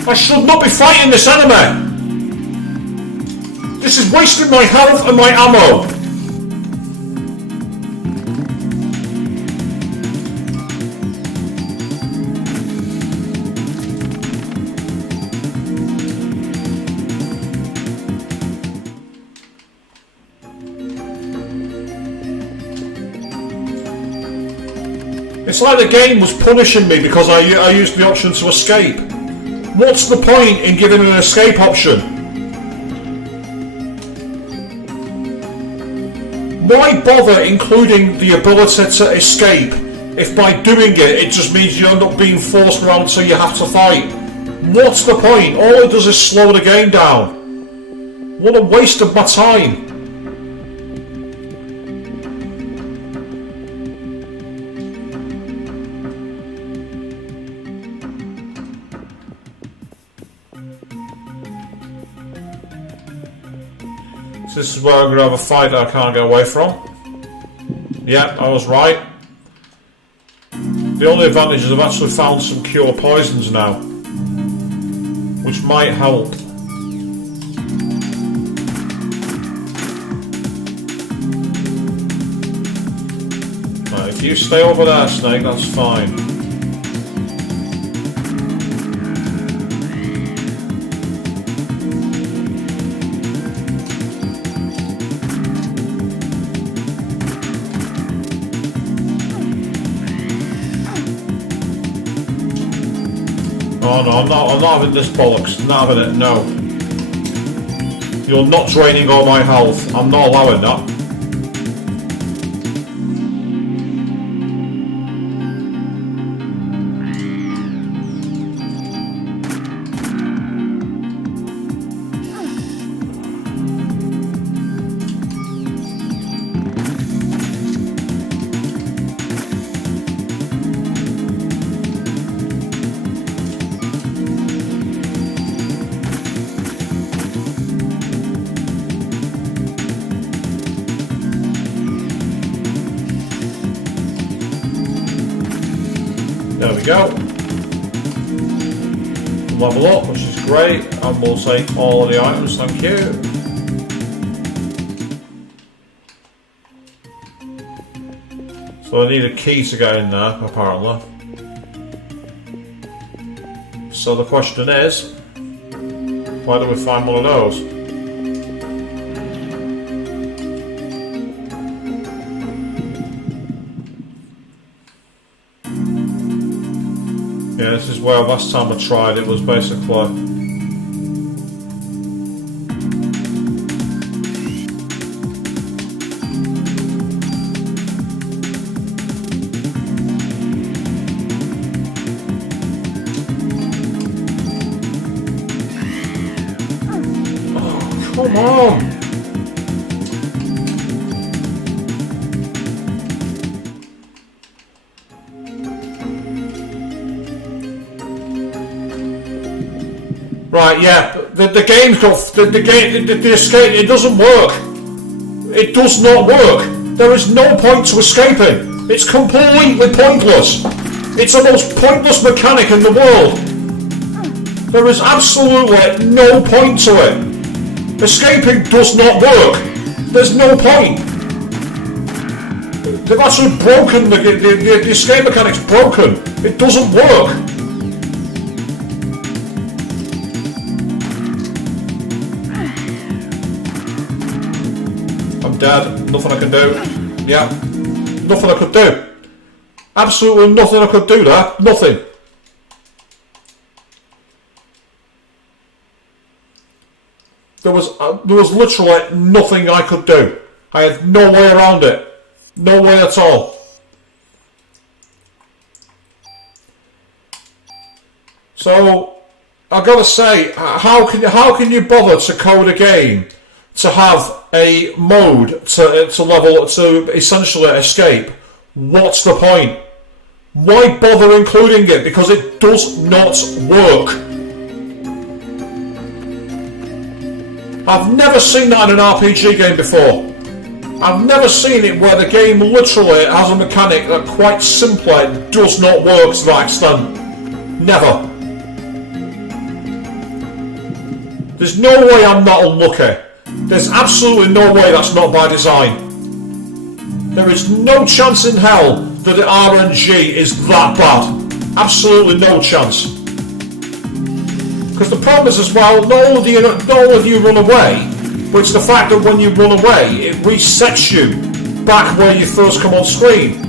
I should not be fighting this enemy. This is wasting my health and my ammo. It's like the game was punishing me because I used the option to escape. What's the point in giving an escape option? Why bother including the ability to escape if by doing it, it just means you end up being forced around so you have to fight? What's the point? All it does is slow the game down. What a waste of my time. So this is where I'm going to have a fight that I can't get away from. Yeah, I was right. The only advantage is I've actually found some cure poisons now, which might help. Right, if you stay over there, Snake, that's fine. Oh no, I'm not having this bollocks. I'm not having it, no. You're not draining all my health. I'm not allowing that. There we go. Level up, which is great, and we'll take all of the items, thank you. So I need a key to get in there, apparently. So the question is, where do we find one of those? Yeah, this is where last time I tried it was basically... Oh, come on! Right, yeah, the game's got the escape. It doesn't work. It does not work. There is no point to escaping. It's completely pointless. It's the most pointless mechanic in the world. There is absolutely no point to it. Escaping does not work. There's no point. They've actually broken the escape mechanic's broken. It doesn't work. Dead. Nothing I can do. Yeah. Nothing I could do. Absolutely nothing I could do there. Nothing. There was literally nothing I could do. I had no way around it. No way at all. So I've got to say, how can you bother to code a game to have a mode to level to essentially escape? What's the point? Why bother including it? Because it does not work. I've never seen that in an RPG game before. I've never seen it where the game literally has a mechanic that quite simply does not work to that extent. Never. There's no way I'm not unlucky. There's absolutely no way that's not by design. There is no chance in hell that the RNG is that bad. Absolutely no chance. Because the problem is as well, not only do you run away, but it's the fact that when you run away, it resets you back where you first come on screen.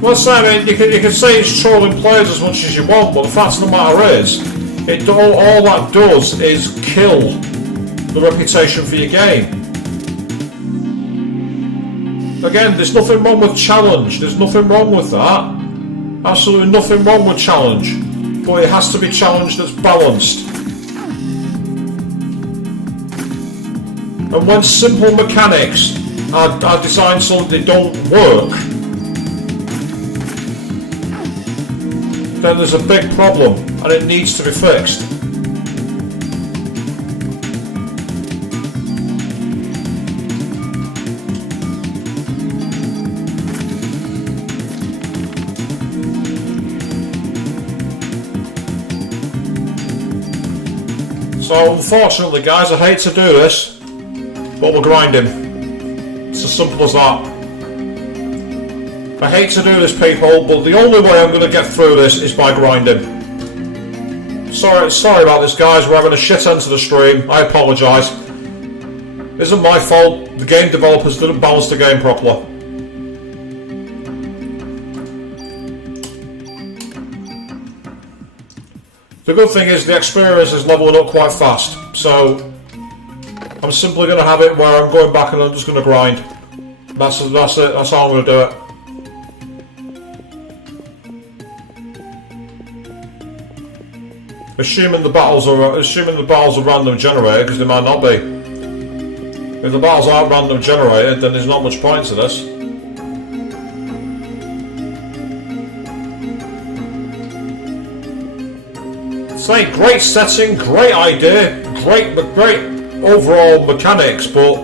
Well, Simon, you can say it's trolling players as much as you want, but the fact of the matter is, all that does is kill the reputation for your game. Again, there's nothing wrong with challenge. There's nothing wrong with that. Absolutely nothing wrong with challenge. But it has to be challenge that's balanced. And when simple mechanics are designed so that they don't work, then there's a big problem and it needs to be fixed. So unfortunately guys, I hate to do this, but we're grinding. It's as simple as that. I hate to do this, people, but the only way I'm going to get through this is by grinding. Sorry about this, guys. We're having a shit end to the stream. I apologise. It isn't my fault. The game developers didn't balance the game properly. The good thing is the experience is leveling up quite fast, so I'm simply going to have it where I'm going back and I'm just going to grind. That's it. That's how I'm going to do it. Assuming the battles are random generated, because they might not be. If the battles aren't random generated, then there's not much point to this. It's like great setting, great idea, great overall mechanics, but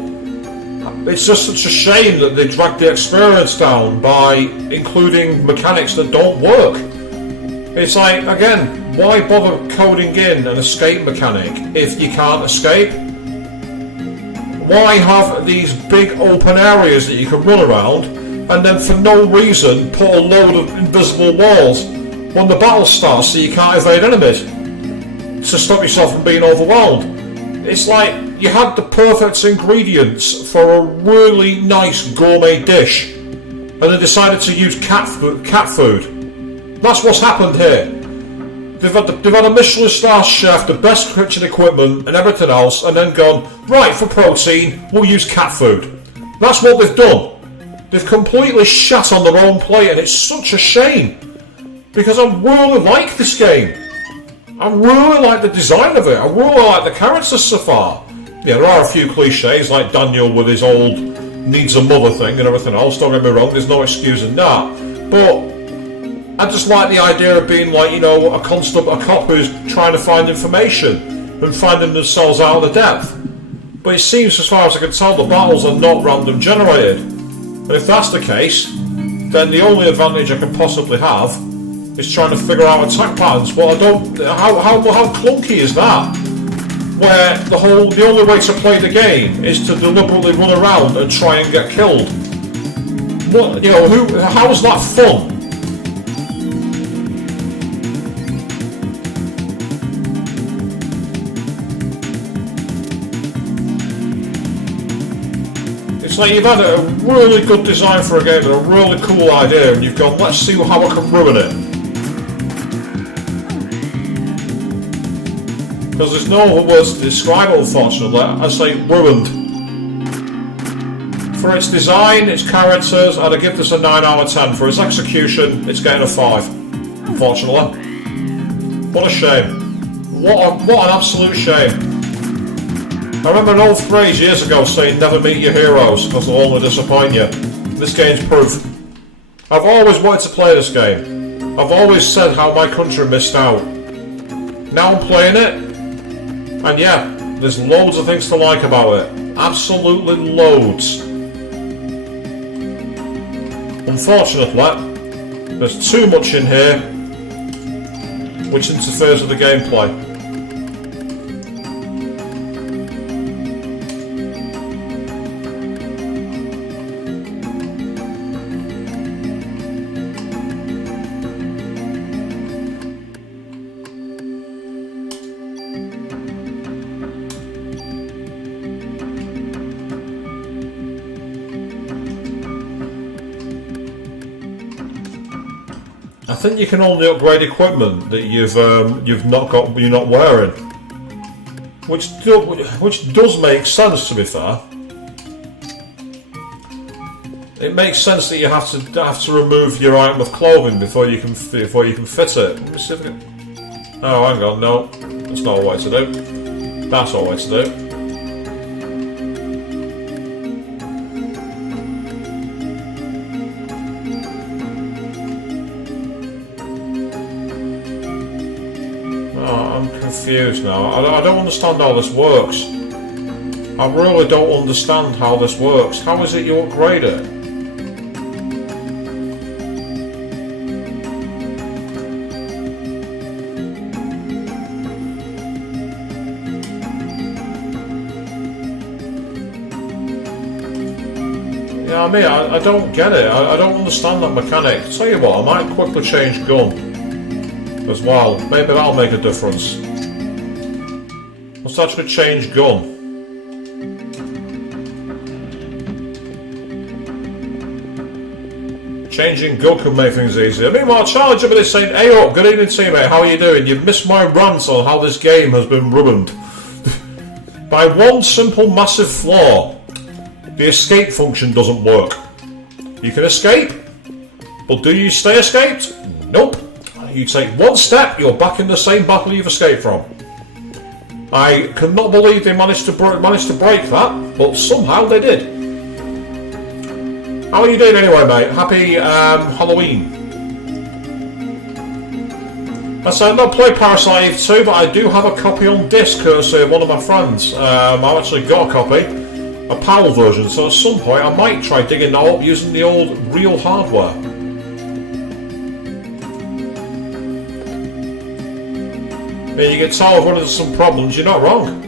it's just such a shame that they dragged the experience down by including mechanics that don't work. It's like, again, why bother coding in an escape mechanic if you can't escape? Why have these big open areas that you can run around and then for no reason put a load of invisible walls when the battle starts so you can't evade enemies to stop yourself from being overwhelmed? It's like you had the perfect ingredients for a really nice gourmet dish and then decided to use cat food. That's what's happened here. They've had a Michelin star chef, the best kitchen equipment and everything else, and then gone, right, for protein, we'll use cat food. That's what they've done. They've completely shat on their own plate, and it's such a shame. Because I really like this game. I really like the design of it. I really like the characters so far. Yeah, there are a few cliches, like Daniel with his old needs a mother thing and everything else, don't get me wrong, there's no excusing that. But I just like the idea of being like, you know, a cop who's trying to find information and finding themselves out of the depth. But it seems, as far as I can tell, the battles are not random generated. And if that's the case, then the only advantage I can possibly have is trying to figure out attack patterns. Well, I don't. How clunky is that? Where the only way to play the game is to deliberately run around and try and get killed. What, you know, how is that fun? It's like you've had a really good design for a game and a really cool idea, and you've gone, let's see how I can ruin it. Because there's no other words to describe it, unfortunately. I say ruined. For its design, its characters, I'd give this a 9 out of 10. For its execution, it's getting a 5. Unfortunately. What a shame. What an absolute shame. I remember an old phrase years ago saying never meet your heroes because they'll only disappoint you. This game's proof. I've always wanted to play this game. I've always said how my country missed out. Now I'm playing it, and yeah, there's loads of things to like about it. Absolutely loads. Unfortunately, there's too much in here which interferes with the gameplay. I think you can only upgrade equipment that you're not wearing, which does make sense, to be fair. It makes sense that you have to remove your item of clothing before you can fit it. Let me see if I can... Oh, hang on, no, that's not a way to do. That's not a way to do. Confused now. I don't understand how this works. I really don't understand how this works. How is it you upgrade it? Yeah, I mean, I don't get it. I don't understand that mechanic. Tell you what, I might quickly change gun as well. Maybe that'll make a difference. Let's actually change gun. Changing gun can make things easier. Meanwhile, Charlie Jimmy is saying, "Hey up, good evening teammate, how are you doing? You've missed my rant on how this game has been ruined by one simple massive flaw. The escape function doesn't work. You can escape, but do you stay escaped? Nope. You take one step, you're back in the same battle you've escaped from. I cannot believe they managed to break that, but somehow they did. How are you doing anyway, mate? Happy Halloween. I've not played Parasite Eve 2, but I do have a copy on disc, courtesy of one of my friends. I've actually got a copy, a PAL version, so at some point I might try digging that up using the old real hardware. You get told running into some problems, you're not wrong.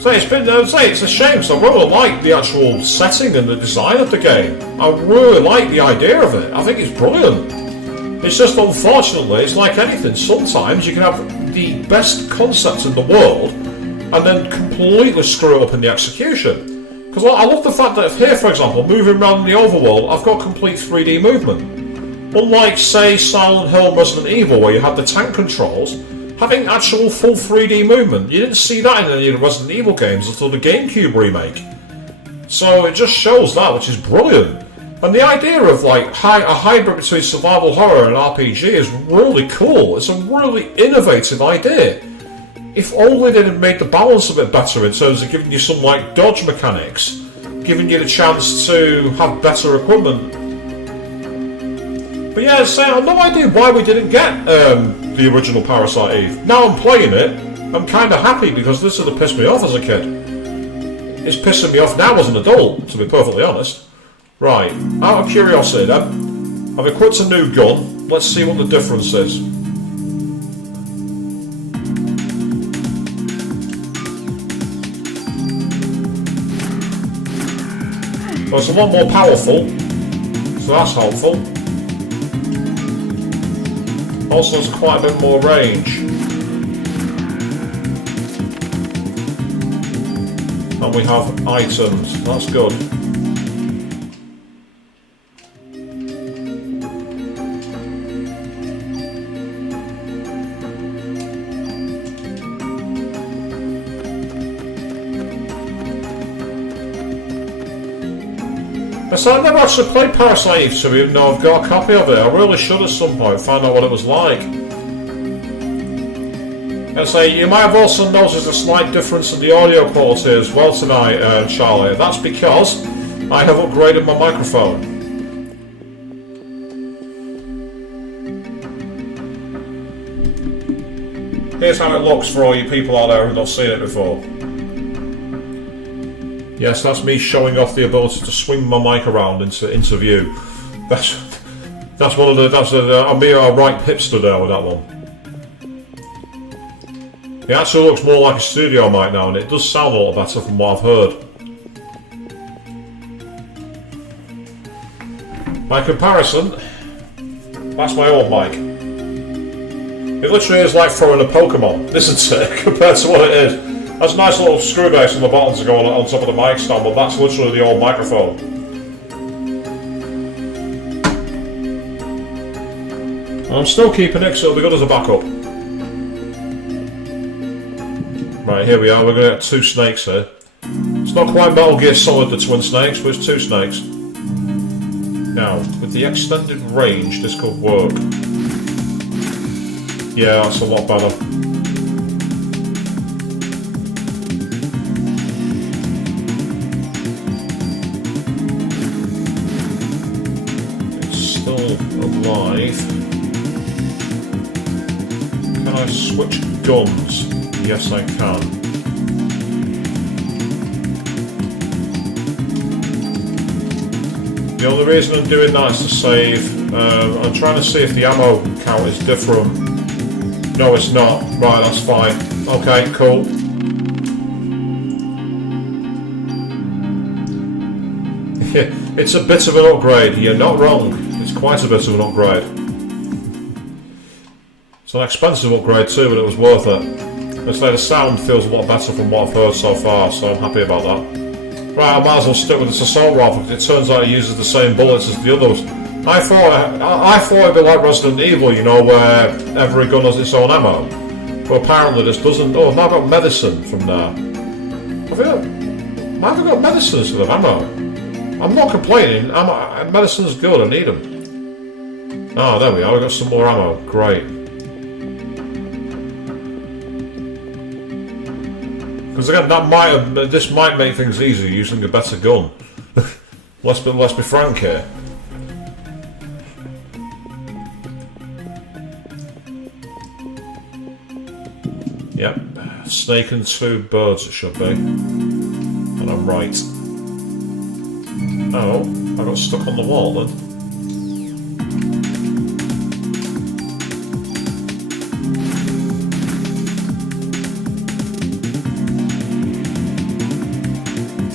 So it's a shame, so I really like the actual setting and the design of the game. I really like the idea of it. I think it's brilliant. It's just unfortunately, it's like anything. Sometimes you can have the best concept in the world and then completely screw it up in the execution. Because I love the fact that if here, for example, moving around the overworld, I've got complete 3D movement. Unlike, say, Silent Hill and Resident Evil, where you had the tank controls, having actual full 3D movement, you didn't see that in any of the Resident Evil games until the GameCube remake. So it just shows that, which is brilliant. And the idea of like a hybrid between survival horror and RPG is really cool. It's a really innovative idea. If only they'd have made the balance a bit better in terms of giving you some like dodge mechanics, giving you the chance to have better equipment. But yeah, I have no idea why we didn't get the original Parasite Eve. Now I'm playing it, I'm kind of happy because this would have pissed me off as a kid. It's pissing me off now as an adult, to be perfectly honest. Right, out of curiosity then, I've equipped a new gun. Let's see what the difference is. Well, it's a lot more powerful, so that's helpful. Also, there's quite a bit more range. And we have items, that's good. So I've never actually played Parasite Eve 2, even though I've got a copy of it. I really should at some point find out what it was like. And so you might have also noticed a slight difference in the audio quality as well tonight, Charlie. That's because I have upgraded my microphone. Here's how it looks for all you people out there who've not seen it before. Yes, that's me showing off the ability to swing my mic around into view. That's one of the. I'm being a right hipster there with that one. It actually looks more like a studio mic now, and it does sound a lot better from what I've heard. By comparison, that's my old mic. It literally is like throwing a Pokemon, isn't it, compared to what it is. That's a nice little screw base on the bottom to go on top of the mic stand, but that's literally the old microphone. I'm still keeping it, so it'll be good as a backup. Right, here we are, we're going to get 2 snakes here. It's not quite Metal Gear Solid, the twin snakes, but it's 2 snakes. Now, with the extended range, this could work. Yeah, that's a lot better. It's still alive. Can I switch guns? Yes, I can. The only reason I'm doing that is to save. I'm trying to see if the ammo count is different. No, it's not. Right, that's fine. Okay, cool. It's a bit of an upgrade. You're not wrong. It's quite a bit of an upgrade. It's an expensive upgrade too, but it was worth it. Let's say the sound feels a lot better from what I've heard so far, so I'm happy about that. Right, I might as well stick with this assault rifle because it turns out it uses the same bullets as the others. I thought it'd be like Resident Evil, you know, where every gun has its own ammo. But apparently this doesn't. Oh, I've now got medicine from there. Why have I got medicine instead of ammo? I'm not complaining. Medicine's good, I need them. Oh, there we are, we got some more ammo. Great. Because again, this might make things easier using a better gun. let's be frank here. Yep, snake and 2 birds it should be. And I'm right. Oh, I got stuck on the wall then.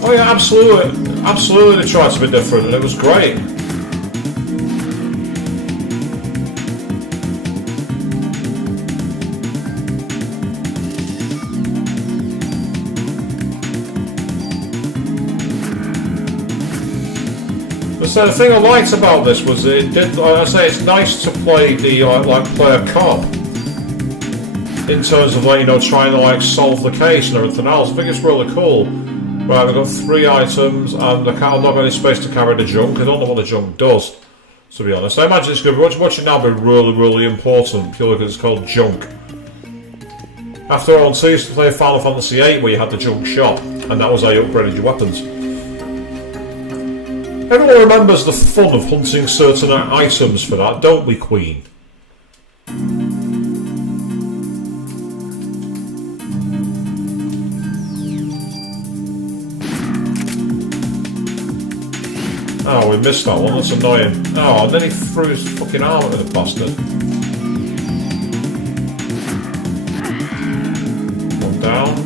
Oh yeah, absolutely they tried to be different and it was great. So the thing I liked about this was it did. I say it's nice to play the play a cop in terms of trying to solve the case and everything else. I think it's really cool. Right, we've got 3 items, and I'm not got any space to carry the junk. I don't know what the junk does, to be honest. I imagine it's going to be watching now be really, really important purely because it's called junk. After all, until you used to play Final Fantasy VIII where you had the junk shop, and that was how you upgraded your weapons. Everyone remembers the fun of hunting certain items for that, don't we, Queen? Oh, we missed that one, that's annoying. Oh, and then he threw his fucking arm at the bastard. One down.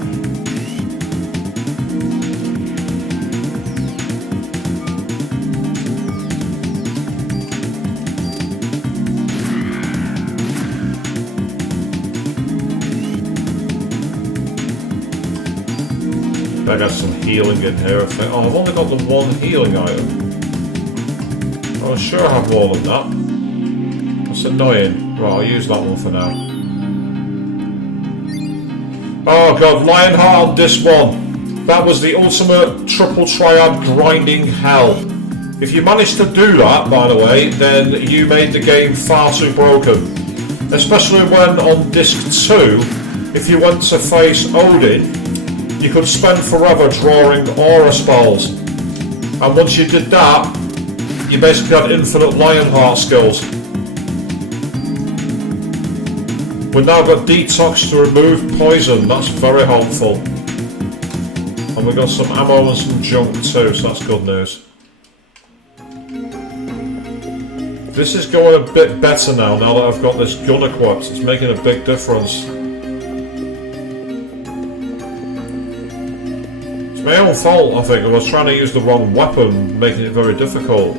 I got some healing in here. Oh, I've only got the 1 healing item. I was sure I have more than that. That's annoying. Right, I'll use that one for now. Oh god, Lionheart on disc 1. That was the ultimate triple triad grinding hell. If you managed to do that, by the way, then you made the game far too broken. Especially when on disc 2, if you went to face Odin, you could spend forever drawing aura spells. And once you did that, you basically had infinite Lionheart skills. We've now got detox to remove poison. That's very helpful. And we've got some ammo and some junk too, so that's good news. This is going a bit better now that I've got this gun equipped. It's making a big difference. It's my own fault, I think. I was trying to use the wrong weapon, making it very difficult.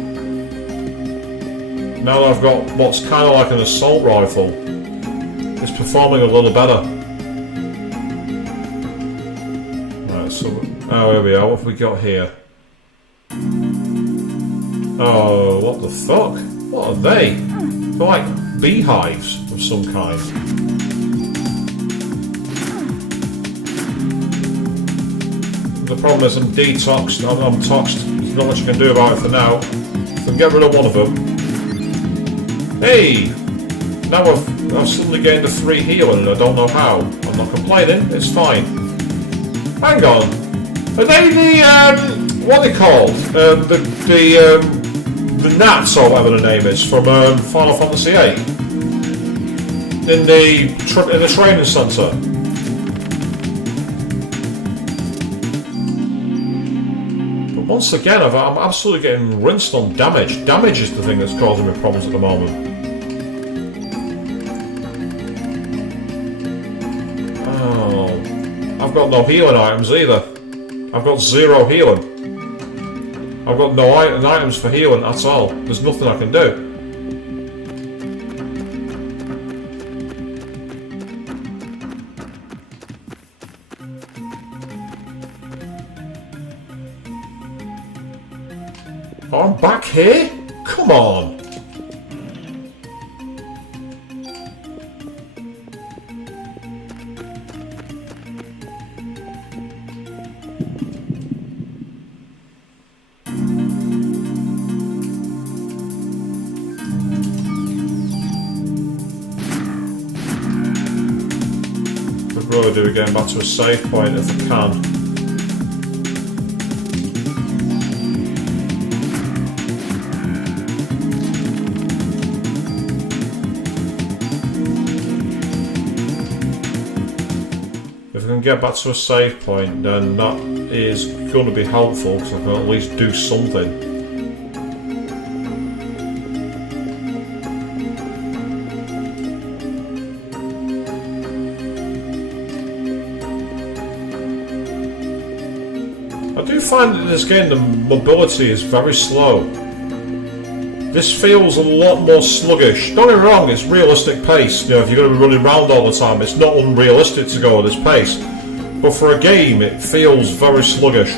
Now that I've got what's kind of like an assault rifle, it's performing a little better. Right, so... oh, here we are. What have we got here? Oh, what the fuck? What are they? They're like beehives of some kind. The problem is I'm detoxed, I'm toxed. There's not much I can do about it for now. So I can get rid of one of them. Hey! Now I've suddenly gained a 3 healing and I don't know how. I'm not complaining, it's fine. Hang on. Are they the, what are they called? The Nats or whatever the name is from Final Fantasy VIII in the training centre. But once again, I'm absolutely getting rinsed on damage. Damage is the thing that's causing me problems at the moment. Oh, I've got no healing items either. I've got 0 healing. I've got no items for healing at all. There's nothing I can do. Oh, I'm back here? Come on! Really do again back to a save point if I can. If I can get back to a save point, then that is going to be helpful because I can at least do something. I do find that in this game the mobility is very slow. This feels a lot more sluggish. Don't get me wrong, it's realistic pace. You know, if you're going to be running around all the time, it's not unrealistic to go at this pace. But for a game, it feels very sluggish.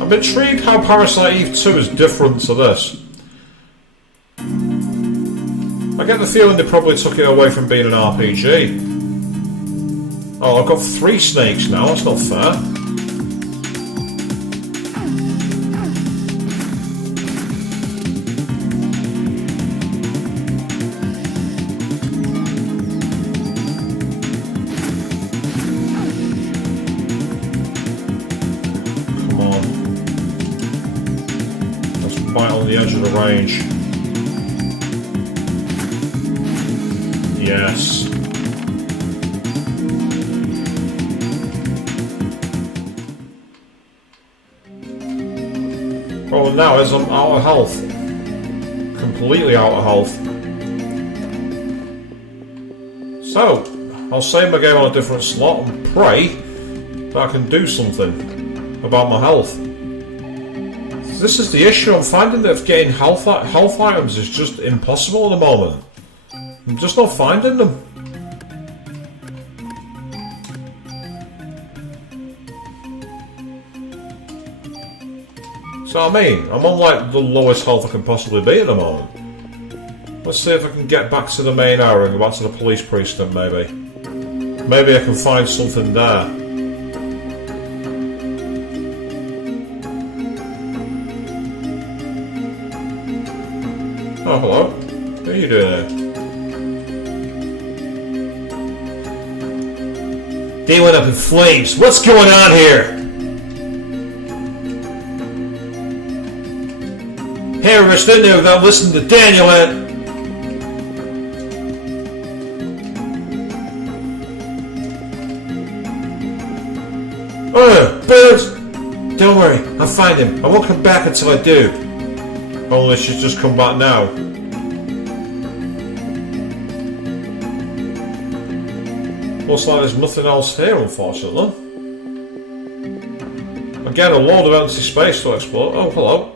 I'm intrigued how Parasite Eve 2 is different to this. I get the feeling they probably took it away from being an RPG. Oh, I've got 3 snakes now, that's not fair. Come on. That's right on the edge of the range. Yes. Oh, now as I'm out of health. Completely out of health. So, I'll save my game on a different slot and pray that I can do something about my health. This is the issue. I'm finding that getting health items is just impossible at the moment. I'm just not finding them. So I mean, I'm on like the lowest health I can possibly be at the moment. Let's see if I can get back to the main area and go back to the police precinct maybe. Maybe I can find something there. Oh, hello. What are you doing here? They went up in flames. What's going on here? Harris didn't know without listening to Daniel and... don't worry. I'll find him. I won't come back until I do. Only she's just come back now. Looks like there's nothing else here, unfortunately. Again, a load of empty space to explore. Oh, hello.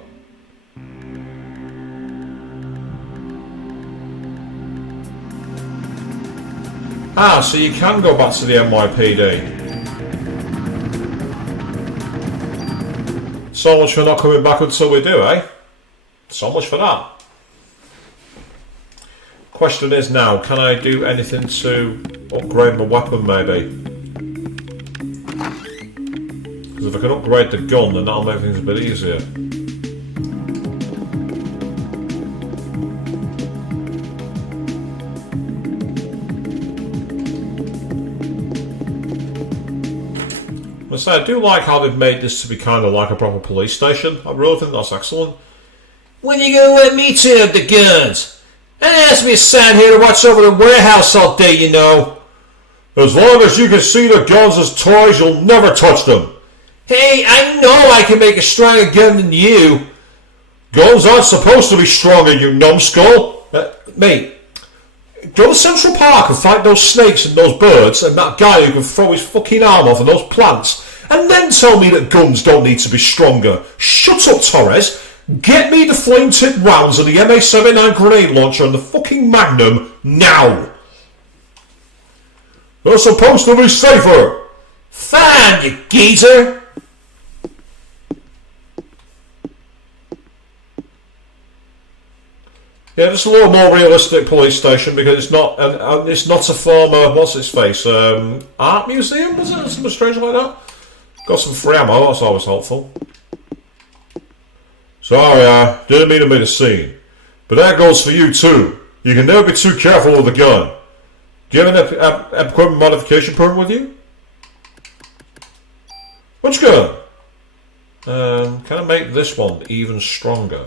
Ah, so you can go back to the NYPD. So much for not coming back until we do, eh? So much for that. Question is now, can I do anything to upgrade my weapon, maybe? Because if I can upgrade the gun, then that'll make things a bit easier. I do like how they've made this to be kind of like a proper police station. I really think that's excellent. When are you gonna let me turn up the guns? I asked me to stand here to watch over the warehouse all day, you know. As long as you can see the guns as toys, you'll never touch them. Hey, I know I can make a stronger gun than you. Guns aren't supposed to be stronger, you numbskull. Mate, go to Central Park and fight those snakes and those birds and that guy who can throw his fucking arm off and those plants, and then tell me that guns don't need to be stronger. Shut up, Torres. Get me the flame-tipped rounds and the MA-79 grenade launcher and the fucking Magnum now. They're supposed to be safer. Fine, you geezer. Yeah, just a little more realistic police station because it's not a former what's its face art museum, was it? Something strange like that. Got some free ammo. That's always helpful. Sorry, I didn't mean to make a scene, but that goes for you too. You can never be too careful with a gun. Do you have an equipment modification permit with you? Which gun? Can I make this one even stronger?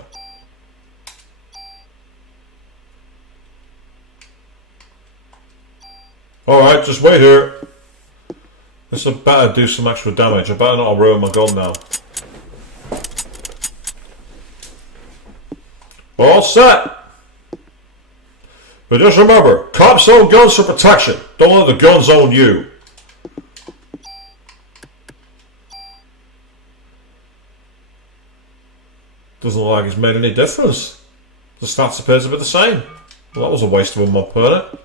Alright, just wait here. This had better do some extra damage. I better not ruin my gun now. All set. But just remember, cops own guns for protection. Don't let the guns own you. Doesn't look like it's made any difference. The stats appear to be the same. Well, that was a waste of one permit.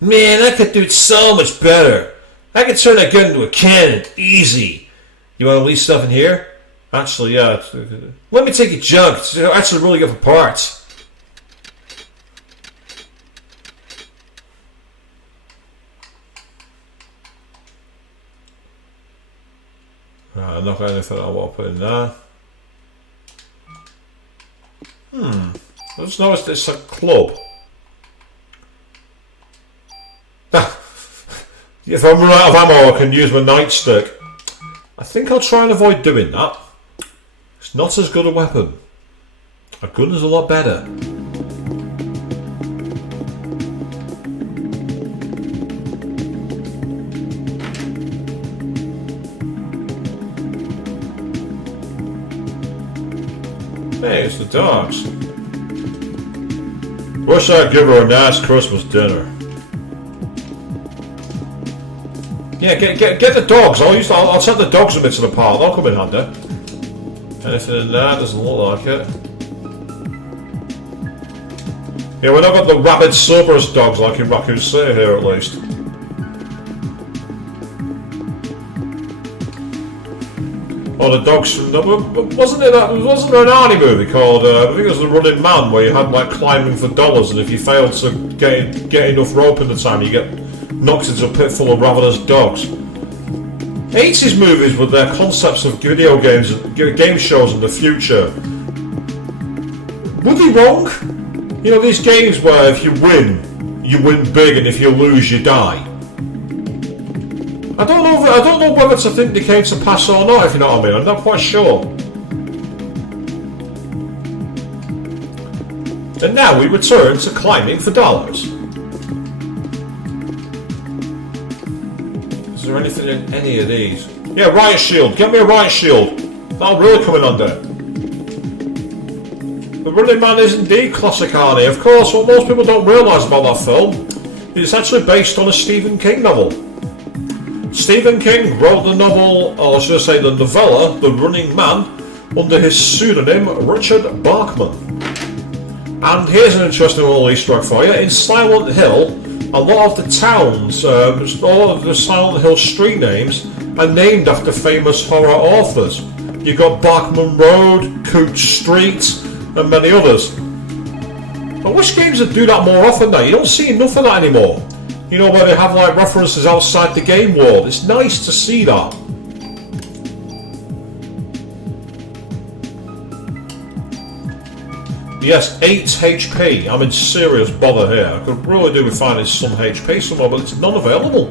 Man, I could do it so much better. I could turn that gun into a cannon. Easy. You want to leave stuff in here? Actually, yeah. Let me take your junk. It's actually really good for parts. Right, not got anything I want to put in there. I just noticed it's a club. If I'm running out of ammo, I can use my nightstick. I think I'll try and avoid doing that. It's not as good a weapon. A gun is a lot better. Hey, it's the dogs. Wish I'd give her a nice Christmas dinner. Yeah, get the dogs. I'll take the dogs a bit to the park. They'll come in handy. Anything in there? Doesn't look like it. Yeah, we're not got the rabid Cerberus dogs like in Raccoon City here, at least. Oh, the dogs from wasn't there an Arnie movie called I think it was The Running Man, where you had like climbing for dollars, and if you failed to get enough rope in the time, you get knocked into a pit full of ravenous dogs. 80s movies with their concepts of video games, game shows in the future. Were they wrong? You know, these games where if you win big, and if you lose, you die. I don't know whether to think they came to pass or not, if you know what I mean. I'm not quite sure. And now we return to climbing for dollars. Is there anything in any of these? Yeah, riot shield. Get me a riot shield. That'll really come in under. The Running Man is indeed classic, Arnie. Of course, what most people don't realise about that film is it's actually based on a Stephen King novel. Stephen King wrote the novel, or should I say the novella, The Running Man, under his pseudonym Richard Bachman. And here's an interesting little Easter egg for you. In Silent Hill, a lot of the towns, all of the Silent Hill street names are named after famous horror authors. You've got Bachman Road, Cooch Street, and many others. I wish games would do that more often now. You don't see enough of that anymore. You know, where they have like references outside the game world. It's nice to see that. Yes, 8 HP. I'm in serious bother here. I could really do with finding some HP somewhere, but it's not available.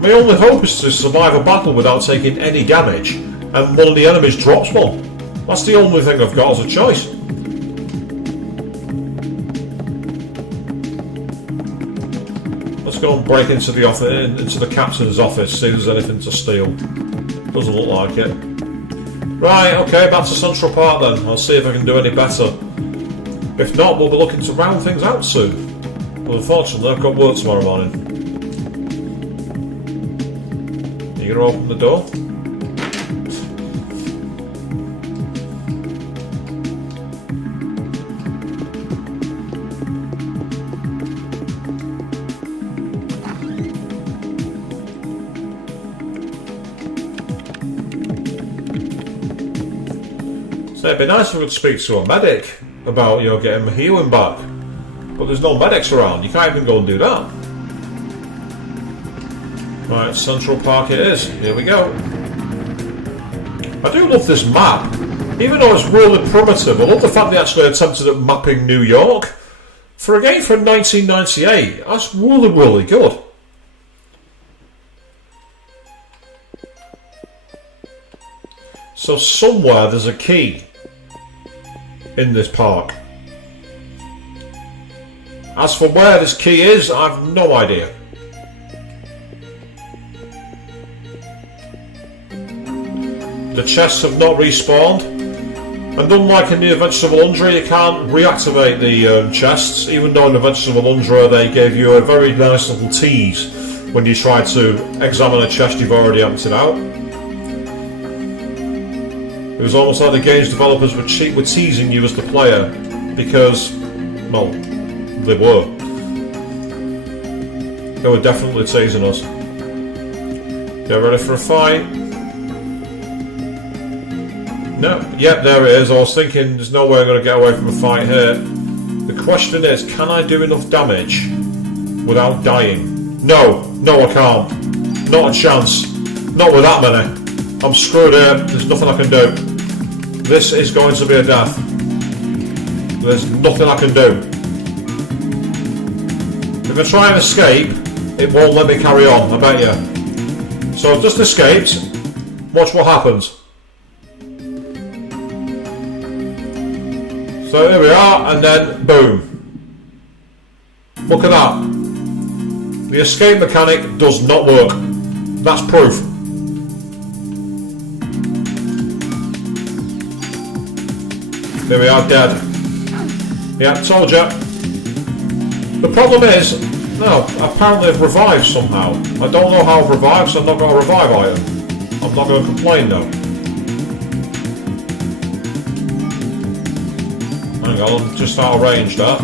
My only hope is to survive a battle without taking any damage, and one of the enemies drops one. That's the only thing I've got as a choice. Let's go and break into the captain's office, see if there's anything to steal. Doesn't look like it. Right, okay, back to Central Park then. I'll see if I can do any better. If not, we'll be looking to round things out soon. But unfortunately, I've got work tomorrow morning. Are you going to open the door? So it'd be nice if we could speak to a medic about, you know, getting my healing back. But there's no medics around. You can't even go and do that. Right, Central Park it is. Here we go. I do love this map. Even though it's really primitive, I love the fact they actually attempted at mapping New York. For a game from 1998, that's really, really good. So somewhere there's a key in this park. As for where this key is, I've no idea. The chests have not respawned, and unlike in the Adventures of Alundra, you can't reactivate the chests, even though in Adventures of Alundra they gave you a very nice little tease when you tried to examine a chest you've already emptied out. It was almost like the game's developers were teasing you as the player, because, well, they were. They were definitely teasing us. Get ready for a fight. No, yep, there it is. I was thinking there's no way I'm going to get away from a fight here. The question is, can I do enough damage without dying? No, I can't. Not a chance. Not with that many. I'm screwed here. There's nothing I can do. This is going to be a death. There's nothing I can do. If I try and escape, it won't let me carry on, I bet you. So I've just escaped. Watch what happens. So here we are, and then boom. Look at that. The escape mechanic does not work. That's proof. There we are, dead. Yeah, told ya. The problem is, no, apparently I've revived somehow. I don't know how I've revived, so I've not got a revive item. I'm not going to complain though. Hang on, I'm just out of range there.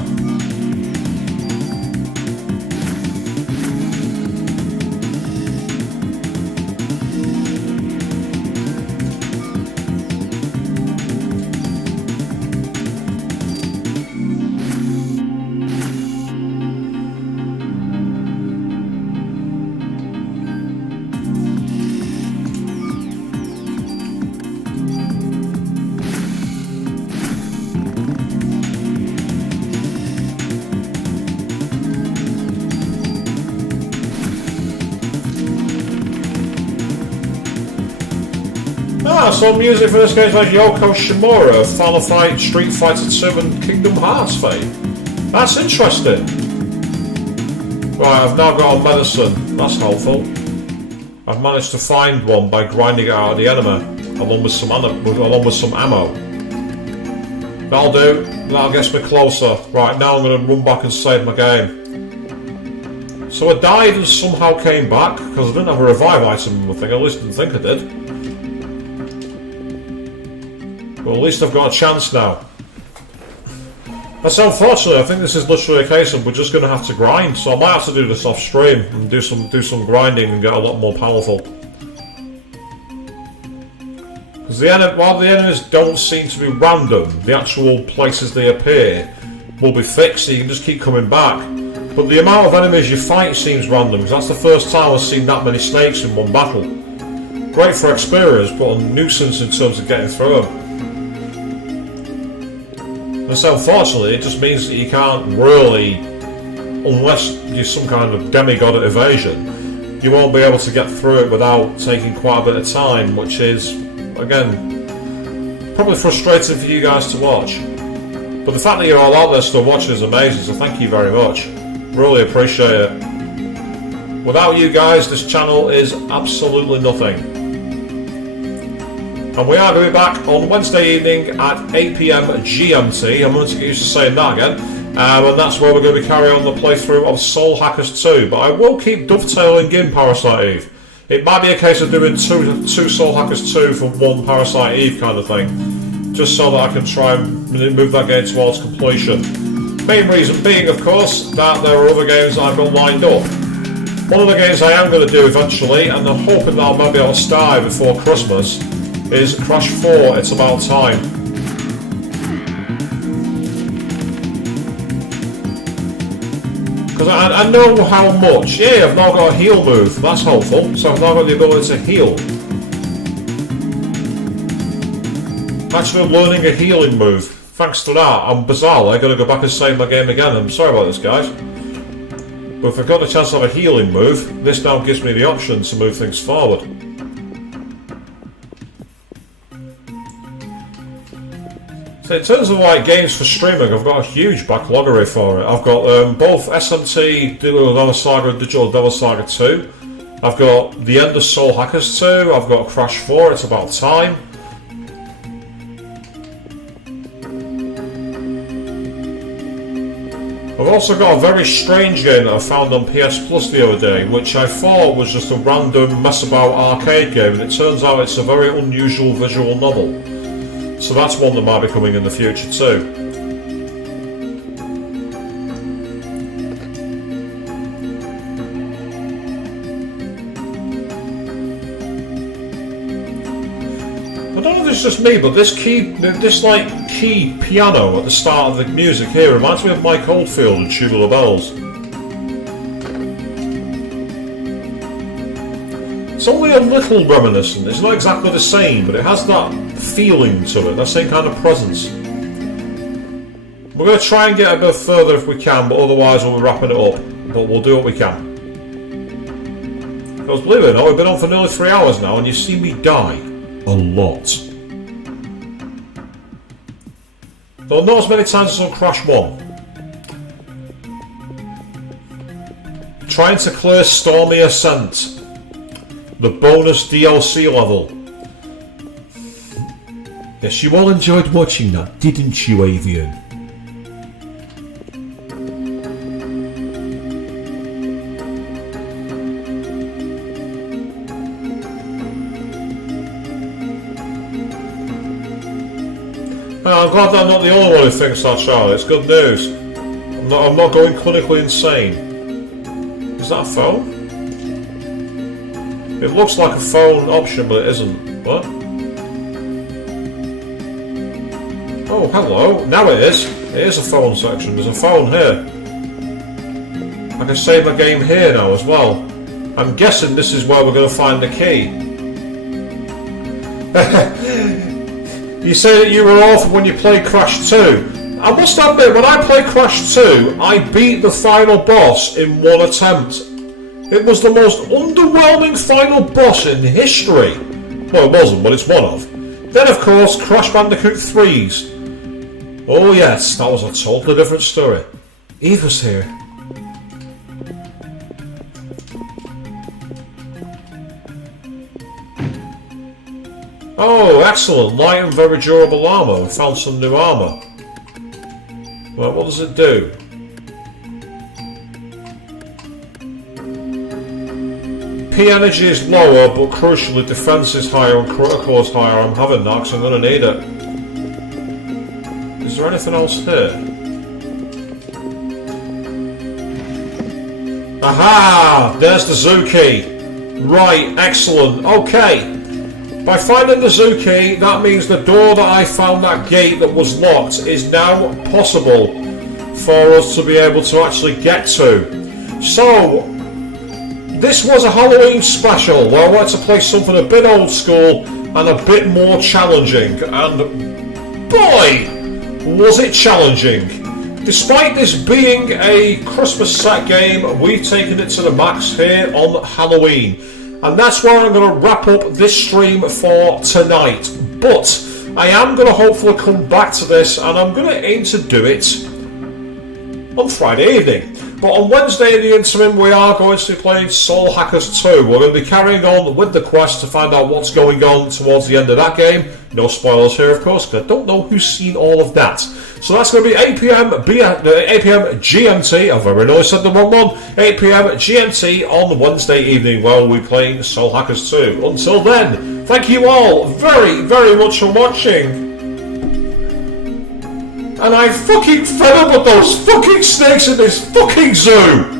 So music for this game is like Yoko Shimura, Final Fight, Street Fighter 2 and Kingdom Hearts fame. That's interesting. Right, I've now got a medicine. That's helpful. I've managed to find one by grinding it out of the enemy. along with some ammo. That'll do. That gets me closer. Right, now I'm going to run back and save my game. So I died and somehow came back because I didn't have a revive item. I think, at least I didn't think I did. Well, at least I've got a chance now. That's unfortunate. I think this is literally a case of we're just going to have to grind. So I might have to do this off stream and do some grinding and get a lot more powerful. Because while the enemies don't seem to be random, the actual places they appear will be fixed. So you can just keep coming back. But the amount of enemies you fight seems random. Because that's the first time I've seen that many snakes in one battle. Great for experience, but a nuisance in terms of getting through them. And so unfortunately it just means that you can't really, unless you're some kind of demigod at evasion, you won't be able to get through it without taking quite a bit of time, which is, again, probably frustrating for you guys to watch. But the fact that you're all out there still watching is amazing, so thank you very much. Really appreciate it. Without you guys, this channel is absolutely nothing. And we are going to be back on Wednesday evening at 8 PM GMT. I'm going to get used to saying that again. And that's where we're going to be carrying on the playthrough of Soul Hackers 2. But I will keep dovetailing in Parasite Eve. It might be a case of doing two Soul Hackers 2 for one Parasite Eve kind of thing. Just so that I can try and move that game towards completion. Main reason being, of course, that there are other games that I've got lined up. One of the games I am going to do eventually, and I'm hoping that I might be able to start before Christmas, is Crash 4, It's About Time. Because I know how much. Yeah, I've now got a heal move, that's helpful. So I've now got the ability to heal. Actually learning a healing move. Thanks to that, I'm bizarrely going to go back and save my game again. I'm sorry about this, guys. But if I've got the chance to have a healing move, this now gives me the option to move things forward. In terms of like games for streaming, I've got a huge backloggery for it. I've got both SMT Digital Devil Saga and Digital Devil Saga 2. I've got the end of Soul Hackers 2. I've got Crash 4, It's About Time. I've also got a very strange game that I found on PS Plus the other day, which I thought was just a random mess about arcade game, and it turns out it's a very unusual visual novel. So that's one that might be coming in the future too. I don't know if it's just me, but this key piano at the start of the music here reminds me of Mike Oldfield and Tubular Bells. It's only a little reminiscent. It's not exactly the same, but it has that feeling to it, that same kind of presence. We're going to try and get a bit further if we can, but otherwise we'll be wrapping it up. But we'll do what we can. Because believe it or not, we've been on for nearly 3 hours now, and you've seen me die a lot. Though not as many times as on Crash 1. Trying to clear Stormy Ascent. The bonus DLC level. Yes, you all enjoyed watching that, didn't you, Avian? I'm glad that I'm not the only one who thinks that, Charlie. It's good news. I'm not going clinically insane. Is that a phone? It looks like a phone option, but it isn't. What? Oh, hello. Now it is. It is a phone section. There's a phone here. I can save my game here now as well. I'm guessing this is where we're going to find the key. You say that you were off when you played Crash 2. I must admit, when I played Crash 2, I beat the final boss in one attempt. It was the most underwhelming final boss in history. Well, it wasn't, but it's one of. Then, of course, Crash Bandicoot 3's. Oh yes, that was a totally different story. Eva's here. Oh, excellent. Light and very durable armour. We found some new armour. Well, what does it do? P energy is lower, but crucially defense is higher and critical is higher. I'm having that because I'm going to need it. Is there anything else here? Aha! There's the zoo key. Right, excellent. Okay. By finding the zoo key, that means the door that I found, that gate that was locked, is now possible for us to be able to actually get to. So, this was a Halloween special where I wanted to play something a bit old school and a bit more challenging, and boy, was it challenging. Despite this being a Christmas set game, we've taken it to the max here on Halloween. And that's where I'm going to wrap up this stream for tonight. But I am going to hopefully come back to this, and I'm going to aim to do it on Friday evening. But on Wednesday in the interim, we are going to be playing Soul Hackers 2. We're going to be carrying on with the quest to find out what's going on towards the end of that game. No spoilers here, of course, because I don't know who's seen all of that. So that's going to be 8 p.m. GMT. I've already said the wrong one. 8 p.m. GMT on Wednesday evening while we're playing Soul Hackers 2. Until then, thank you all very, very much for watching. And I fucking fed up with those fucking snakes in this fucking zoo!